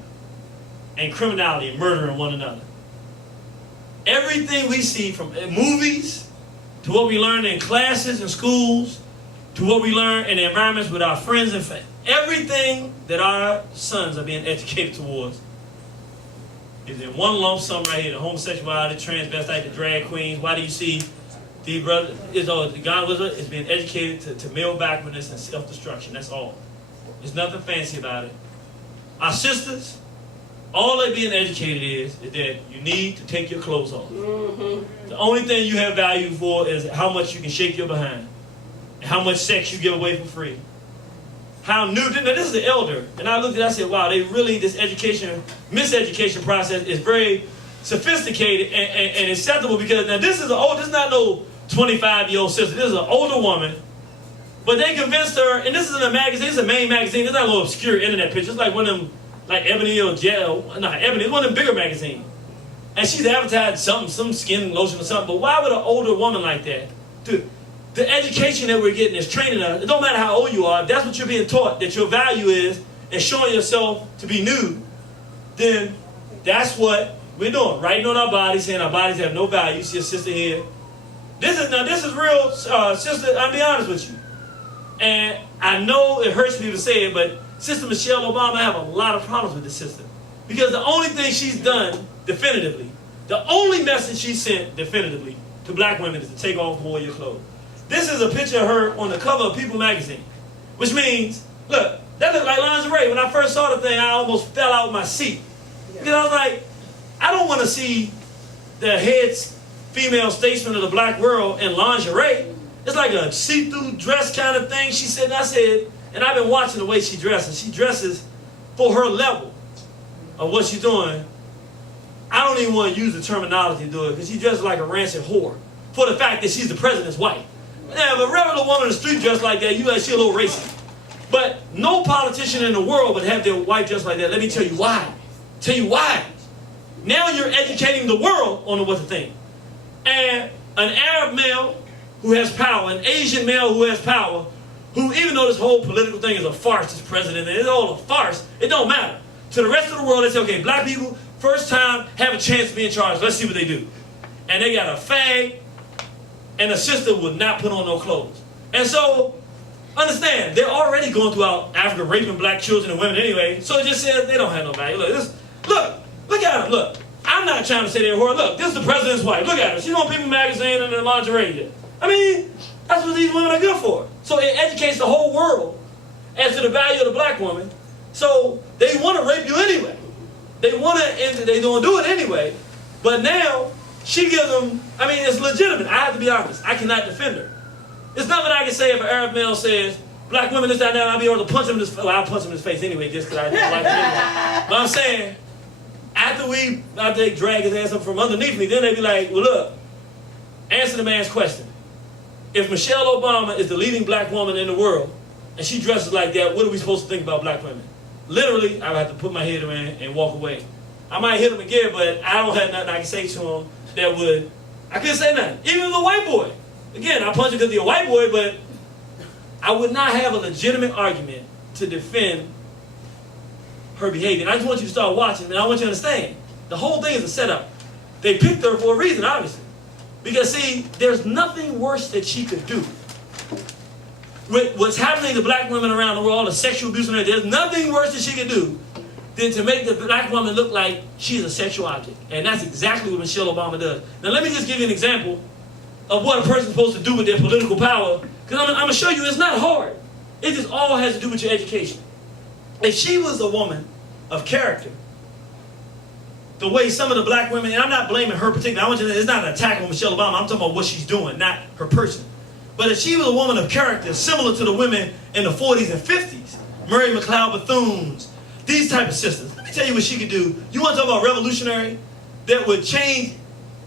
And criminality and murdering one another. Everything we see from movies, to what we learn in classes and schools, to what we learn in the environments with our friends and family. Everything that our sons are being educated towards is in one lump sum right here. The homosexuality, transvestite, the drag queens. Why do you see the brother, the God wizard is being educated to male backwardness and self-destruction. That's all. There's nothing fancy about it. Our sisters, all they're being educated is that you need to take your clothes off. The only thing you have value for is how much you can shake your behind. And how much sex you give away for free. How new, now this is the elder, and I looked at it, I said, wow, they really, this miseducation process is very sophisticated and acceptable, because now this is not no 25-year-old sister, this is an older woman, but they convinced her, and this is in a magazine, it's a main magazine, it's not a little obscure internet picture, it's like one of them, like Ebony or not Ebony, it's one of them bigger magazines, and she's advertised something, some skin lotion or something, but why would an older woman like that, dude? The education that we're getting is training us. It don't matter how old you are. If that's what you're being taught, that your value is, and showing yourself to be nude, then that's what we're doing. Writing on our bodies, saying our bodies have no value. You see a sister here. This is real, sister. I'll be honest with you. And I know it hurts me to say it, but Sister Michelle Obama, I have a lot of problems with this sister. Because the only thing she's done definitively, the only message she sent definitively to black women is to take off more of your clothes. This is a picture of her on the cover of People magazine, which means, look, that looked like lingerie. When I first saw the thing, I almost fell out of my seat. Because I was like, I don't want to see the head female statesman of the black world in lingerie. It's like a see-through dress kind of thing. She said, and I said, and I've been watching the way she dresses. She dresses for her level of what she's doing. I don't even want to use the terminology to do it, because she dresses like a rancid whore for the fact that she's the president's wife. Now, if a regular woman in the street dressed like that, you like she a little racist. But no politician in the world would have their wife dressed like that. Let me tell you why. Tell you why. Now you're educating the world on what to think. And an Arab male who has power, an Asian male who has power, who, even though this whole political thing is a farce, this president, it's all a farce, it don't matter. To the rest of the world, they say, okay, black people, first time, have a chance to be in charge. Let's see what they do. and they got a fag, and a sister would not put on no clothes. And so, understand, they're already going throughout Africa raping black children and women anyway, so it just says they don't have no value. Look at them, look. I'm not trying to say they're horrible. Look, this is the president's wife. Look at her. She's on People Magazine and in lingerie. I mean, that's what these women are good for. So it educates the whole world as to the value of the black woman. So they want to rape you anyway. They want to, they don't do it anyway. But now, she gives them, I mean, it's legitimate. I have to be honest. I cannot defend her. There's nothing I can say if an Arab male says, black women, this, that, and that, I'll be able to punch him in his face. Well, I'll punch him in his face anyway, just because I don't like him anyway. But I'm saying, after they drag his ass up from underneath me, then they be like, well, look, answer the man's question. If Michelle Obama is the leading black woman in the world, and she dresses like that, what are we supposed to think about black women? Literally, I would have to put my head around and walk away. I might hit him again, but I don't have nothing I can say to him that would, I couldn't say nothing. Even the white boy. Again, I punch him because he's a white boy, but I would not have a legitimate argument to defend her behavior. And I just want you to start watching, and I want you to understand, the whole thing is a setup. They picked her for a reason, obviously. Because, see, there's nothing worse that she could do. With what's happening to black women around the world, all the sexual abuse, and there's nothing worse that she could do than to make the black woman look like she's a sexual object. And that's exactly what Michelle Obama does. Now, let me just give you an example of what a person's supposed to do with their political power, because I'm going to show you it's not hard. It just all has to do with your education. If she was a woman of character, the way some of the black women, and I'm not blaming her particularly, I want you to, it's not an attack on Michelle Obama, I'm talking about what she's doing, not her person. But if she was a woman of character, similar to the women in the 40s and 50s, Murray McLeod Bethune's, these type of sisters, let me tell you what she could do. You want to talk about revolutionary? That would change,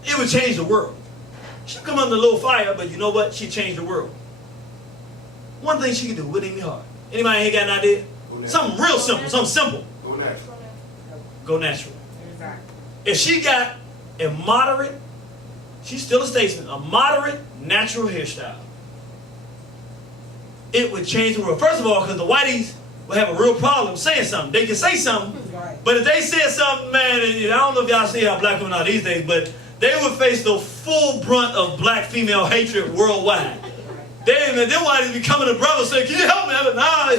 it would change the world. She'd come under a little fire, but you know what? She'd change the world. One thing she could do, wouldn't even be hard. Anybody ain't got an idea? Something real simple, something simple. Go natural. Go natural. If she got a moderate, she's still a statesman, a moderate natural hairstyle, it would change the world. First of all, because the whiteys would have a real problem saying something. They can say something, but if they said something, man, I don't know if y'all see how black women are these days, but they would face the full brunt of black female hatred worldwide. Them whiteys be coming to brothers saying, can you help me? I'm like, nah,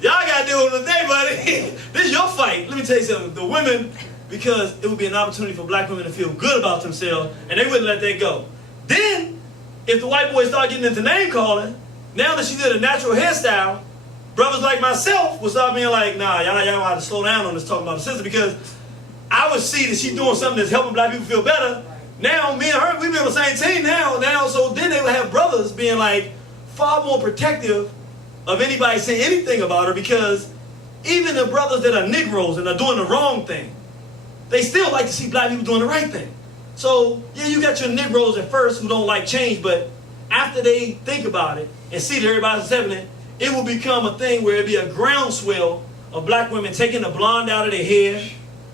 y'all got to deal with it today, buddy. This is your fight. Let me tell you something. The women, because it would be an opportunity for black women to feel good about themselves, and they wouldn't let that go. Then, if the white boys start getting into name calling, now that she did a natural hairstyle, brothers like myself would start being like, nah, y'all have to slow down on this talking about the sister, because I would see that she's doing something that's helping black people feel better. Now, me and her, we be on the same team now, so then they would have brothers being like far more protective of anybody saying anything about her, because even the brothers that are Negroes and are doing the wrong thing, they still like to see black people doing the right thing. So, yeah, you got your Negroes at first who don't like change, but after they think about it and see that everybody's accepting it, it will become a thing where it'll be a groundswell of black women taking the blonde out of their hair,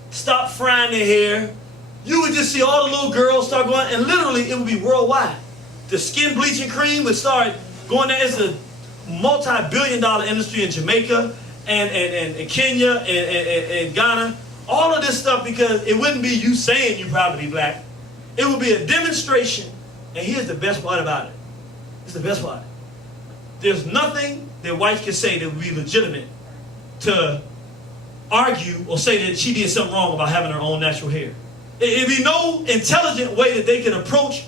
stop frying their hair. You would just see all the little girls start going, and literally it would be worldwide. The skin bleaching cream would start going there. It's a multi-billion-dollar industry in Jamaica and Kenya and Ghana. All of this stuff, because it wouldn't be you saying you're proud to be black. It would be a demonstration. And here's the best part about it. It's the best part. There's nothing that whites can say that would be legitimate to argue or say that she did something wrong about having her own natural hair. It'd be no intelligent way that they could approach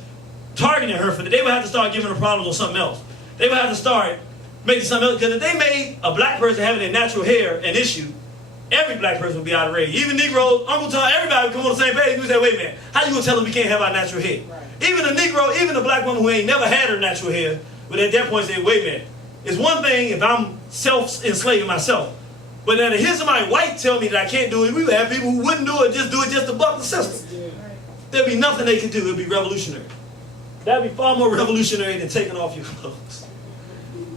targeting her for that. They would have to start giving her problems on something else. They would have to start making something else. Because if they made a black person having their natural hair an issue, every black person would be outraged. Even Negroes, Uncle Tom, everybody would come on the same page. We say, wait a minute, how you going to tell us we can't have our natural hair? Right. Even a Negro, even a black woman who ain't never had her natural hair, but at that point say, wait a minute, it's one thing if I'm self-enslaving myself, but then to hear somebody white tell me that I can't do it, we would have people who wouldn't do it just to buck the system. Yeah. There'd be nothing they could do. It'd be revolutionary. That'd be far more revolutionary than taking off your clothes.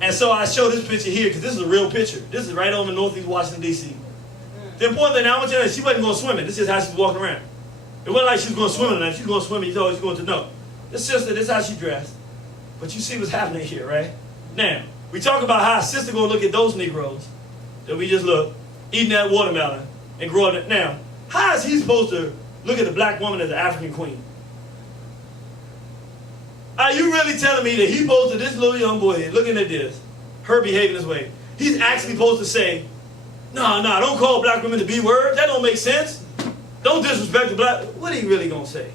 And so I show this picture here because this is a real picture. This is right on the Northeast Washington, D.C. The important thing, I want you to know, she wasn't going swimming. This is how she was walking around. It wasn't like she was going swimming tonight. She was going swimming, you thought she was going to know. This sister, this is how she dressed. But you see what's happening here, right? Now, we talk about how a sister going to look at those Negroes that we just look, eating that watermelon and growing it. Now, how is he supposed to look at the black woman as an African queen? Are you really telling me that he posted this little young boy looking at this, her behaving this way? He's actually supposed to say, no, don't call black women the B word. That don't make sense. Don't disrespect the black. What are you really going to say?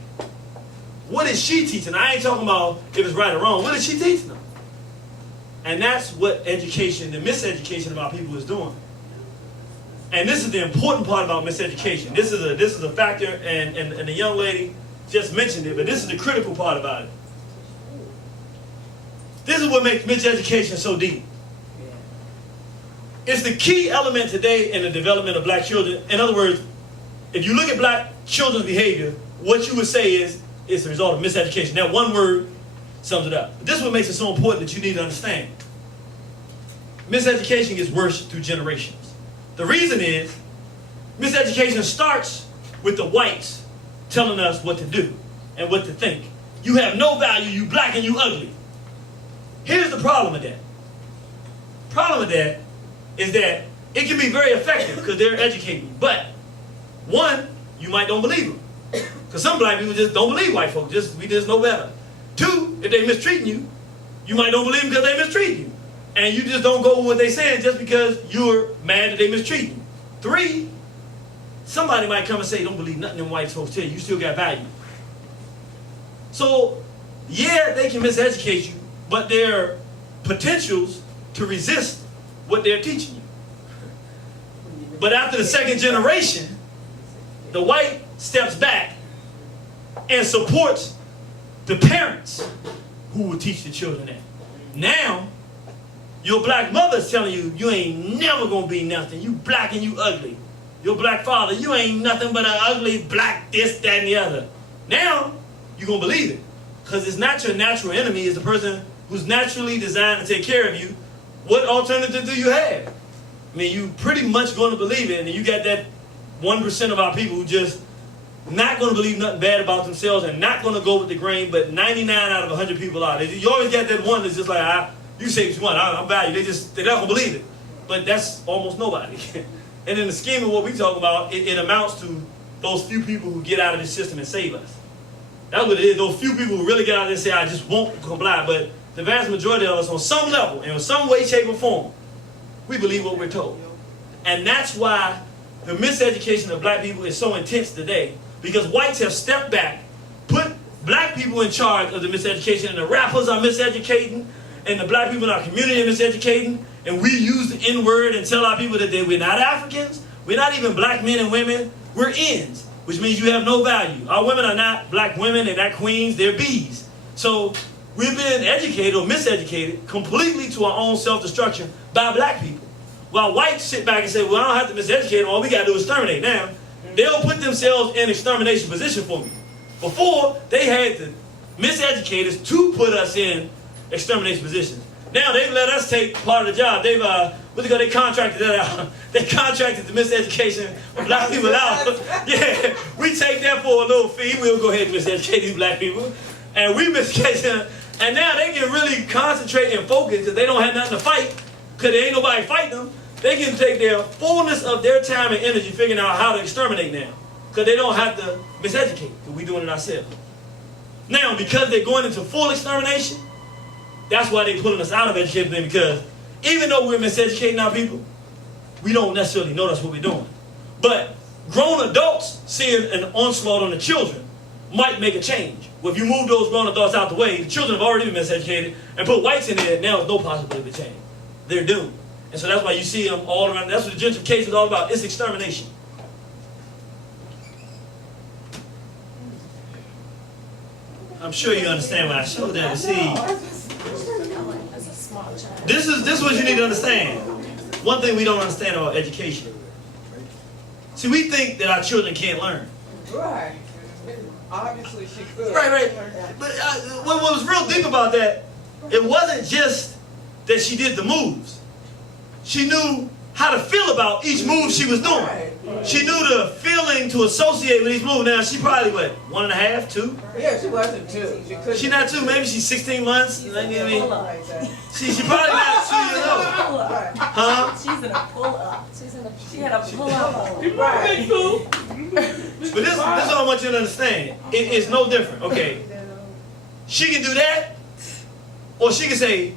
What is she teaching? I ain't talking about if it's right or wrong. What is she teaching them? And that's what education, the miseducation of our people is doing. And this is the important part about miseducation. This is a factor, and the young lady just mentioned it, but this is the critical part about it. This is what makes miseducation so deep. It's the key element today in the development of black children. In other words, if you look at black children's behavior, what you would say is it's the result of miseducation. That one word sums it up. But this is what makes it so important that you need to understand. Miseducation gets worse through generations. The reason is miseducation starts with the whites telling us what to do and what to think. You have no value, you black and you ugly. Here's the problem with that. Problem with that is that it can be very effective because they're educating. But one, you might don't believe them. Because some black people just don't believe white folks. We just know better. Two, if they mistreating you, you might don't believe them because they mistreat you. And you just don't go with what they saying just because you're mad that they mistreat you. Three, somebody might come and say, don't believe nothing them white folks tell you. You still got value. So, yeah, they can miseducate you, but there are potentials to resist what they're teaching you. But after the second generation, the white steps back and supports the parents who will teach the children that. Now, your black mother's telling you, you ain't never gonna be nothing. You black and you ugly. Your black father, you ain't nothing but an ugly black this, that, and the other. Now, you're gonna believe it. Because it's not your natural enemy, it's the person who's naturally designed to take care of you. What alternative do you have? I mean, you pretty much gonna believe it, and you got that 1% of our people who just not gonna believe nothing bad about themselves and not gonna go with the grain, but 99 out of 100 people are. You always got that one that's just like, you say what you want, I'm valued. They're not gonna believe it. But that's almost nobody. And in the scheme of what we talk about, it amounts to those few people who get out of this system and save us. That's what it is. Those few people who really get out there and say, I just won't comply. But the vast majority of us, on some level, in some way, shape, or form, we believe what we're told. And that's why the miseducation of black people is so intense today. Because whites have stepped back, put black people in charge of the miseducation, and the rappers are miseducating, and the black people in our community are miseducating, and we use the N-word and tell our people that we're not Africans, we're not even black men and women, we're N's, which means you have no value. Our women are not black women, they're not queens, they're B's. So we've been educated or miseducated completely to our own self-destruction by black people. While whites sit back and say, well, I don't have to miseducate them, all we got to do is exterminate. Now, they'll put themselves in extermination position for me. Before, they had to miseducate us to put us in extermination positions. Now they've let us take part of the job. They've they contracted that out. They contracted the miseducation of black people out. Yeah, we take that for a little fee. We'll go ahead and miseducate these black people, and we miseducate them. And now they can really concentrate and focus because they don't have nothing to fight. Because there ain't nobody fighting them. They can take their fullness of their time and energy figuring out how to exterminate now. Because they don't have to miseducate. Because we're doing it ourselves. Now, because they're going into full extermination, that's why they're pulling us out of education, because even though we're miseducating our people, we don't necessarily know that's what we're doing. But grown adults seeing an onslaught on the children might make a change. Well, if you move those grown adults out the way, the children have already been miseducated, and put whites in there, now there's no possibility of change. They're doomed. And so that's why you see them all around. That's what the gentrification is all about. It's extermination. I'm sure you understand when I showed that. See, this is what you need to understand. One thing we don't understand about education. See, we think that our children can't learn. Right. Obviously she could. Right. But what was real deep about that, it wasn't just that she did the moves. She knew how to feel about each move she was doing. She knew the feeling to associate with each move. Now, she probably, what, 1.5, 2? Yeah, she wasn't 2. She's not 2. Maybe she's 16 months. You know what I mean? She's probably not 2 years old. Huh? She's in a pull-up. She had a pull-up. Right. But this is what I want you to understand. It's no different. Okay. She can do that, or she can say,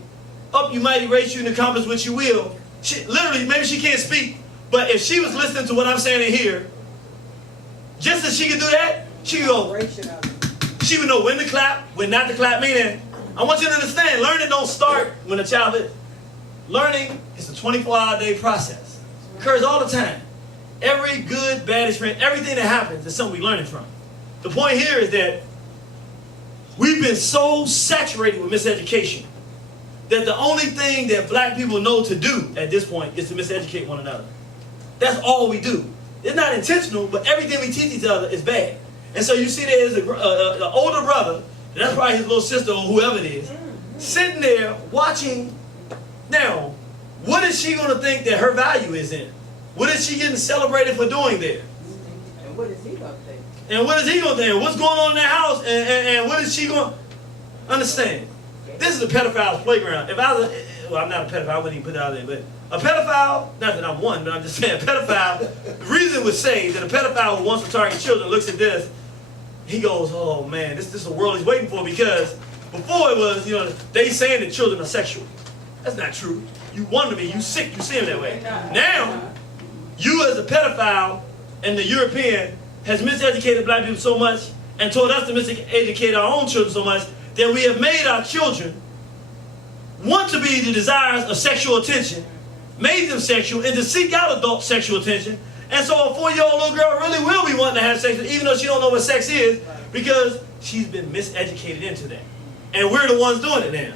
up you mighty race, you can accomplish what you will. She, literally, maybe she can't speak, but if she was listening to what I'm saying in here, just as she can do that, she can go, she would know when to clap, when not to clap, meaning, I want you to understand, learning don't start when a child is. Learning is a 24-hour-a-day process. It occurs all the time. Every good, bad experience, everything that happens is something we're learning from. The point here is that we've been so saturated with miseducation that the only thing that black people know to do at this point is to miseducate one another. That's all we do. It's not intentional, but everything we teach each other is bad. And so you see there's an older brother, and that's probably his little sister or whoever it is, sitting there watching. Now, what is she going to think that her value is in? What is she getting celebrated for doing there? And what is he going to think? And what is he going to think? What's going on in that house? And what is she going to understand? This is a pedophile's playground. If I was well, I'm not a pedophile, I wouldn't even put it out there, but a pedophile, not that I'm one, but I'm just saying a pedophile, the reason would say that a pedophile who wants to target children looks at this, he goes, oh man, this is a world he's waiting for, because before it was, you know, they saying that children are sexual. That's not true. You want to be, you sick, you see him that way. Now, you as a pedophile and the European has miseducated black people so much and taught us to miseducate our own children so much that we have made our children want to be the desires of sexual attention, made them sexual, and to seek out adult sexual attention. And so a 4-year-old little girl really will be wanting to have sex, even though she don't know what sex is, because she's been miseducated into that. And we're the ones doing it now.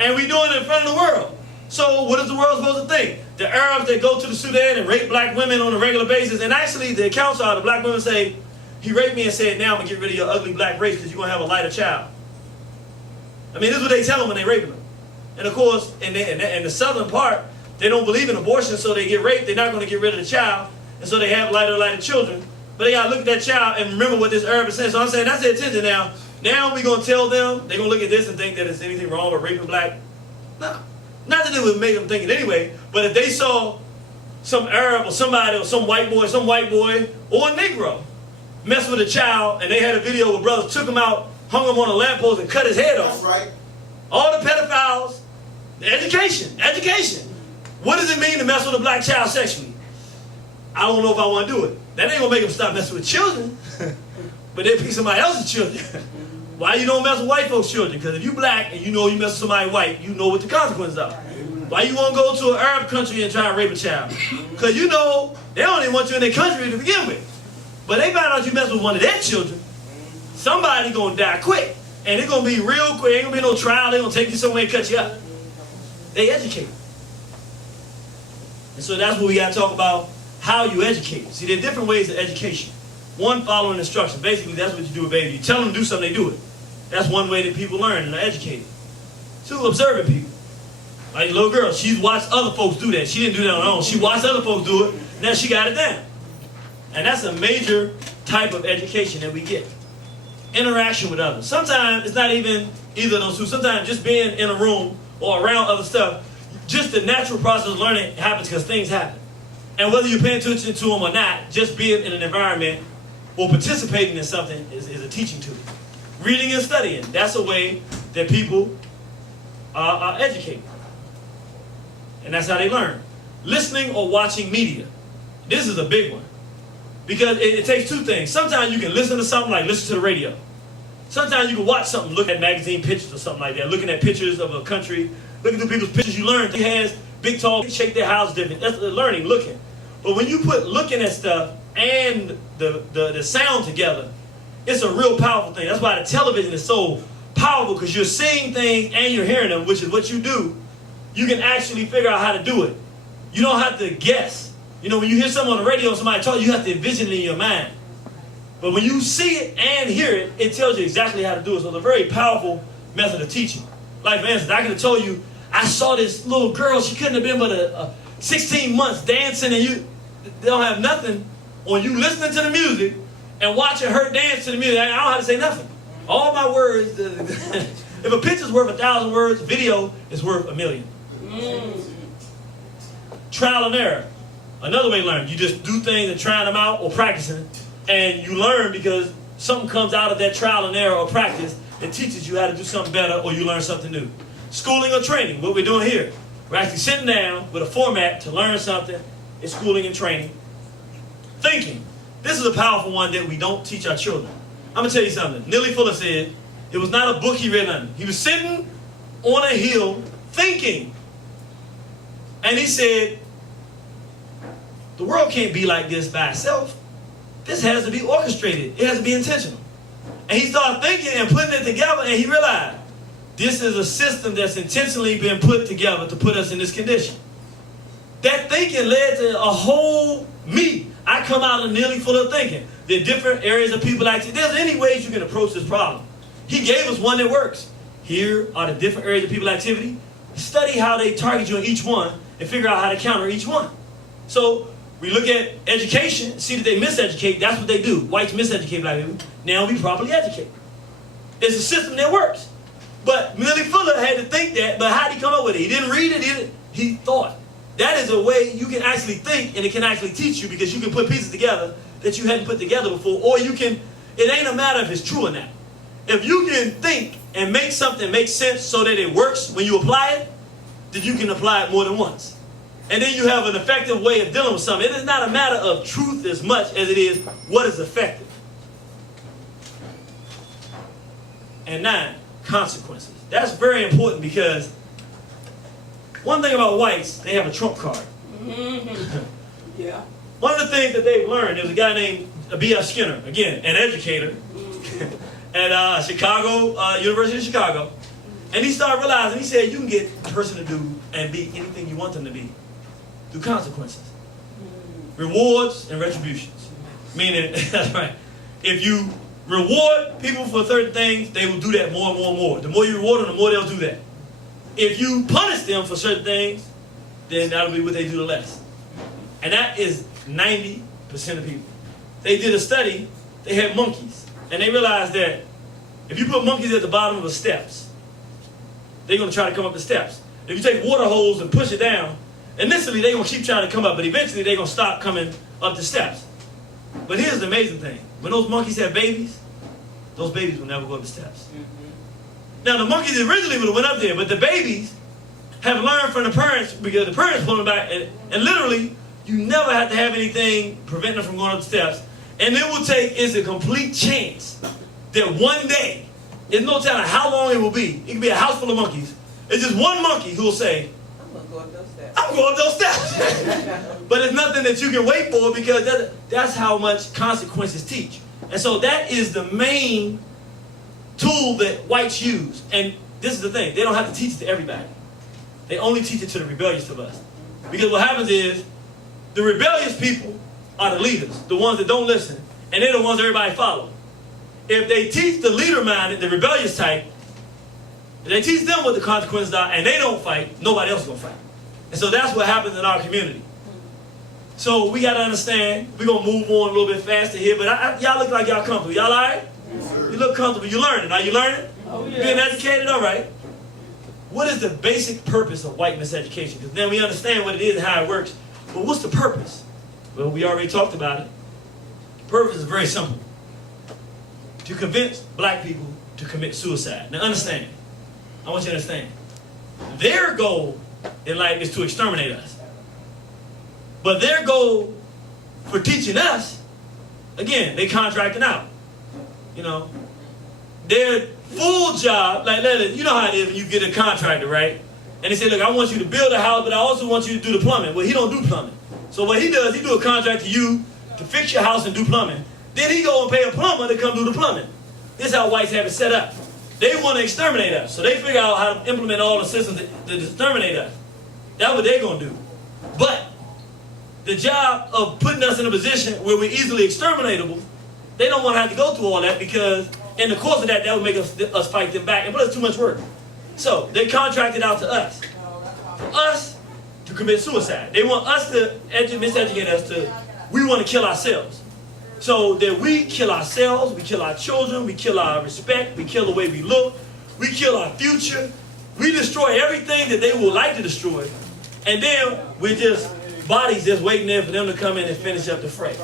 And we're doing it in front of the world. So what is the world supposed to think? The Arabs that go to the Sudan and rape black women on a regular basis, and actually the accounts are the black women say, he raped me and said, now I'm going to get rid of your ugly black race because you're going to have a lighter child. I mean, this is what they tell them when they rape them. And of course, in the southern part, they don't believe in abortion, so they get raped. They're not going to get rid of the child, and so they have lighter children. But they got to look at that child and remember what this Arab is saying. So I'm saying that's their intention now. Now we're going to tell them, they're going to look at this and think that there's anything wrong with raping black. No. Not that it would make them think it anyway, but if they saw some Arab or somebody or some white boy or a Negro mess with a child, and they had a video where brothers took him out, hung him on a lamppost and cut his head off. That's right. All the pedophiles, education. What does it mean to mess with a black child sexually? I don't know if I want to do it. That ain't going to make them stop messing with children, but they pick somebody else's children. Why you don't mess with white folks' children? Because if you black and you know you mess with somebody white, you know what the consequences are. Why you want to go to an Arab country and try and rape a child? Because you know they don't even want you in their country to begin with. But they find out you mess with one of their children, somebody going to die quick. And it's going to be real quick. Ain't going to be no trial. They're going to take you somewhere and cut you up. They educate. And so that's what we got to talk about, how you educate. See, there are different ways of education. One, following instructions. Basically, that's what you do with babies. You tell them to do something, they do it. That's one way that people learn and are educated. Two, observing people. Like a little girl, she's watched other folks do that. She didn't do that on her own. She watched other folks do it, now she got it down. And that's a major type of education that we get. Interaction with others. Sometimes it's not even either of those two. Sometimes just being in a room or around other stuff, just the natural process of learning happens because things happen. And whether you're paying attention to them or not, just being in an environment or participating in something is a teaching tool. Reading and studying, that's a way that people are educated. And that's how they learn. Listening or watching media. This is a big one. Because it takes two things. Sometimes you can listen to something like listen to the radio. Sometimes you can watch something, look at magazine pictures or something like that. Looking at pictures of a country, looking through people's pictures, you learn. He has big, tall, shake their house different. That's learning, looking. But when you put looking at stuff and the sound together, it's a real powerful thing. That's why the television is so powerful, because you're seeing things and you're hearing them, which is what you do. You can actually figure out how to do it. You don't have to guess. You know, when you hear something on the radio and somebody talk, you have to envision it in your mind. But when you see it and hear it, it tells you exactly how to do it. So it's a very powerful method of teaching. Like, for instance, I could have told you, I saw this little girl, she couldn't have been but 16 months dancing, and you don't have nothing on you listening to the music and watching her dance to the music. I don't have to say nothing. All my words, if a picture's worth 1,000 words, video is worth 1,000,000. Trial and error. Another way to learn. You just do things and trying them out or practicing, and you learn because something comes out of that trial and error or practice that teaches you how to do something better or you learn something new. Schooling or training, what we're doing here. We're actually sitting down with a format to learn something. It's schooling and training. Thinking. This is a powerful one that we don't teach our children. I'm going to tell you something. Neely Fuller said it was not a book he read on. He was sitting on a hill thinking. And he said, the world can't be like this by itself. This has to be orchestrated. It has to be intentional. And he started thinking and putting it together, and he realized this is a system that's intentionally been put together to put us in this condition. That thinking led to a whole me. I come out of Neely Fuller thinking. There are different areas of people activity. There's any ways you can approach this problem. He gave us one that works. Here are the different areas of people activity. Study how they target you in each one and figure out how to counter each one. So we look at education, see that they miseducate. That's what they do. Whites miseducate black people. Now we properly educate. It's a system that works. But Neely Fuller had to think that, but how did he come up with it? He didn't read it, he thought. That is a way you can actually think, and it can actually teach you because you can put pieces together that you hadn't put together before, or you can, it ain't a matter if it's true or not. If you can think and make something make sense so that it works when you apply it, then you can apply it more than once. And then you have an effective way of dealing with something. It is not a matter of truth as much as it is what is effective. And 9, consequences. That's very important because one thing about whites, they have a trump card. Yeah. One of the things that they've learned, there's a guy named B.F. Skinner, again, an educator at Chicago, University of Chicago. And he started realizing, he said, you can get a person to do and be anything you want them to be through consequences. Rewards and retributions. Meaning, that's right. If you reward people for certain things, they will do that more and more and more. The more you reward them, the more they'll do that. If you punish them for certain things, then that'll be what they do the less. And that is 90% of people. They did a study, they had monkeys, and they realized that if you put monkeys at the bottom of the steps, they're going to try to come up the steps. If you take water hose and push it down, initially they're going to keep trying to come up, but eventually they're going to stop coming up the steps. But here's the amazing thing. When those monkeys have babies, those babies will never go up the steps. Now the monkeys originally would have went up there, but the babies have learned from the parents because the parents pull them back, and literally you never have to have anything prevent them from going up the steps. And it will take, it's a complete chance that one day, there's no telling how long it will be. It could be a house full of monkeys. It's just one monkey who will say, I'm going to go up those steps. I'm going up those steps. But it's nothing that you can wait for because that's how much consequences teach. And so that is the main tool that whites use. And this is the thing. They don't have to teach it to everybody. They only teach it to the rebellious of us. Because what happens is the rebellious people are the leaders, the ones that don't listen, and they're the ones everybody follows. If they teach the leader-minded, the rebellious type, if they teach them what the consequences are and they don't fight, nobody else is going to fight. And so that's what happens in our community. So we got to understand, we're going to move on a little bit faster here, but y'all look like y'all comfortable. Y'all all right? Yes, you look comfortable. You learning. Are you learning? Oh, yeah. Being educated? All right. What is the basic purpose of white miseducation? Because then we understand what it is and how it works. But what's the purpose? Well, we already talked about it. The purpose is very simple. To convince black people to commit suicide. Now understand. I want you to understand. Their goal in life is to exterminate us. But their goal for teaching us, again, they contracting out. You know, their full job, like you know how it is when you get a contractor, right? And they say, look, I want you to build a house, but I also want you to do the plumbing. Well, he don't do plumbing. So what he does, he do a contract to you to fix your house and do plumbing. Then he go and pay a plumber to come do the plumbing. This is how whites have it set up. They want to exterminate us. So they figure out how to implement all the systems to exterminate us. That's what they're going to do. But the job of putting us in a position where we're easily exterminatable, they don't want to have to go through all that because in the course of that would make us fight them back. And plus, it's too much work. So they contracted out to us. For us to commit suicide. They want us to miseducate us to, we want to kill ourselves. So that we kill ourselves, we kill our children, we kill our respect, we kill the way we look, we kill our future, we destroy everything that they would like to destroy. And then we're just bodies just waiting there for them to come in and finish up the fray.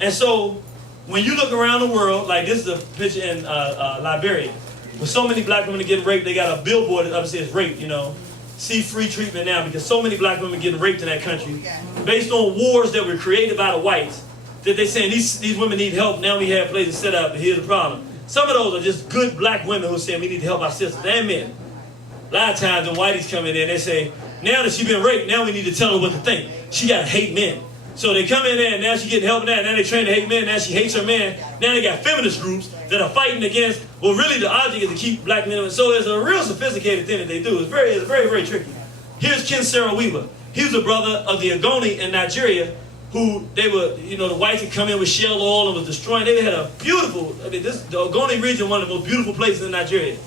And so when you look around the world, like this is a picture in Liberia, with so many black women getting raped, they got a billboard that up says rape, you know. See free treatment now, because so many black women getting raped in that country based on wars that were created by the whites, that they saying these women need help. Now we have places set up, but here's the problem. Some of those are just good black women who are saying we need to help our sisters and men. A lot of times when whiteys come in there, they say, now that she's been raped, now we need to tell her what to think. She got to hate men. So they come in there and now she getting help now. Now they train to hate men. Now she hates her man. Now they got feminist groups that are fighting against. Well, really the object is to keep black men. So it's a real sophisticated thing that they do. It's very, very tricky. Here's Ken Saro-Wiwa. He was a brother of the Ogoni in Nigeria, who they were, you know, the whites had come in with shell oil and was destroying. They had a beautiful, the Ogoni region, one of the most beautiful places in Nigeria.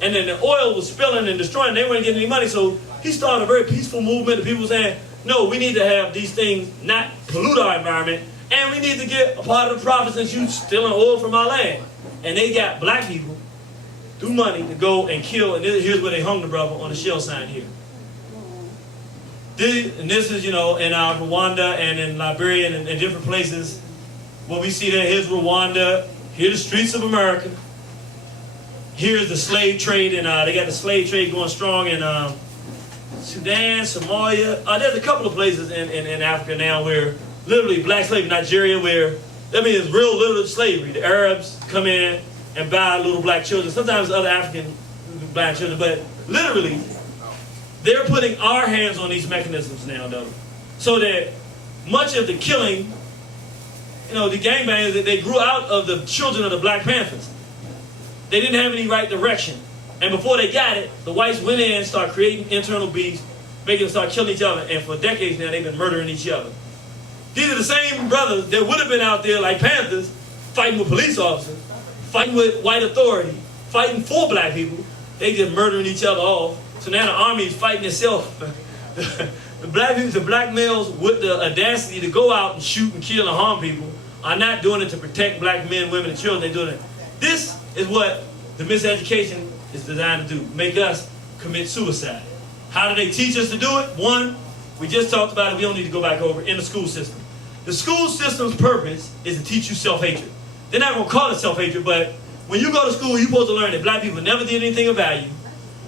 And then the oil was spilling and destroying. They weren't getting any money. So he started a very peaceful movement. The people saying, no, we need to have these things not pollute our environment, and we need to get a part of the profits since you stealing oil from our land. And they got black people through money to go and kill. And here's where they hung the brother on the shell sign here. This is, you know, in Rwanda and in Liberia and in different places. What we see there, here's Rwanda. Here's the streets of America. Here's the slave trade, and they got the slave trade going strong in Sudan, Somalia. There's a couple of places in Africa now where literally black slavery, Nigeria, where, I mean, it's real little slavery. The Arabs come in and buy little black children, sometimes other African black children, but literally, they're putting our hands on these mechanisms now, though. So that much of the killing, you know, the gangbangers, that they grew out of the children of the Black Panthers. They didn't have any right direction. And before they got it, the whites went in and started creating internal beefs, making them start killing each other. And for decades now, they've been murdering each other. These are the same brothers that would have been out there like Panthers, fighting with police officers, fighting with white authority, fighting for black people. They just murdering each other off. So now the army is fighting itself. The black people, the black males with the audacity to go out and shoot and kill and harm people are not doing it to protect black men, women, and children. They're doing it. This is what the miseducation is designed to do, make us commit suicide. How do they teach us to do it? One, we just talked about it, we don't need to go back over, in the school system. The school system's purpose is to teach you self-hatred. They're not going to call it self-hatred, but when you go to school, you're supposed to learn that black people never did anything of value.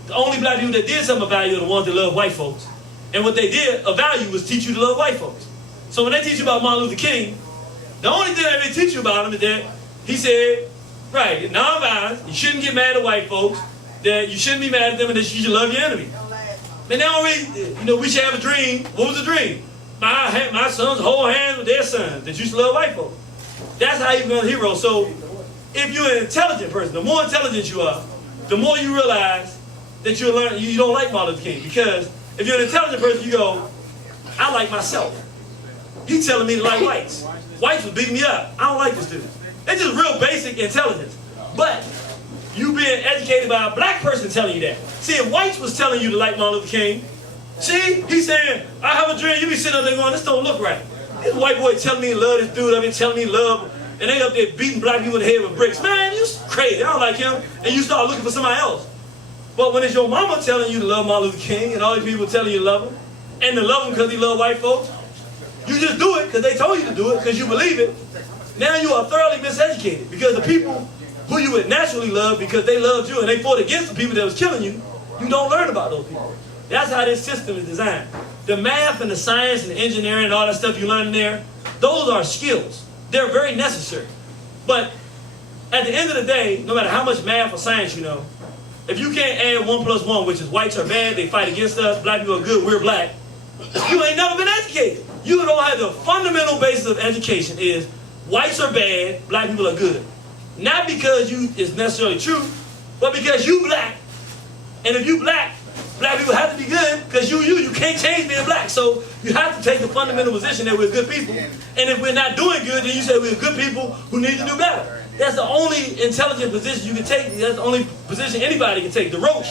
The only black people that did something of value are the ones that love white folks. And what they did of value was teach you to love white folks. So when they teach you about Martin Luther King, the only thing that they teach you about him is that he said, right, nonviolence, you shouldn't get mad at white folks, that you shouldn't be mad at them, and that you should love your enemy. And they don't really, you know, we should have a dream. What was the dream? My sons hold hands with their sons, that you should love white folks. That's how you become a hero. So if you're an intelligent person, the more intelligent you are, the more you realize that you learn you don't like Martin Luther King. Because if you're an intelligent person, you go, I like myself. He's telling me to like whites. Whites would beat me up. I don't like this dude. It's just real basic intelligence. But you being educated by a black person telling you that. See, if whites was telling you to like Martin Luther King, see, he's saying, I have a dream, you be sitting up there going, this don't look right. This white boy telling me to love this dude, I've been telling me to love, and they up there beating black people in the head with bricks. Man, you crazy, I don't like him. And you start looking for somebody else. But when it's your mama telling you to love Martin Luther King, and all these people telling you to love him, and to love him because he love white folks, you just do it because they told you to do it, because you believe it. Now you are thoroughly miseducated, because the people who you would naturally love because they loved you and they fought against the people that was killing you, you don't learn about those people. That's how this system is designed. The math and the science and the engineering and all that stuff you learn in there, those are skills. They're very necessary. But at the end of the day, no matter how much math or science you know, if you can't add 1 + 1, which is whites are bad, they fight against us, black people are good, we're black, you ain't never been educated. You don't have the fundamental basis of education is whites are bad, black people are good. Not because it's necessarily true, but because you black. And if you black people have to be good because you can't change being black. So you have to take the fundamental position that we're good people. And if we're not doing good, then you say we're good people who need to do better. That's the only intelligent position you can take. That's the only position anybody can take. The roach,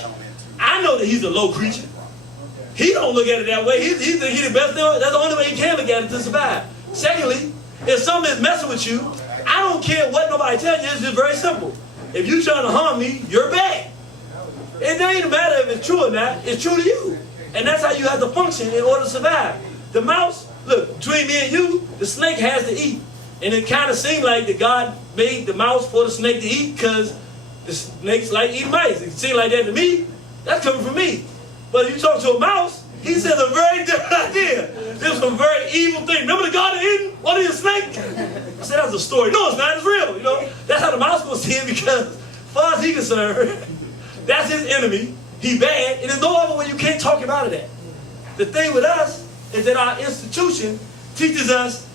I know that he's a low creature. He don't look at it that way. He think he's the best thing. That's the only way he can look at it to survive. Secondly, if something is messing with you, I don't care what nobody tells you. It's just very simple. If you trying to harm me, you're bad. It doesn't matter if it's true or not. It's true to you. And that's how you have to function in order to survive. The mouse, look, between me and you, the snake has to eat. And it kind of seemed like that God made the mouse for the snake to eat because the snakes like eating mice. It seemed like that to me. That's coming from me. But if you talk to a mouse, he says a very different idea. There's some very evil thing. Remember the Garden of Eden? What is a snake? I said that's a story. No, it's not. It's real. You know, that's how the mouse gonna see it because, as far as he's concerned, that's his enemy. He bad, and there's no other way you can't talk him out of that. The thing with us is that our institution teaches us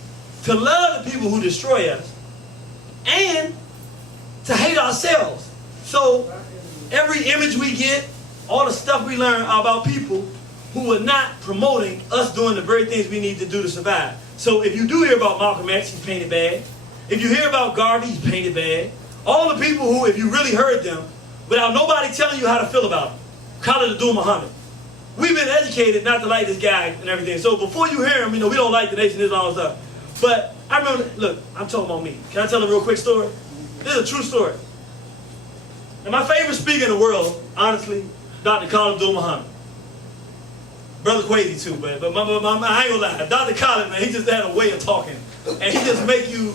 to love the people who destroy us and to hate ourselves. So every image we get, all the stuff we learn are about people who are not promoting us doing the very things we need to do to survive. So if you do hear about Malcolm X, he's painted bad. If you hear about Garvey, he's painted bad. All the people who, if you really heard them, without nobody telling you how to feel about them, Khalid Abdul-Muhammad. We've been educated not to like this guy and everything. So before you hear him, you know, we don't like the nation, this and all this stuff. But I remember, look, I'm talking about me. Can I tell a real quick story? This is a true story. And my favorite speaker in the world, honestly, Dr. Khalid Abdul-Muhammad. Brother Quasi too, but I ain't gonna lie. Dr. Khalid, man, he just had a way of talking. And he just make you,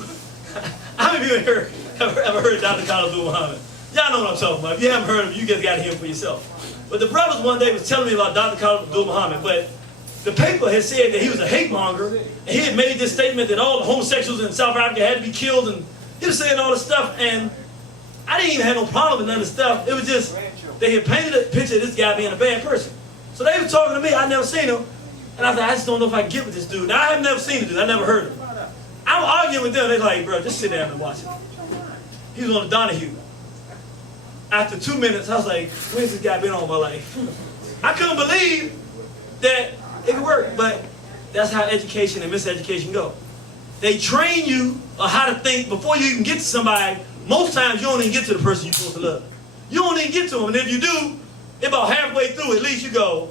how many of you ever heard Dr. Khalid Abdul-Muhammad? Y'all know what I'm talking about. If you haven't heard him, you just gotta hear him for yourself. But the brothers one day was telling me about Dr. Khalid Abdul-Muhammad, but the paper had said that he was a hate monger, and he had made this statement that all the homosexuals in South Africa had to be killed, and he was saying all this stuff, and I didn't even have no problem with none of the stuff. It was just, they had painted a picture of this guy being a bad person. So they were talking to me, I'd never seen him, and I was like, I just don't know if I can get with this dude. Now, I have never seen the dude, I never heard him. I'm arguing with them, they're like, bro, just sit down and watch it. He was on the Donahue. After 2 minutes, I was like, where's this guy been all my life? I couldn't believe that it could work, but that's how education and miseducation go. They train you on how to think before you even get to somebody. Most times you don't even get to the person you're supposed to love. You don't even get to them, and if you do, about halfway through, at least you go,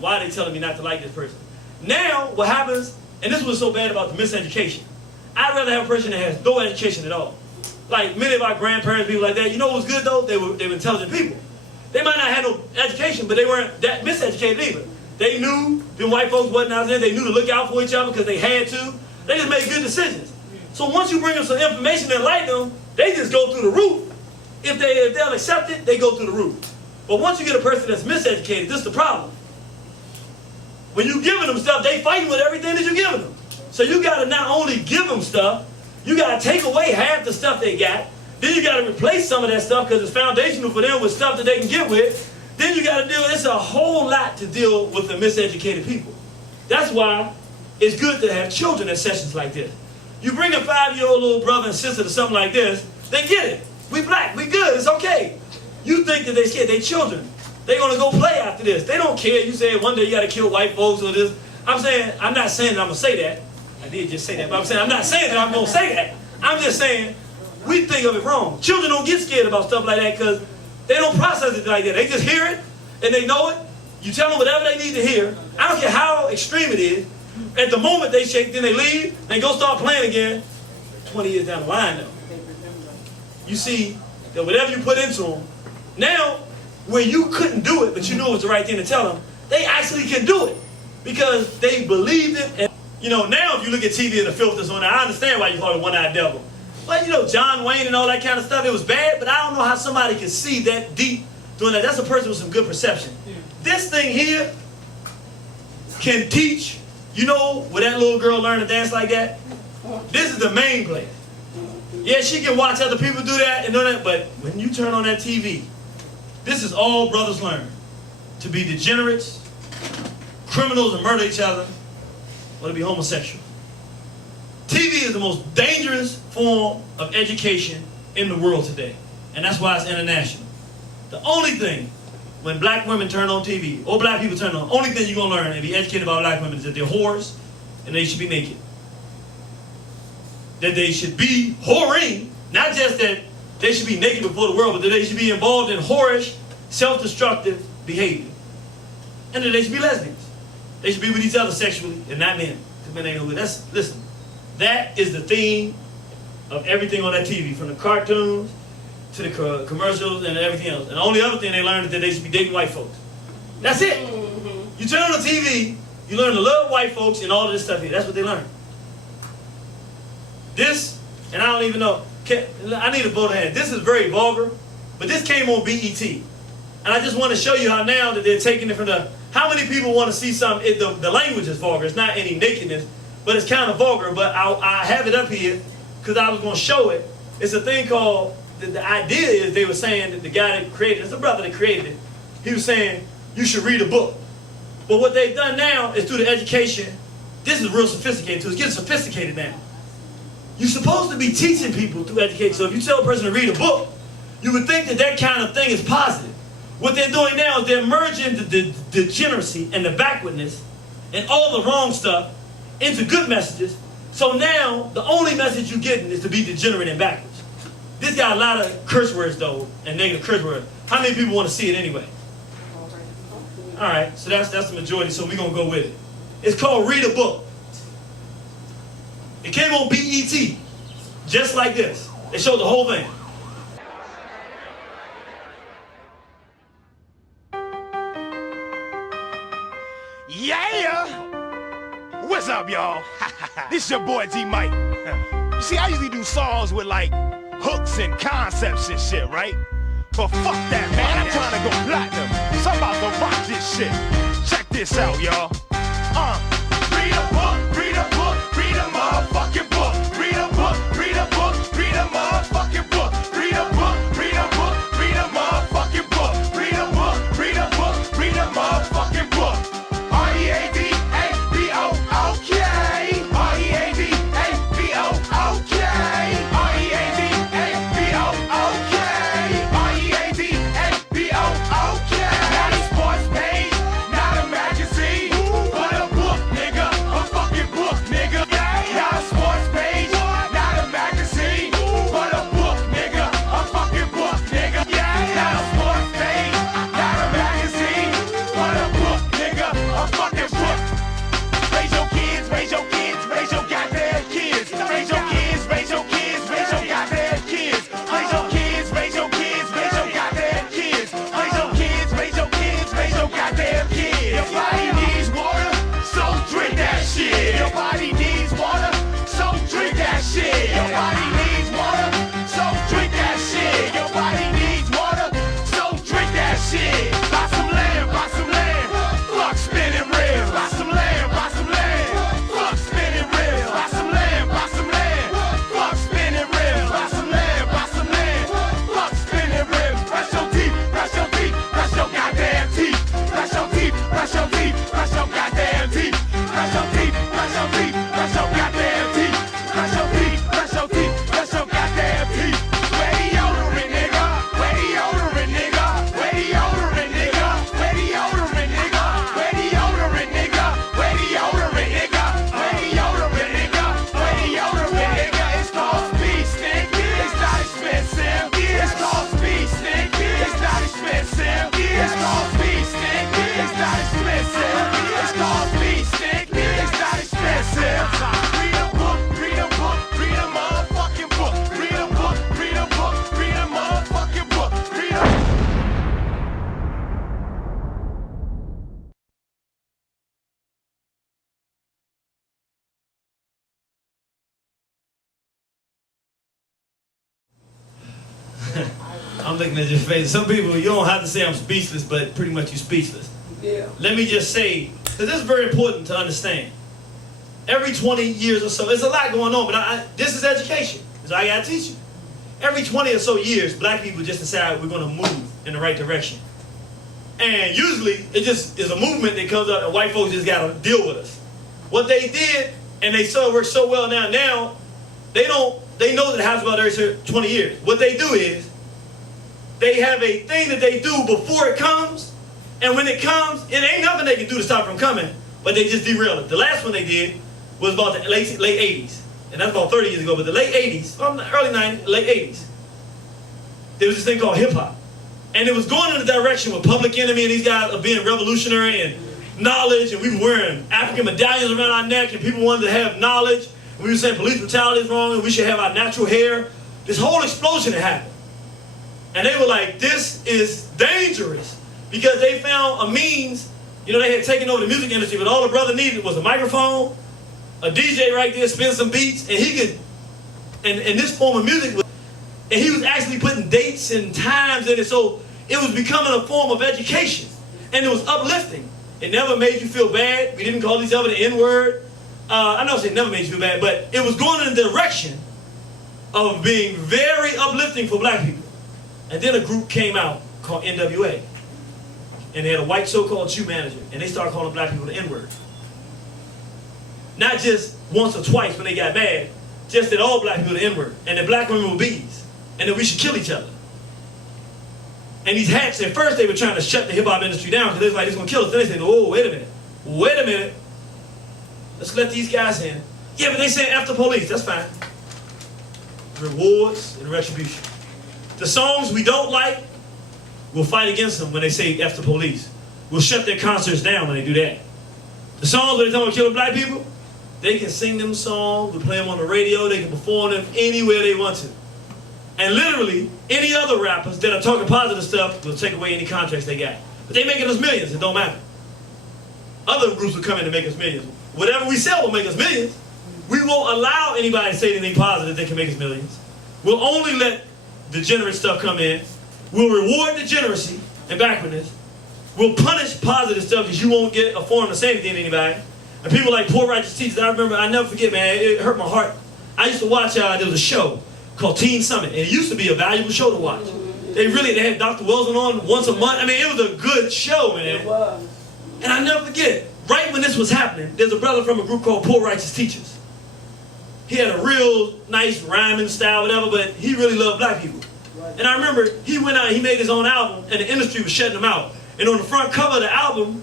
why are they telling me not to like this person? Now, what happens, and this was so bad about the miseducation, I'd rather have a person that has no education at all. Like many of our grandparents, people like that, you know what was good though? They were intelligent people. They might not have no education, but they weren't that miseducated either. They knew the white folks wasn't out there. They knew to look out for each other because they had to. They just made good decisions. So once you bring them some information that enlighten them, they just go through the roof. If they'll accept it, they go through the roof. But once you get a person that's miseducated, this is the problem. When you're giving them stuff, they fighting with everything that you're giving them. So you got to not only give them stuff, you got to take away half the stuff they got. Then you got to replace some of that stuff because it's foundational for them with stuff that they can get with. Then you got to deal, it's a whole lot to deal with the miseducated people. That's why it's good to have children at sessions like this. You bring a 5-year-old little brother and sister to something like this, they get it. We black, we good, it's okay. You think that they scared, they children. They're going to go play after this. They don't care. You say one day you got to kill white folks or this. I'm not saying that I'm going to say that. I did just say that, but I'm not saying that I'm going to say that. I'm just saying we think of it wrong. Children don't get scared about stuff like that because they don't process it like that. They just hear it and they know it. You tell them whatever they need to hear. I don't care how extreme it is. At the moment they shake, then they leave, they go start playing again. 20 years down the line though. You see that whatever you put into them, now where you couldn't do it, but you knew it was the right thing to tell them, they actually can do it because they believed it. And you know, now if you look at TV and the filth that's on there, I understand why you call it one-eyed devil. But you know, John Wayne and all that kind of stuff, it was bad, but I don't know how somebody can see that deep doing that. That's a person with some good perception. This thing here can teach, you know, where that little girl learned to dance like that? This is the main place. Yeah, she can watch other people do that and do that, but when you turn on that TV, this is all brothers learn. To be degenerates, criminals and murder each other, or to be homosexual. TV is the most dangerous form of education in the world today. And that's why it's international. The only thing, when black women turn on TV, or black people turn on, only thing you're going to learn and be educated about black women is that they're whores and they should be naked. That they should be whoring, not just that they should be naked before the world, but that they should be involved in whorish, self-destructive behavior. And that they should be lesbians. They should be with each other sexually and not men. Because men ain't no good. Listen, that is the theme of everything on that TV, from the cartoons to the commercials and everything else. And the only other thing they learn is that they should be dating white folks. That's it. You turn on the TV, you learn to love white folks and all of this stuff here. That's what they learn. This, and I don't even know, I need a vote hand. This is very vulgar, but this came on BET. And I just want to show you how now that they're taking it from the, how many people want to see something, the language is vulgar, it's not any nakedness, but it's kind of vulgar, but I have it up here because I was going to show it. It's a thing called, the idea is they were saying that the guy that created it, it's the brother that created it, he was saying, you should read a book. But what they've done now is through the education, this is real sophisticated too, it's getting sophisticated now. You're supposed to be teaching people through education, so if you tell a person to read a book, you would think that that kind of thing is positive. What they're doing now is they're merging the degeneracy and the backwardness and all the wrong stuff into good messages. So now, the only message you're getting is to be degenerate and backwards. This got a lot of curse words though, and negative curse words. How many people want to see it anyway? Alright, so that's the majority, so we're going to go with it. It's called Read a Book. It came on BET, just like this. They showed the whole thing. Yeah! What's up, y'all? This your boy G Mike. You see, I usually do songs with like hooks and concepts and shit, right? But fuck that, man. I'm trying to go platinum. So I'm about to rock this shit. Check this out, y'all. Read a book, read a book, read a motherfucking book. Read a book, read a book, read a motherfucking book. Read a book, read a book, read a motherfucking book. Read a book, read a book, read a motherfucking book. R-E-A-D-A-B-O-O-K. R-E-A-D-A-B-O-O-K. R-E-A-D-A-B-O-O-K. R-E-A-D-A-B-O-O-K. Not a sports page, not a magazine, but a book, nigga. A fucking book, nigga. Not a sports page, not a magazine, but a book, nigga. A fucking book, nigga. Not a sports page, not a magazine, but a book, nigga. A fucking book. Raise your kids, raise your kids, raise your goddamn kids. Raise your kids, raise your kids, raise your goddamn kids. Raise your kids, raise your kids, raise your goddamn kids. Raise your kids, raise your kids, raise your goddamn kids. Your body needs water, so drink that shit. Your body needs water, so drink that shit. Your body needs water, so drink that shit. Your body needs water, so drink that shit. Buy some land, buy some land. Fuck spinning reels. Buy some land, buy some land. Fuck spinning reels. Buy some land, buy some land. Fuck spinning reels. Buy some land, buy some land. Fuck spinning reels. Brush your teeth, brush your teeth, brush your goddamn teeth. Brush your teeth, brush your teeth, brush your goddamn teeth. Brush your teeth, brush your teeth, brush your goddamn teeth. Brush your teeth, brush your teeth, brush your goddamn teeth. Where deodorant, nigga? Where deodorant, nigga? Where deodorant, nigga? Where deodorant, nigga? Where deodorant, nigga? Where deodorant, nigga? Where deodorant, nigga? Where deodorant, nigga? It's called Speed Stick. It's not expensive. It's called Speed Stick. It's not expensive. It's called Speed Stick. It's not expensive. It's called Speed Stick. It's not expensive. Read a book, read a book, read a motherfucking book. Read a book, read a book, read a motherfucking book. Read a I'm looking at your face. Some people, you don't have to say I'm speechless, but pretty much you're speechless. Yeah. Let me just say, because this is very important to understand. Every 20 years or so, there's a lot going on, but this is education. So I got to teach you. Every 20 or so years, black people just decide we're going to move in the right direction. And usually, it just is a movement that comes up and white folks just got to deal with us. What they did, and they saw it work so well now they know that it happens about every 20 years. What they do is, they have a thing that they do before it comes, and when it comes, it ain't nothing they can do to stop it from coming, but they just derail it. The last one they did was about the late 80s, and that's about 30 years ago, but the late 80s, early 90s, late 80s, there was this thing called hip-hop. And it was going in the direction with Public Enemy and these guys of being revolutionary and knowledge, and we were wearing African medallions around our neck, and people wanted to have knowledge. We were saying police brutality is wrong, and we should have our natural hair. This whole explosion had happened. And they were like, this is dangerous, because they found a means. You know, they had taken over the music industry, but all the brother needed was a microphone, a DJ right there, spin some beats, and he could and this form of music was, and he was actually putting dates and times in it, so it was becoming a form of education, and it was uplifting. It never made you feel bad. We didn't call each other the N-word. I know it never made you feel bad, but it was going in the direction of being very uplifting for black people. And then a group came out called NWA, and they had a white so-called Jew manager, and they started calling black people the N-word. Not just once or twice when they got mad, just that all black people were the N-word, and that black women were bees, and that we should kill each other. And these hats, at first they were trying to shut the hip-hop industry down because they was like, it's going to kill us. Then they said, oh, wait a minute. Let's let these guys in. Yeah, but they say F the police. That's fine. Rewards and retribution. The songs we don't like, we'll fight against them when they say F the police. We'll shut their concerts down when they do that. The songs where they talk about killing black people, they can sing them songs, we play them on the radio, they can perform them anywhere they want to. And literally, any other rappers that are talking positive stuff will take away any contracts they got. But they making us millions, it don't matter. Other groups will come in and make us millions. Whatever we sell will make us millions. We won't allow anybody to say anything positive that can make us millions. We'll only let degenerate stuff come in. We'll reward degeneracy and backwardness. We'll punish positive stuff because you won't get a forum to say anything to anybody. And people like Poor Righteous Teachers, I remember, I never forget, man, it hurt my heart. I used to watch, there was a show called Teen Summit, and it used to be a valuable show to watch. They had Dr. Wilson on once a month. I mean, it was a good show, man. It was. And I never forget, right when this was happening, there's a brother from a group called Poor Righteous Teachers. He had a real nice rhyming style, whatever, but he really loved black people. And I remember he went out, he made his own album, and the industry was shutting him out. And on the front cover of the album,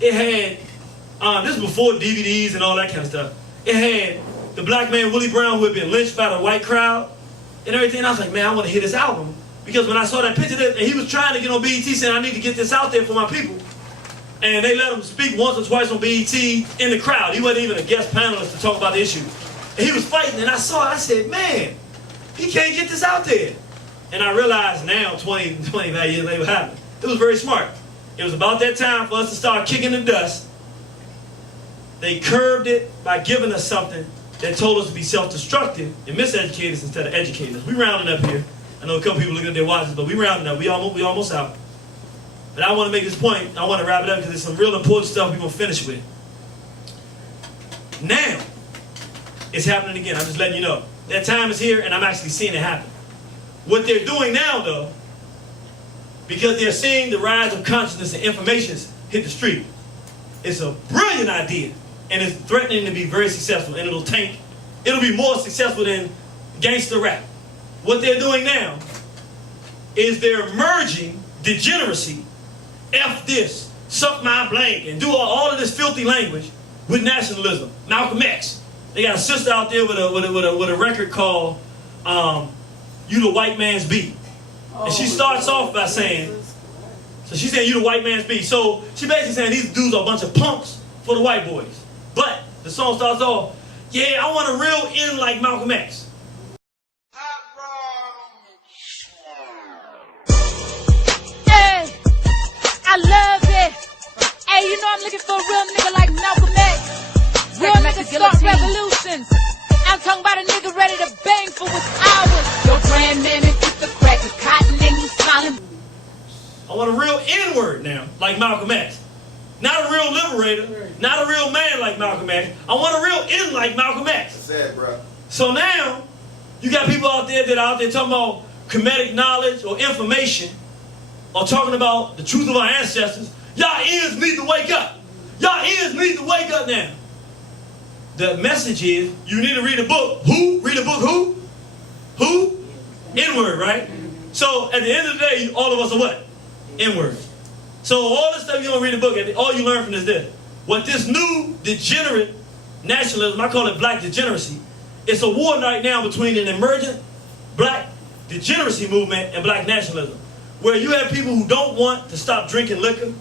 it had, this was before DVDs and all that kind of stuff. It had the black man Willie Brown who had been lynched by the white crowd and everything. And I was like, man, I want to hear this album. Because when I saw that picture, and he was trying to get on BET saying, I need to get this out there for my people. And they let him speak once or twice on BET in the crowd. He wasn't even a guest panelist to talk about the issue. And he was fighting, and I saw it, I said, man, he can't get this out there. And I realized now, 25 years later, what happened. It was very smart. It was about that time for us to start kicking the dust. They curbed it by giving us something that told us to be self-destructive and miseducate us instead of educating us. We rounding up here. I know a couple people looking at their watches, but we rounding up. We almost out. But I want to make this point. I want to wrap it up because there's some real important stuff we're going to finish with. Now, it's happening again. I'm just letting you know. That time is here, and I'm actually seeing it happen. What they're doing now, though, because they're seeing the rise of consciousness and information hit the street, it's a brilliant idea, and it's threatening to be very successful, and it'll be more successful than gangster rap. What they're doing now is they're merging degeneracy, F this, suck my blank, and do all of this filthy language with nationalism. Malcolm X. They got a sister out there with a record called You the White Man's Beat. And she starts off by saying, so she's saying you the white man's beat. So she basically saying these dudes are a bunch of punks for the white boys. But the song starts off, yeah, I want a real N like Malcolm X. Hey, I love it. Hey, you know I'm looking for a real nigga like Malcolm X. Real niggas start revolutions. I'm talking about a nigga ready to bang for what's ours. Your grandmammy took the crack of cotton and you smiling. I want a real N-word now, like Malcolm X. Not a real liberator, not a real man like Malcolm X. I want a real N like Malcolm X. That's it, bro. So now, you got people out there that are out there talking about comedic knowledge or information, or talking about the truth of our ancestors. Y'all ears need to wake up. Y'all ears need to wake up now. The message is, you need to read a book. Who? Read a book who? Who? N-word, right? So, at the end of the day, all of us are what? N-words. So all this stuff you don't read a book, all you learn from is this. What this new degenerate nationalism, I call it black degeneracy, it's a war right now between an emergent black degeneracy movement and black nationalism. Where you have people who don't want to stop drinking liquor,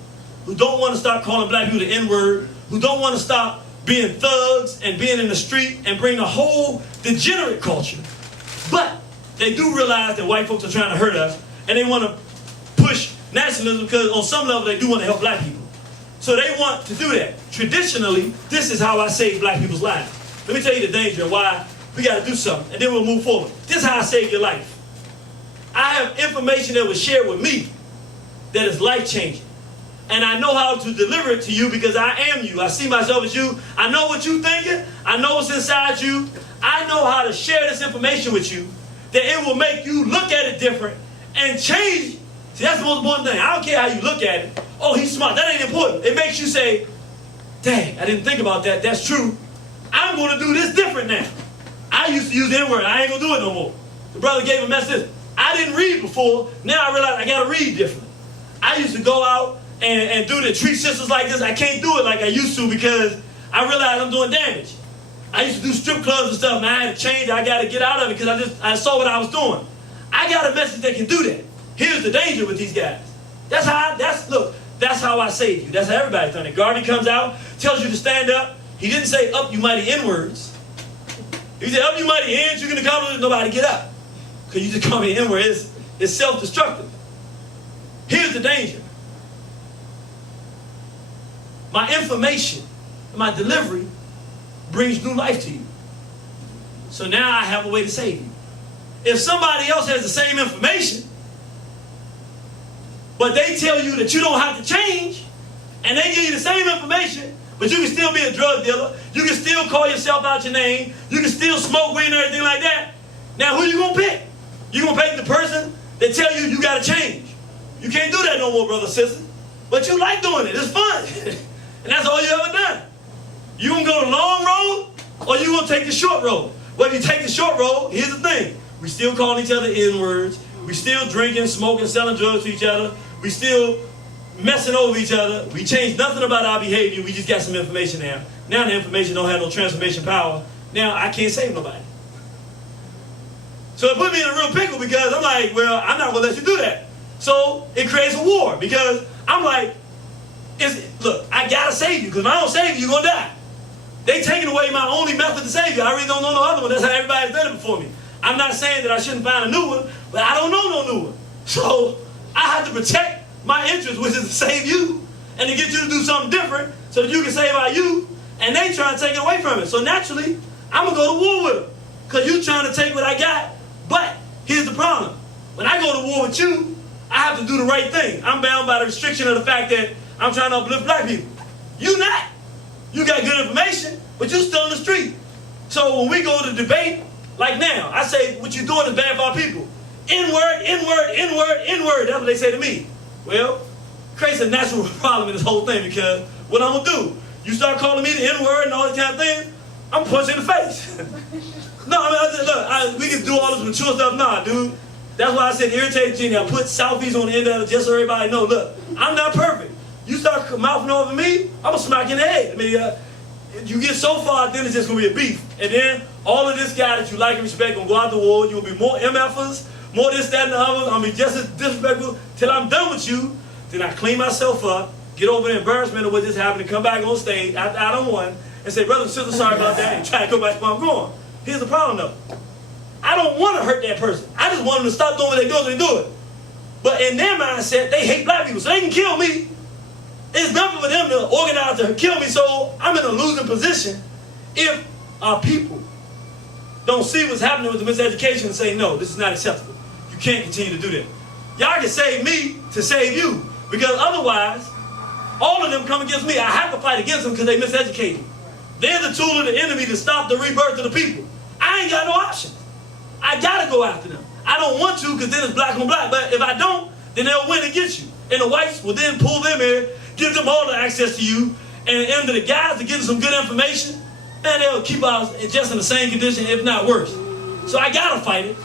who don't want to stop calling black people the N-word, who don't want to stop being thugs and being in the street and bring the whole degenerate culture. But they do realize that white folks are trying to hurt us, and they want to push nationalism because on some level they do want to help black people. So they want to do that. Traditionally, this is how I save black people's lives. Let me tell you the danger of why we got to do something, and then we'll move forward. This is how I save your life. I have information that was shared with me that is life-changing. And I know how to deliver it to you because I am you. I see myself as you. I know what you're thinking. I know what's inside you. I know how to share this information with you that it will make you look at it different and change. See, that's the most important thing. I don't care how you look at it. Oh, he's smart. That ain't important. It makes you say, dang, I didn't think about that. That's true. I'm going to do this different now. I used to use the N-word. I ain't going to do it no more. The brother gave a message. I didn't read before. Now I realize I got to read differently. I used to go out and do the treat sisters like this. I can't do it like I used to because I realized I'm doing damage. I used to do strip clubs and stuff, and I had to change. I got to get out of it because I saw what I was doing. I got a message that can do that. Here's the danger with these guys. That's how I save you. That's how everybody's done it. Garvey comes out, tells you to stand up. He didn't say up you mighty N-words. He said up you mighty N's, you're going to come, nobody get up. Because you just call me N-word. It's self-destructive. Here's the danger. My information, my delivery brings new life to you. So now I have a way to save you. If somebody else has the same information, but they tell you that you don't have to change, and they give you the same information, but you can still be a drug dealer, you can still call yourself out your name, you can still smoke weed and everything like that, now who you going to pick? You going to pick the person that tell you you got to change. You can't do that no more, brother, sister. But you like doing it. It's fun. And that's all you ever done. You going to go the long road, or you going to take the short road? Well, if you take the short road, here's the thing. We still calling each other N-words. We still drinking, smoking, selling drugs to each other. We still messing over each other. We changed nothing about our behavior. We just got some information now. Now the information don't have no transformation power. Now I can't save nobody. So it put me in a real pickle because I'm like, well, I'm not going to let you do that. So it creates a war because I'm like, look, I got to save you because if I don't save you, you're going to die. They taking away my only method to save you. I really don't know no other one. That's how everybody's done it before me. I'm not saying that I shouldn't find a new one, but I don't know no new one. So I have to protect my interest, which is to save you and to get you to do something different so that you can save our youth, and they trying to take it away from it. So naturally, I'm going to go to war with them because you trying to take what I got. But here's the problem. When I go to war with you, I have to do the right thing. I'm bound by the restriction of the fact that I'm trying to uplift black people. You not. You got good information, but you still in the street. So when we go to debate, like now, I say what you're doing is bad for our people. N-word, N-word, N-word, N-word. That's what they say to me. Well, creates a natural problem in this whole thing because what I'm going to do, you start calling me the N-word and all that kind of thing, I'm going to punch you in the face. No, I mean, I said, look, we can do all this mature stuff. Nah, dude. That's why I said irritate Genie. I put selfies on the end of it just so everybody know, look, I'm not perfect. You start mouthing over me, I'm going to smack you in the head. I mean, you get so far, then it's just going to be a beef. And then all of this guy that you like and respect going to go out the war. You'll be more MFers, more this, that, and the other. I'm going to be just as disrespectful till I'm done with you. Then I clean myself up, get over the embarrassment of what just happened, and come back on stage after I done won and say, brother and sister, sorry about that, and try to go back where I'm going. Here's the problem, though. I don't want to hurt that person. I just want them to stop doing what they're doing so they do it. But in their mindset, they hate black people, so they can kill me. It's nothing for them to organize to kill me, so I'm in a losing position if our people don't see what's happening with the miseducation and say, no, this is not acceptable. You can't continue to do that. Y'all can save me to save you, because otherwise, all of them come against me. I have to fight against them because they miseducated. They're the tool of the enemy to stop the rebirth of the people. I ain't got no option. I gotta go after them. I don't want to because then it's black on black, but if I don't, then they'll win and get you. And the whites will then pull them in, give them all the access to you, and under the guise of getting some good information, and they'll keep us just in the same condition, if not worse. So I gotta fight it.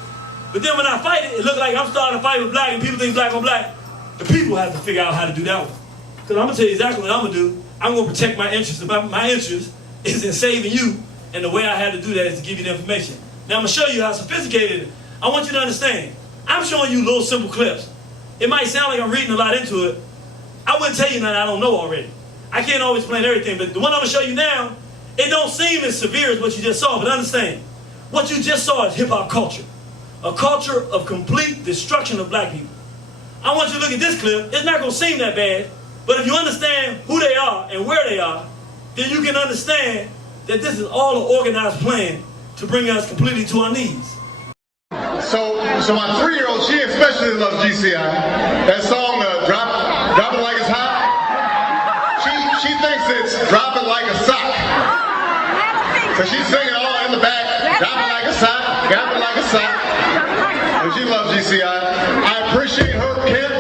But then when I fight it, it looks like I'm starting to fight with black and people think black on black. The people have to figure out how to do that one. Because I'm gonna tell you exactly what I'm gonna do. I'm gonna protect my interests. And my interest is in saving you, and the way I had to do that is to give you the information. Now I'm gonna show you how sophisticated it is. I want you to understand. I'm showing you little simple clips. It might sound like I'm reading a lot into it. I wouldn't tell you nothing I don't know already. I can't always explain everything, but the one I'm gonna show you now, it don't seem as severe as what you just saw, but understand, what you just saw is hip-hop culture. A culture of complete destruction of black people. I want you to look at this clip. It's not gonna seem that bad, but if you understand who they are and where they are, then you can understand that this is all an organized plan to bring us completely to our knees. So my 3-year-old, she especially loves GCI. That song, Drop It Like It's Hot. She thinks it's Drop It Like a Sock. So she's singing all in the back, Drop It Like a Sock, Drop It Like a Sock. And she loves GCI. I appreciate her, Kim.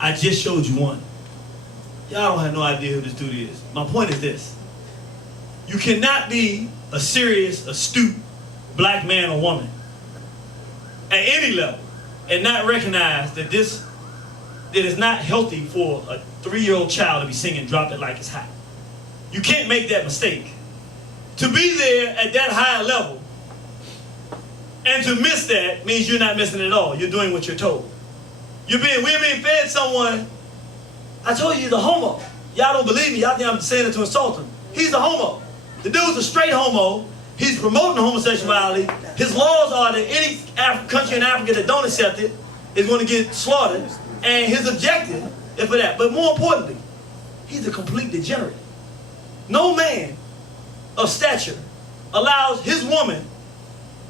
I just showed you one. Y'all don't have no idea who this dude is. My point is this. You cannot be a serious, astute black man or woman at any level and not recognize that that is not healthy for a 3-year-old child to be singing Drop It Like It's Hot. You can't make that mistake. To be there at that high level and to miss that means you're not missing it at all. You're doing what you're told. We're being fed someone. I told you he's a homo. Y'all don't believe me. Y'all think I'm saying it to insult him. He's a homo. The dude's a straight homo. He's promoting homosexuality. His laws are that any country in Africa that don't accept it is going to get slaughtered. And his objective is for that. But more importantly, he's a complete degenerate. No man of stature allows his woman,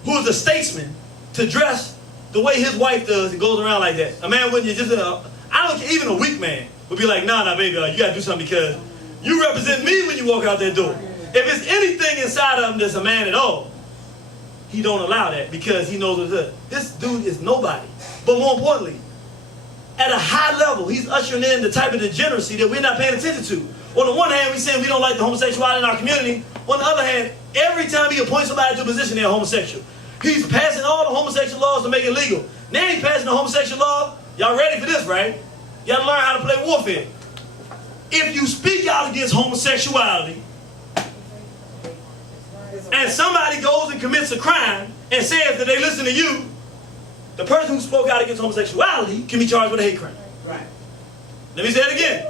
who is a statesman, to dress the way his wife does and goes around like that. A man wouldn't just, I don't care, even a weak man would be like, nah, baby, you gotta do something because you represent me when you walk out that door. If it's anything inside of him that's a man at all, he don't allow that because he knows what it is. This dude is nobody. But more importantly, at a high level, he's ushering in the type of degeneracy that we're not paying attention to. On the one hand, we're saying we don't like the homosexuality in our community. On the other hand, every time he appoints somebody to a position, they're homosexual. He's passing all the homosexual laws to make it legal. Now he's passing the homosexual law. Y'all ready for this, right? You gotta learn how to play warfare. If you speak out against homosexuality, and somebody goes and commits a crime and says that they listen to you, the person who spoke out against homosexuality can be charged with a hate crime. Right. Let me say it again.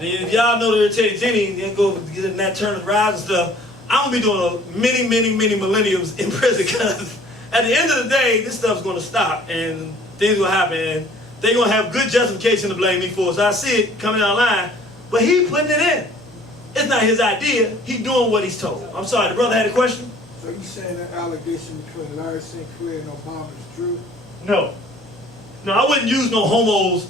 If y'all know the Teddy Jenny, then go get in that turn of rise and stuff, I'm going to be doing many millenniums in prison because at the end of the day, this stuff's going to stop and things will happen and they're going to have good justification to blame me for. So I see it coming online, but he putting it in. It's not his idea. He's doing what he's told. I'm sorry, the brother had a question? So you saying that allegation between Larry St. Clair and Obama is true? No. No, I wouldn't use no homos.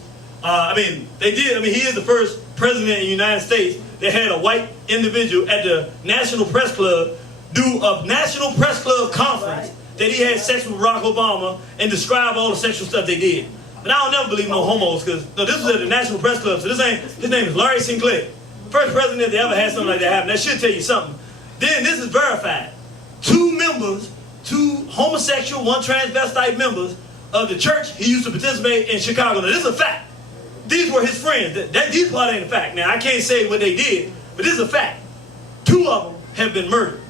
They did. He is the first president in the United States that had a white individual at the National Press Club do a National Press Club conference that he had sex with Barack Obama and describe all the sexual stuff they did. But I don't never believe no homos because this was at the National Press Club. So his name is Larry St. Clair. First president that ever had something like that happen. That should tell you something. Then this is verified. 2 homosexual, 1 transvestite members of the church he used to participate in Chicago. Now this is a fact. These were his friends. These part ain't a fact. Now I can't say what they did, but this is a fact. 2 of them have been murdered.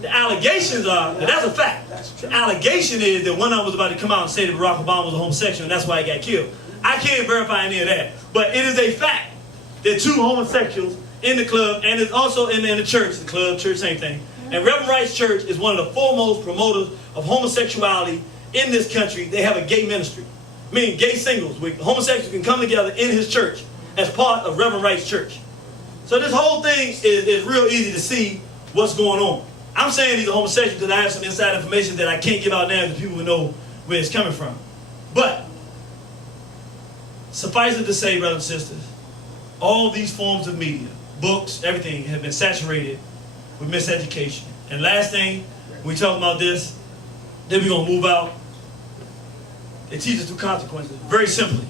The allegations are, that's a fact. The allegation is that one of them was about to come out and say that Barack Obama was a homosexual and that's why he got killed. I can't verify any of that. But it is a fact that 2 homosexuals in the club, and it's also in the church, the club, church, same thing. And Reverend Wright's church is one of the foremost promoters of homosexuality in this country. They have a gay ministry, meaning gay singles, where homosexuals can come together in his church as part of Reverend Wright's church. So this whole thing is real easy to see what's going on. I'm saying he's a homosexual because I have some inside information that I can't give out now because people will know where it's coming from. But suffice it to say, brothers and sisters, all these forms of media, books, everything have been saturated with miseducation. And last thing, we talk about this, then we're going to move out. They teach us through consequences, very simply.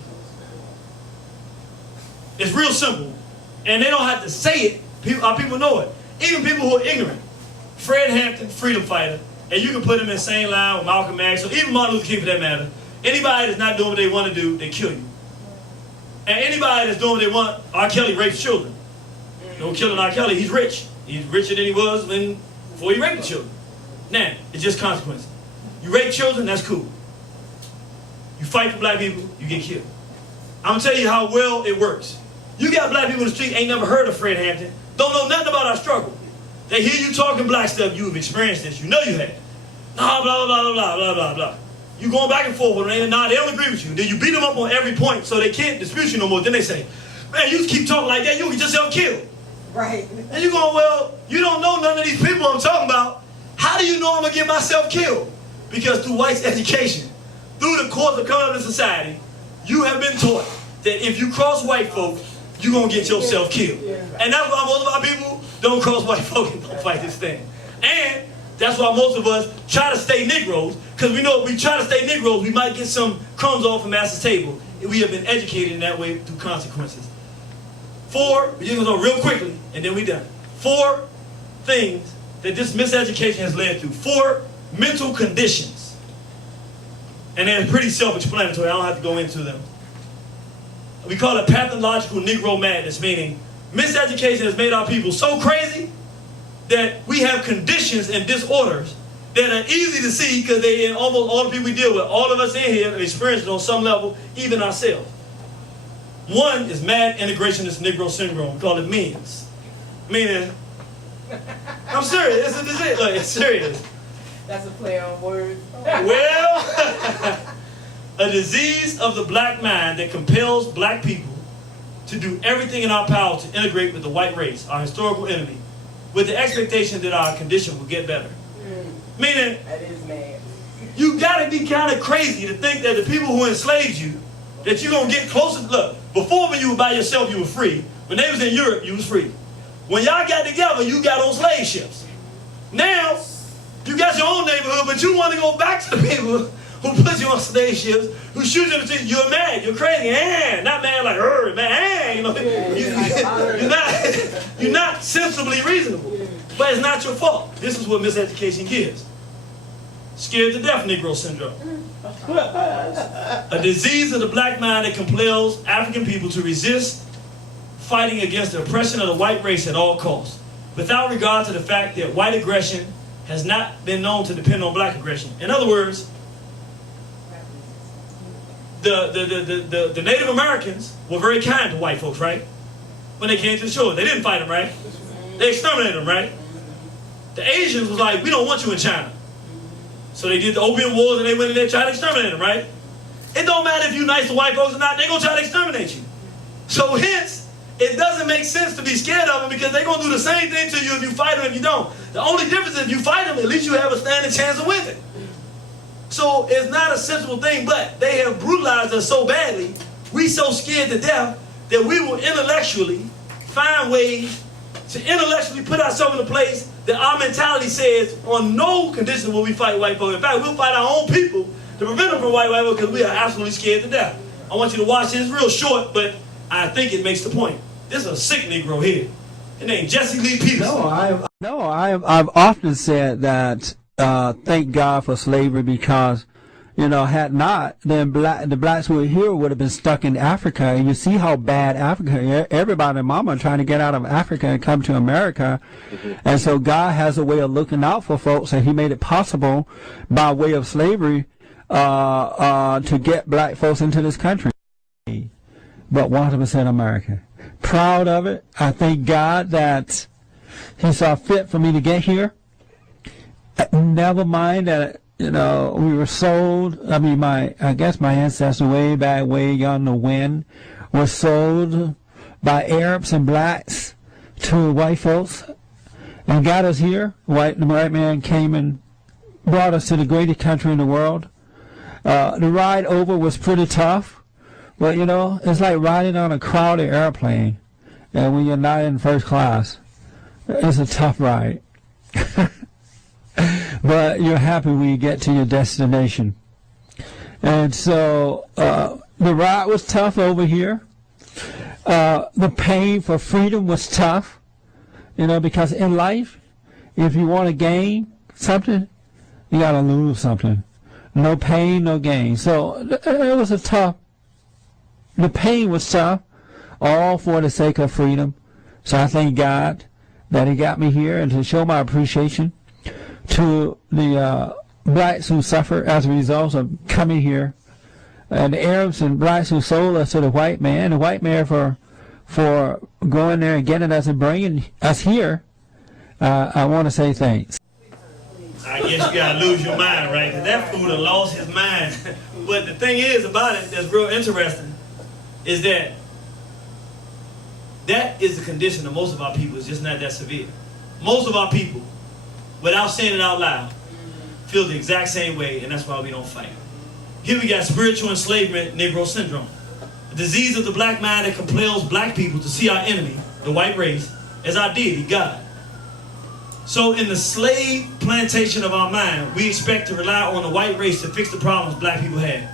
It's real simple. And they don't have to say it. Our people know it. Even people who are ignorant. Fred Hampton, freedom fighter, and you can put him in the same line with Malcolm X, or even Martin Luther King for that matter. Anybody that's not doing what they want to do, they kill you. And anybody that's doing what they want, R. Kelly rapes children. No killing R. Kelly, he's rich. He's richer than he was before he raped the children. Now, it's just consequences. You rape children, that's cool. You fight for black people, you get killed. I'm gonna tell you how well it works. You got black people in the street, ain't never heard of Fred Hampton, don't know nothing about our struggle. They hear you talking black stuff, you have experienced this, you know you have. Nah, blah, blah, blah, blah, blah, blah, blah. You going back and forth with them, nah, they don't agree with you. Then you beat them up on every point so they can't dispute you no more. Then they say, man, you keep talking like that, you can get yourself killed. Right. And you're going, well, you don't know none of these people I'm talking about. How do you know I'm going to get myself killed? Because through white education, through the course of coming up in society, you have been taught that if you cross white folks, you're going to get yourself killed. And that's why most of our people don't cross white folks and don't fight this thing. And that's why most of us try to stay Negroes, because we know if we try to stay Negroes, we might get some crumbs off the master's table. And we have been educated in that way through consequences. 4, we're going to go real quickly, and then we're done. 4 things that this miseducation has led to. 4 mental conditions. And they're pretty self-explanatory. I don't have to go into them. We call it pathological Negro madness, meaning miseducation has made our people so crazy that we have conditions and disorders that are easy to see because they in almost all the people we deal with. All of us in here have experienced it on some level, even ourselves. 1 is mad integrationist Negro syndrome. We call it MENS. Meaning, I'm serious. This is it. Like, it's serious. That's a play on words. Well, a disease of the black mind that compels black people to do everything in our power to integrate with the white race, our historical enemy, with the expectation that our condition will get better. Meaning, that is mad. You gotta be kind of crazy to think that the people who enslaved you, that you're gonna get closer. Look, before when you were by yourself, you were free. When they was in Europe, you was free. When y'all got together, you got on slave ships. Now, you got your own neighborhood, but you want to go back to the people who put you on slave ships, who shoot you in the street. You're mad, you're crazy, not mad like man, you know. You're not sensibly reasonable, but it's not your fault. This is what miseducation gives. Scared to death Negro syndrome. A disease of the black mind that compels African people to resist fighting against the oppression of the white race at all costs, without regard to the fact that white aggression has not been known to depend on black aggression. In other words, the Native Americans were very kind to white folks, right? When they came to the shore. They didn't fight them, right? They exterminated them, right? The Asians was like, we don't want you in China. So they did the Opium Wars and they went in there and tried to exterminate them, right? It don't matter if you're nice to white folks or not, they're going to try to exterminate you. So hence, it doesn't make sense to be scared of them because they're going to do the same thing to you if you fight them if you don't. The only difference is if you fight them, at least you have a standing chance of winning. So it's not a sensible thing, but they have brutalized us so badly, we so scared to death that we will intellectually find ways to intellectually put ourselves in a place that our mentality says on no condition will we fight white folks. In fact, we'll fight our own people to prevent them from white folks because we are absolutely scared to death. I want you to watch this. It's real short, but I think it makes the point. This is a sick Negro here. His name Jesse Lee Peterson. I've often said that thank God for slavery because, you know, had not, then the blacks who were here would have been stuck in Africa. And you see how bad Africa, everybody and mama trying to get out of Africa and come to America. And so God has a way of looking out for folks, and he made it possible by way of slavery to get black folks into this country. But 100% American. Proud of it. I thank God that he saw fit for me to get here. Never mind that, you know, we were sold. I mean, I guess my ancestors way yonder when were sold by Arabs and blacks to white folks and got us here. The white man came and brought us to the greatest country in the world. The ride over was pretty tough. But, you know, it's like riding on a crowded airplane, and when you're not in first class, it's a tough ride. But you're happy when you get to your destination. And so the ride was tough over here. The pain for freedom was tough, you know, because in life, if you want to gain something, you got to lose something. No pain, no gain. So it was a tough. The pain was tough, all for the sake of freedom. So I thank God that he got me here, and to show my appreciation to the blacks who suffer as a result of coming here the Arabs and blacks who sold us to the white man for going there and getting us and bringing us here, I want to say thanks. I guess you gotta lose your mind, right? Because that fool done lost his mind. But the thing is about it that's real interesting is that is the condition of most of our people. It's just not that severe. Most of our people, without saying it out loud, feel the exact same way, and that's why we don't fight. Here we got spiritual enslavement, Negro syndrome. A disease of the black mind that compels black people to see our enemy, the white race, as our deity, God. So in the slave plantation of our mind, we expect to rely on the white race to fix the problems black people have,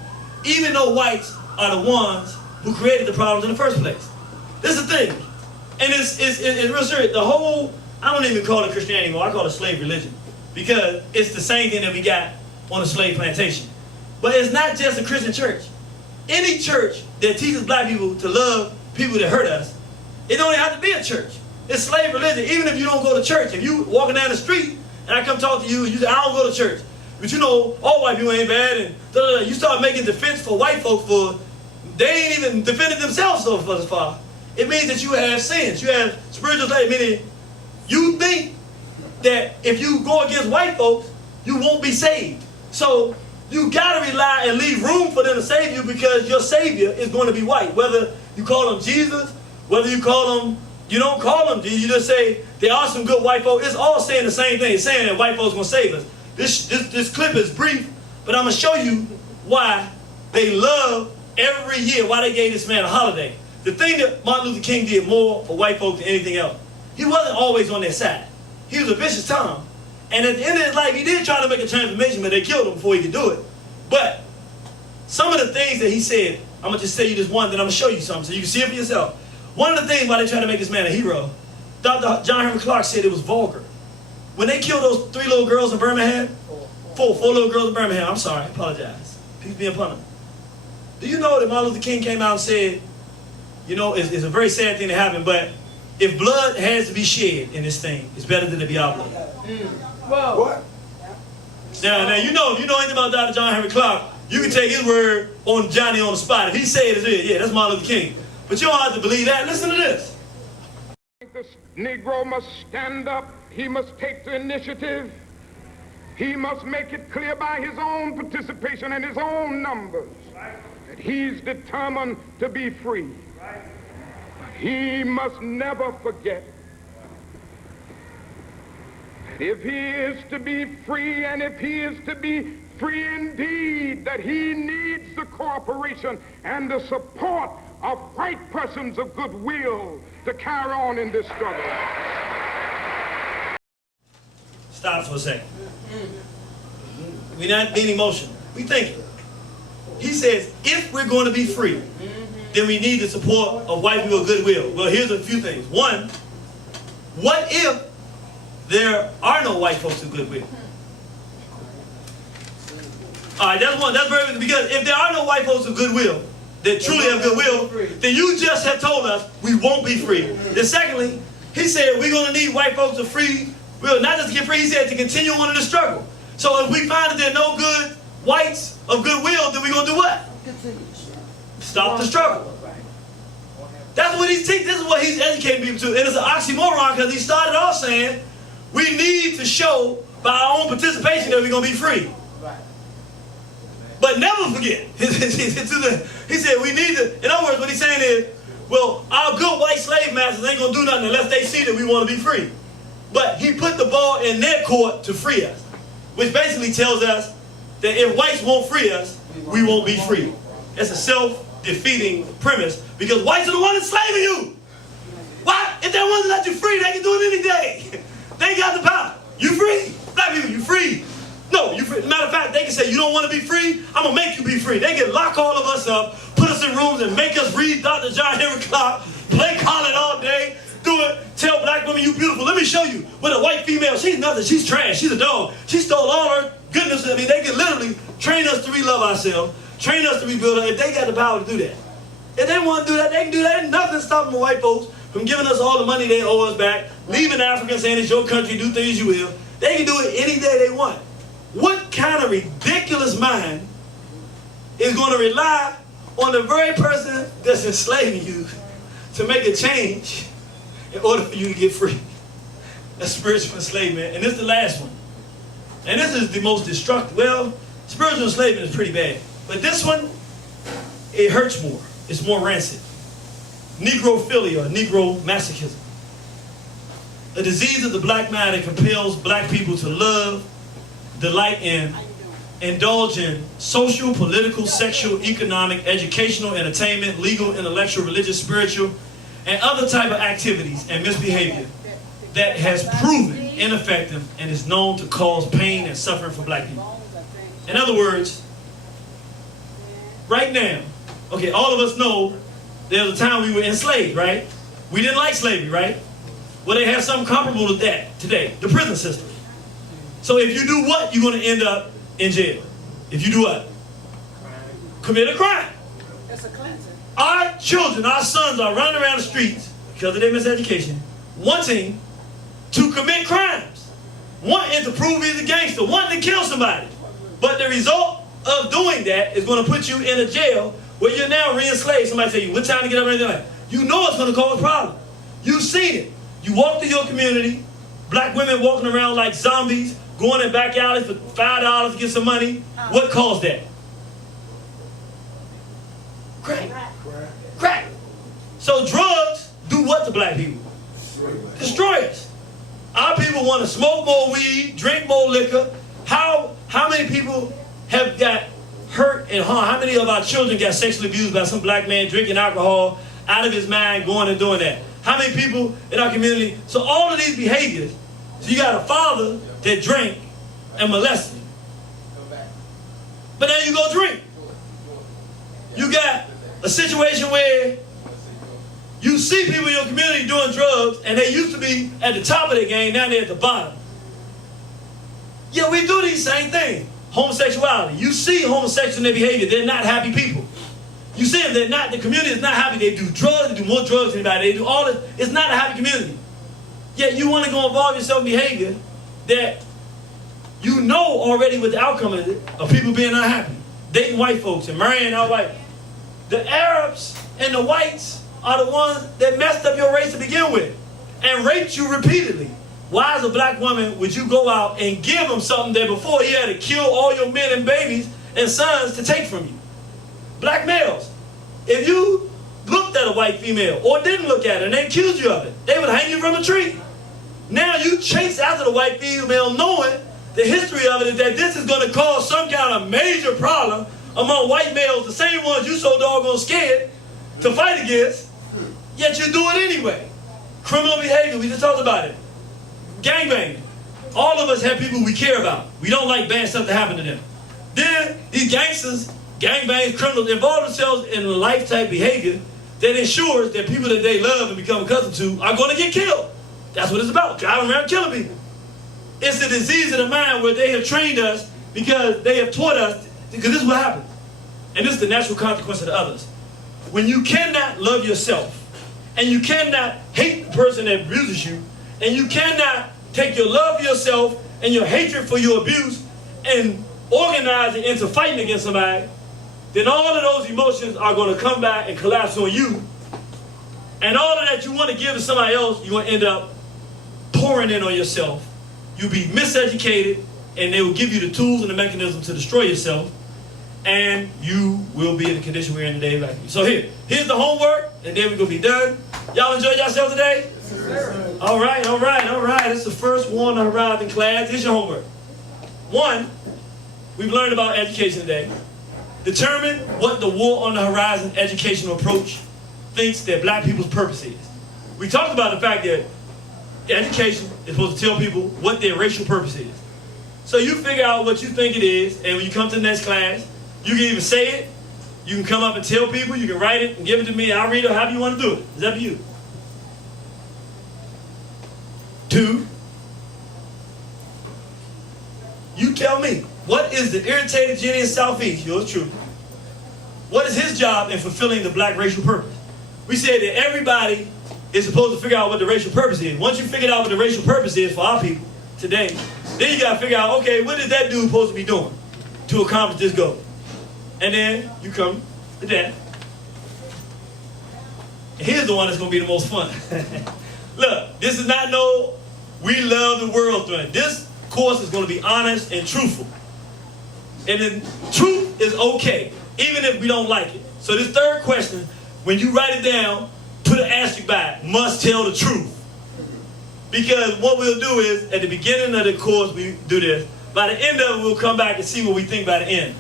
even though whites are the ones who created the problems in the first place. This is the thing, and it's real serious. The whole, I don't even call it Christianity anymore, I call it slave religion, because it's the same thing that we got on the slave plantation. But it's not just a Christian church. Any church that teaches black people to love people that hurt us, it don't even have to be a church. It's slave religion. Even if you don't go to church, if you walking down the street and I come talk to you and you say, I don't go to church, but you know, all white people ain't bad, and you start making defense for white folks for, they ain't even defended themselves so far. It means that you have sins. You have spiritual slave, meaning you think that if you go against white folks, you won't be saved. So you gotta rely and leave room for them to save you, because your savior is going to be white. Whether you call him Jesus, whether you call him, you don't call them, you just say there are some good white folks. It's all saying the same thing. It's saying that white folks gonna save us. This clip is brief, but I'm gonna show you why they love every year, why they gave this man a holiday. The thing that Martin Luther King did more for white folks than anything else, he wasn't always on their side. He was a vicious Tom. And at the end of his life, he did try to make a transformation, but they killed him before he could do it. But some of the things that he said, I'm gonna just say you this one, then I'm gonna show you something so you can see it for yourself. One of the things why they try to make this man a hero, Dr. John Henry Clark said it was vulgar. When they killed those 3 little girls in Birmingham, four little girls in Birmingham, I'm sorry, I apologize. Peace be upon them. Do you know that Martin Luther King came out and said, you know, it's a very sad thing to happen, but if blood has to be shed in this thing, it's better than to be our blood. Whoa. What? Now, you know, if you know anything about Dr. John Henry Clark, you can take his word on Johnny on the spot. If he say it, it's it. Yeah, that's Martin Luther King. But you don't have to believe that. Listen to this. The Negro must stand up. He must take the initiative. He must make it clear by his own participation and his own numbers that he's determined to be free. He must never forget that if he is to be free, and if he is to be free indeed, that he needs the cooperation and the support of white persons of goodwill to carry on in this struggle. Stop for a second. We're not being emotional. We thinking. He says, if we're going to be free, then we need the support of white people of goodwill. Well, here's a few things. One, what if there are no white folks of goodwill? All right, that's one. That's very, because if there are no white folks of goodwill that truly have goodwill, then you just have told us we won't be free. Then secondly, he said we're going to need white folks to free, well, not just to get free, he said to continue on in the struggle. So if we find that there are no good whites of goodwill, then we're going to do what? Stop the struggle. That's what he's teaching. This is what he's educating people to. And it's an oxymoron, because he started off saying we need to show by our own participation that we're going to be free. But never forget, he said we need to, in other words, what he's saying is, well, our good white slave masters ain't going to do nothing unless they see that we want to be free. But he put the ball in their court to free us, which basically tells us that if whites won't free us, we won't be free. That's a self-defeating premise, because whites are the ones enslaving you. Why? If they want to let you free, they can do it any day. They got the power. You free? Black people, you free. No, you free. Matter of fact, they can say, you don't want to be free? I'm going to make you be free. They can lock all of us up, put us in rooms, and make us read Dr. John Henry Clark, play Colin all day, do it, tell black women you beautiful. Let me show you what a white female, she's nothing, she's trash, she's a dog. She stole all her goodness. I mean, they can literally train us to re-love ourselves, train us to rebuild her, if they got the power to do that. If they want to do that, they can do that. Ain't nothing stopping white folks from giving us all the money they owe us back, leaving Africa saying it's your country, do things you will. They can do it any day they want. What kind of ridiculous mind is going to rely on the very person that's enslaving you to make a change in order for you to get free. That's spiritual enslavement. And this is the last one. And this is the most destructive. Well, spiritual enslavement is pretty bad. But this one, it hurts more. It's more rancid. Negrophilia, or Negro masochism. A disease of the black mind that compels black people to love, delight in, indulge in social, political, sexual, economic, educational, entertainment, legal, intellectual, religious, spiritual, and other type of activities and misbehavior that has proven ineffective and is known to cause pain and suffering for black people. In other words, right now, okay, all of us know there was a time we were enslaved, right? We didn't like slavery, right? Well, they have something comparable to that today, the prison system. So if you do what, you're going to end up in jail. If you do what? Commit a crime. That's a cleansing. Our children, our sons are running around the streets because of their miseducation, wanting to commit crimes, wanting to prove he's a gangster, wanting to kill somebody. But the result of doing that is going to put you in a jail where you're now re-enslaved. Somebody tell you what time to get up or anything like that. You know it's going to cause problems. You've seen it. You walk through your community, black women walking around like zombies, going in back alleys for $5 to get some money. What caused that? Crack. Crack. So drugs do what to black people? Destroy us. Our people want to smoke more weed, drink more liquor. How many people have got hurt and harmed? How many of our children got sexually abused by some black man drinking alcohol out of his mind, going and doing that? How many people in our community? So all of these behaviors, so you got a father that drank and molested, but then you go drink. You got a situation where you see people in your community doing drugs and they used to be at the top of their game, now they're at the bottom. Yeah, we do these same things. Homosexuality. You see homosexuals in their behavior, they're not happy people. You see them, they're not, the community is not happy. They do drugs, they do more drugs than anybody. They do all this. It's not a happy community. Yet you want to go involve yourself in behavior that you know already what the outcome is of people being unhappy. Dating white folks and marrying our white. The Arabs and the whites are the ones that messed up your race to begin with and raped you repeatedly. Why as a black woman would you go out and give him something that before he had to kill all your men and babies and sons to take from you? Black males, if you looked at a white female or didn't look at her and they accused you of it, they would hang you from a tree. Now you chase after the white female knowing the history of it is that this is going to cause some kind of major problem among white males, the same ones you so doggone scared to fight against, yet you do it anyway. Criminal behavior, we just talked about it. Gangbanging. All of us have people we care about. We don't like bad stuff to happen to them. Then these gangsters, gangbangs, criminals involve themselves in a life-type behavior that ensures that people that they love and become accustomed to are going to get killed. That's what it's about, driving around killing people. It's a disease of the mind where they have trained us because they have taught us, because this is what happens. And this is the natural consequence of the others. When you cannot love yourself, and you cannot hate the person that abuses you, and you cannot take your love for yourself and your hatred for your abuse and organize it into fighting against somebody, then all of those emotions are going to come back and collapse on you. And all of that you want to give to somebody else, you're going to end up pouring in on yourself. You'll be miseducated, and they will give you the tools and the mechanism to destroy yourself, and you will be in the condition we're in today. Like so here's the homework, and then we're going to be done. Y'all enjoy yourselves today? Yes, all right, all right, all right. It's the first War on the Horizon class. Here's your homework. 1, we've learned about education today. Determine what the War on the Horizon educational approach thinks that black people's purpose is. We talked about the fact that education is supposed to tell people what their racial purpose is. So you figure out what you think it is, and when you come to the next class, you can either say it, you can come up and tell people, you can write it and give it to me, I'll read it, however you want to do it. It's up to you. 2, you tell me, what is the irritated Jenny in Southeast, yours truly? What is his job in fulfilling the black racial purpose? We said that everybody is supposed to figure out what the racial purpose is. Once you figured out what the racial purpose is for our people today, then you got to figure out, okay, what is that dude supposed to be doing to accomplish this goal? And then you come to death. And here's the one that's going to be the most fun. Look, this is not no we love the world thing. This course is going to be honest and truthful. And then truth is okay, even if we don't like it. So this third question, when you write it down, put an asterisk by it, must tell the truth. Because what we'll do is, at the beginning of the course, we do this. By the end of it, we'll come back and see what we think by the end.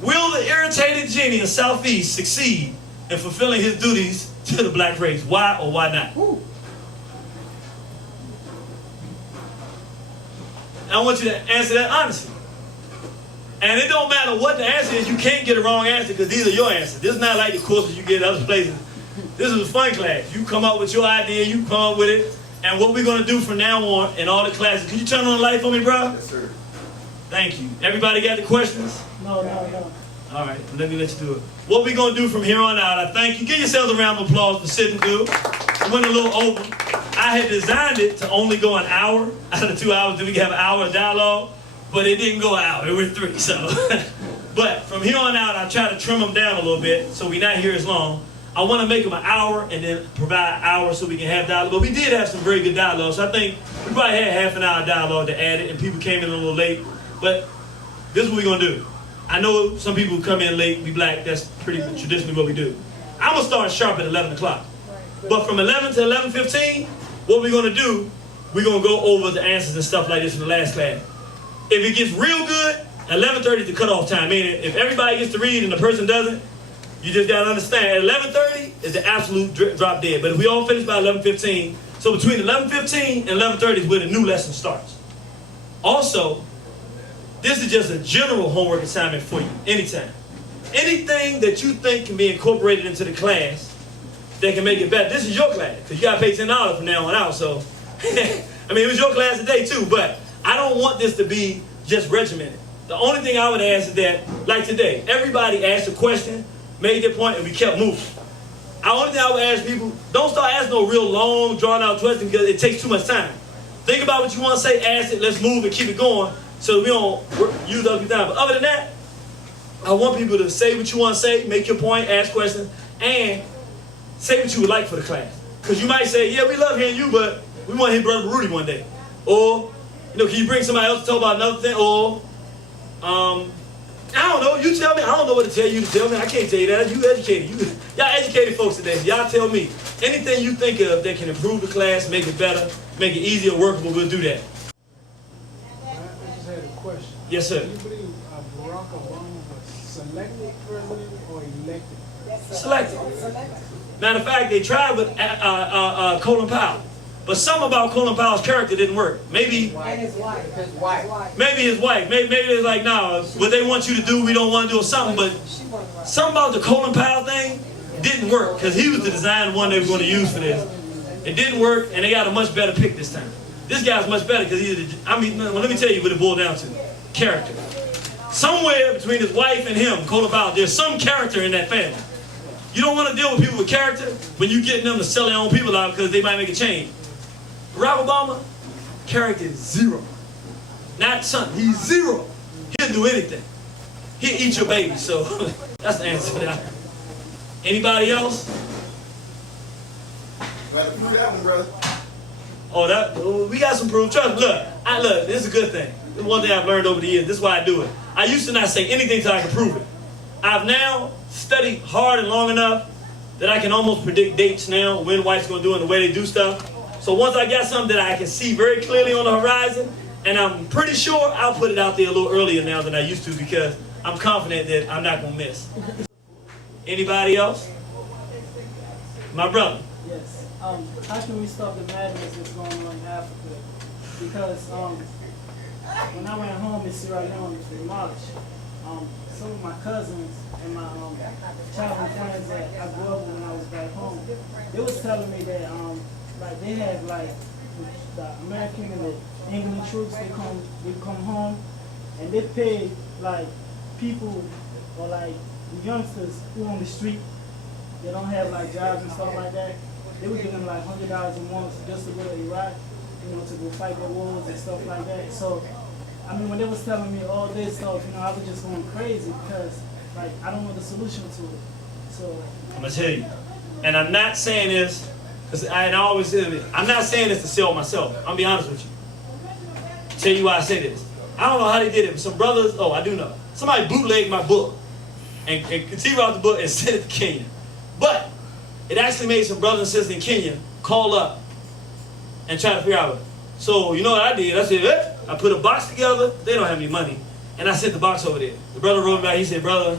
Will the irritated genie of Southeast succeed in fulfilling his duties to the black race? Why or why not? I want you to answer that honestly. And it don't matter what the answer is, you can't get a wrong answer because these are your answers. This is not like the courses you get at other places. This is a fun class. You come up with your idea, you come up with it, and what we're going to do from now on in all the classes. Can you turn on the light for me, bro? Yes, sir. Thank you. Everybody got the questions? No. All right, let me let you do it. What we're going to do from here on out, I thank you. Give yourselves a round of applause for sitting through. It went a little over. I had designed it to only go an hour out of 2 hours. Then we can have an hour of dialogue. But it didn't go an hour. It went 3. So, but from here on out, I try to trim them down a little bit so we're not here as long. I want to make them an hour and then provide an hour so we can have dialogue. But we did have some very good dialogue. So I think we probably had half an hour dialogue to add it, and people came in a little late. But this is what we're going to do. I know some people come in late, we black, that's pretty traditionally what we do. I'm going to start sharp at 11 o'clock. But from 11 to 11:15, what we're going to do, we're going to go over the answers and stuff like this from the last class. If it gets real good, 11:30 is the cutoff time. Meaning, if everybody gets to read and the person doesn't, you just got to understand, at 11:30 is the absolute drop dead. But if we all finish by 11:15, so between 11:15 and 11:30 is where the new lesson starts. Also, this is just a general homework assignment for you, anytime. Anything that you think can be incorporated into the class that can make it better. This is your class, because you got to pay $10 from now on out. So, I mean, it was your class today too, but I don't want this to be just regimented. The only thing I would ask is that, like today, everybody asked a question, made their point, and we kept moving. The only thing I would ask people, don't start asking no real long, drawn-out questions because it takes too much time. Think about what you want to say, ask it, let's move and keep it going so that we don't use up your time. But other than that, I want people to say what you want to say, make your point, ask questions, and say what you would like for the class. Because you might say, yeah, we love hearing you, but we want to hear Brother Rudy one day. Or, you know, can you bring somebody else to talk about another thing? Or, I don't know, you tell me. I don't know what to tell you to tell me. I can't tell you that. You educated. Y'all educated folks today. Y'all tell me. Anything you think of that can improve the class, make it better, make it easier, workable, we'll do that. I just had a question. Yes, sir. Do you believe Barack Obama was selected president or elected? Selected. Matter of fact, they tried with Colin Powell. But something about Colin Powell's character didn't work. Maybe And his wife. Maybe his wife. Maybe it's like, no, what they want you to do, we don't want to do or something. But something about the Colin Powell thing didn't work because he was the design one they were going to use for this. It didn't work, and they got a much better pick this time. This guy's much better because let me tell you what it boiled down to. Character. Somewhere between his wife and him, Colin Powell, there's some character in that family. You don't want to deal with people with character when you're getting them to sell their own people out because they might make a change. Barack Obama, character is 0. Not something, he's 0. He'll do anything. He'll eat your baby, so that's the answer to that. Anybody else? Glad to prove that one, brother. Oh, we got some proof. Trust me, look, this is a good thing. This is one thing I've learned over the years. This is why I do it. I used to not say anything until I could prove it. I've now studied hard and long enough that I can almost predict dates now, when white's going to do and the way they do stuff. So once I got something that I can see very clearly on the horizon, and I'm pretty sure I'll put it out there a little earlier now than I used to because I'm confident that I'm not going to miss. Anybody else? My brother. Yes. How can we stop the madness that's going on in Africa? Because when I went home in Sierra Leone was demolished, some of my cousins and my childhood friends that I grew up with when I was back home, they was telling me that like they had like the American and the England troops, they come home and they pay like people or like the youngsters who on the street, they don't have like jobs and stuff like that. They would give them like $100 a month just to go to Iraq, you know, to go fight their wars and stuff like that. So I I mean, when they was telling me all this stuff, you know, I was just going crazy because, like, I don't know the solution to it. So I'm gonna tell you, and I'm not saying this, because I always say it, I'm not saying this to sell myself. I'm gonna be honest with you. Tell you why I say this. I don't know how they did it, but some brothers, oh, I do know. Somebody bootlegged my book and conceived out the book and sent it to Kenya. But it actually made some brothers and sisters in Kenya call up and try to figure out. So you know what I did? I said, I put a box together. They don't have any money. And I sent the box over there. The brother wrote me back. He said, brother,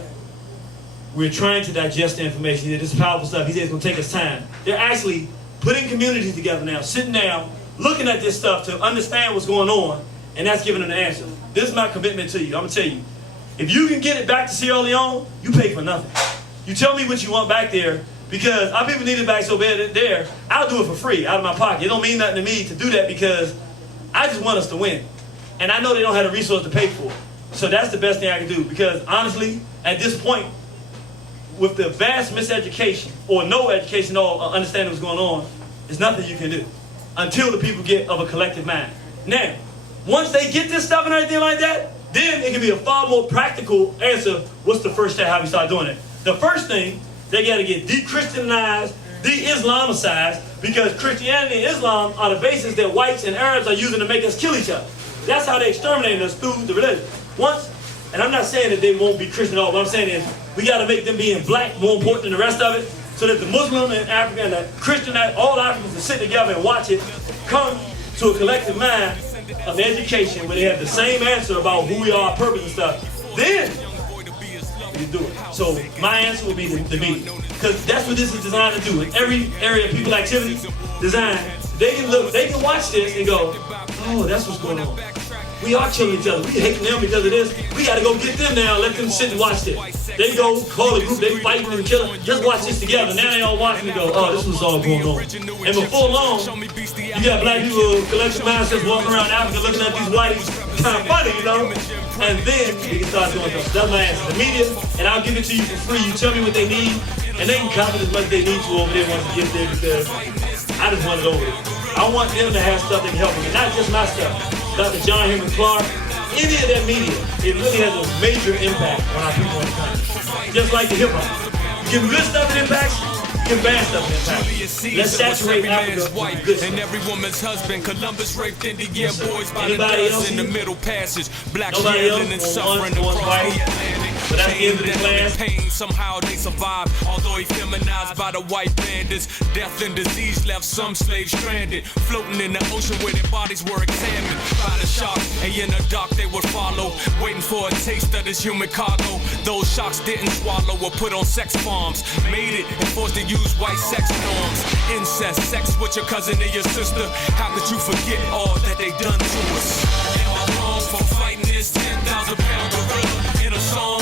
we're trying to digest the information. He said, this is powerful stuff. He said, it's going to take us time. They're actually putting communities together now, sitting down, looking at this stuff to understand what's going on, and that's giving them the answer. This is my commitment to you. I'm going to tell you, if you can get it back to Sierra Leone, you pay for nothing. You tell me what you want back there, because our people need it back so bad there, I'll do it for free, out of my pocket. It don't mean nothing to me to do that because I just want us to win. And I know they don't have the resource to pay for it. So that's the best thing I can do, because honestly, at this point, with the vast miseducation, or no education or understanding what's going on, there's nothing you can do until the people get of a collective mind. Now, once they get this stuff and everything like that, then it can be a far more practical answer. What's the first step, how we start doing it? The first thing, they got to get de-Christianized, de-Islamicized, because Christianity and Islam are the basis that whites and Arabs are using to make us kill each other. That's how they exterminate us, through the religion. Once, and I'm not saying that they won't be Christian at all, what I'm saying is we got to make them being black more important than the rest of it, so that the Muslim and African and the Christian, all Africans can sit together and watch it come to a collective mind of education where they have the same answer about who we are, purpose and stuff. Then you do it. So my answer would be the media, because that's what this is designed to do. In every area of people activity design, they can look, they can watch this and go, oh, that's what's going on. We are killing each other. We hate them because of this. We got to go get them now. Let them sit and watch this. They go call a group. They fighting and killing. Just watch this together. Now they all watching and go, oh, this was all going on. And before long, you got black people, collective mindsets walking around Africa looking at these whiteys, kind of funny, you know. And then we can start doing stuff. That's my answer. The media, and I'll give it to you for free. You tell me what they need, and they can copy as much as they need to over there once you get there, because I just want it over there. I want them to have stuff that can help me, not just my stuff. Dr. John Henry Clark, any of that media, it really has a major impact on our people in the country. Just like the hip hop. You give good stuff that impacts, you give bad stuff that impacts. Let's saturate Africa with good stuff. And every woman's husband, Columbus raped Indian boys by the dozens in the Middle Passage. Black yelling and suffering across the Atlantic. But at the end of the class, pain, somehow they survived, although he feminized by the white bandits. Death and disease left some slaves stranded, floating in the ocean where their bodies were examined by the sharks, and in the dark they would follow, waiting for a taste of this human cargo. Those sharks didn't swallow or put on sex farms, made it and forced to use white sex norms. Incest, sex with your cousin and your sister. How could you forget all that they done to us? Am I wrong for fighting this 10,000-pound gorilla in a song?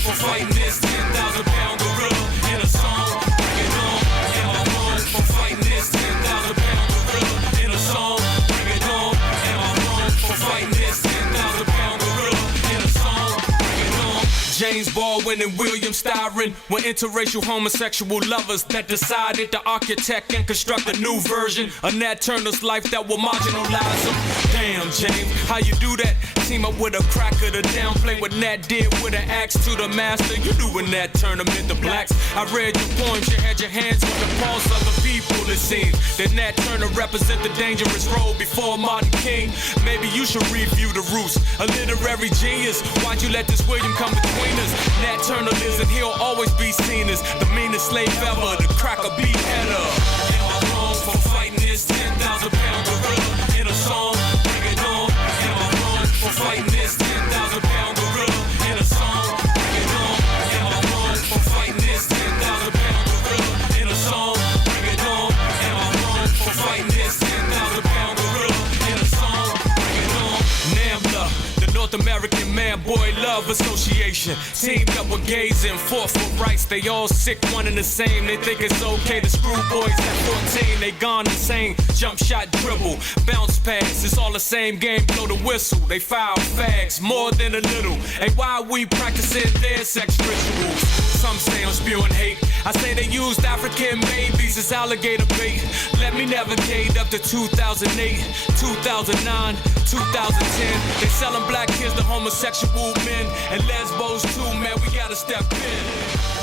For fighting this 10,000-pound gorilla in a song, bring it on. Am I wrong for fighting this 10,000-pound gorilla in a song, bring it on. Am I wrong for fighting this 10,000-pound gorilla in a song, bring it on. James Baldwin and William Styron were interracial homosexual lovers that decided to architect and construct a new version of Nat Turner's life that will marginalize them. Damn, James, how you do that? Team up with a cracker to downplay what Nat did with an axe to the master. You knew when Nat Turner meant the blacks. I read your poems, you had your hands on the pulse of the people. It seems that Nat Turner represent the dangerous road before Martin King. Maybe you should review the roots. A literary genius, why'd you let this William come between us? Nat Turner lives and he'll always be seen as the meanest slave ever, the cracker beheader. Am I wrong for fighting this 10,000-pound gorilla in a song? Bring it on. Am I wrong for fighting this 10,000-pound gorilla in a song? Bring it on. Am I wrong for fighting this 10,000-pound gorilla in a song? Bring it on. Am I wrong for fighting this 10,000-pound gorilla in a song? Bring it on. NAMBLA, the North American Man Boy Love Association, teamed up with gays and fought for rights. They all sick, one and the same. They think it's okay to screw boys at 14. They gone insane. Jump shot, dribble, bounce pass. It's all the same game. Blow the whistle. They foul fags more than a little. And why we practicing their sex rituals? Some say I'm spewing hate. I say they used African babies as alligator bait. Let me navigate up to 2008, 2009, 2010. They selling black kids to homosexual men and lesbos too, man, we gotta step in.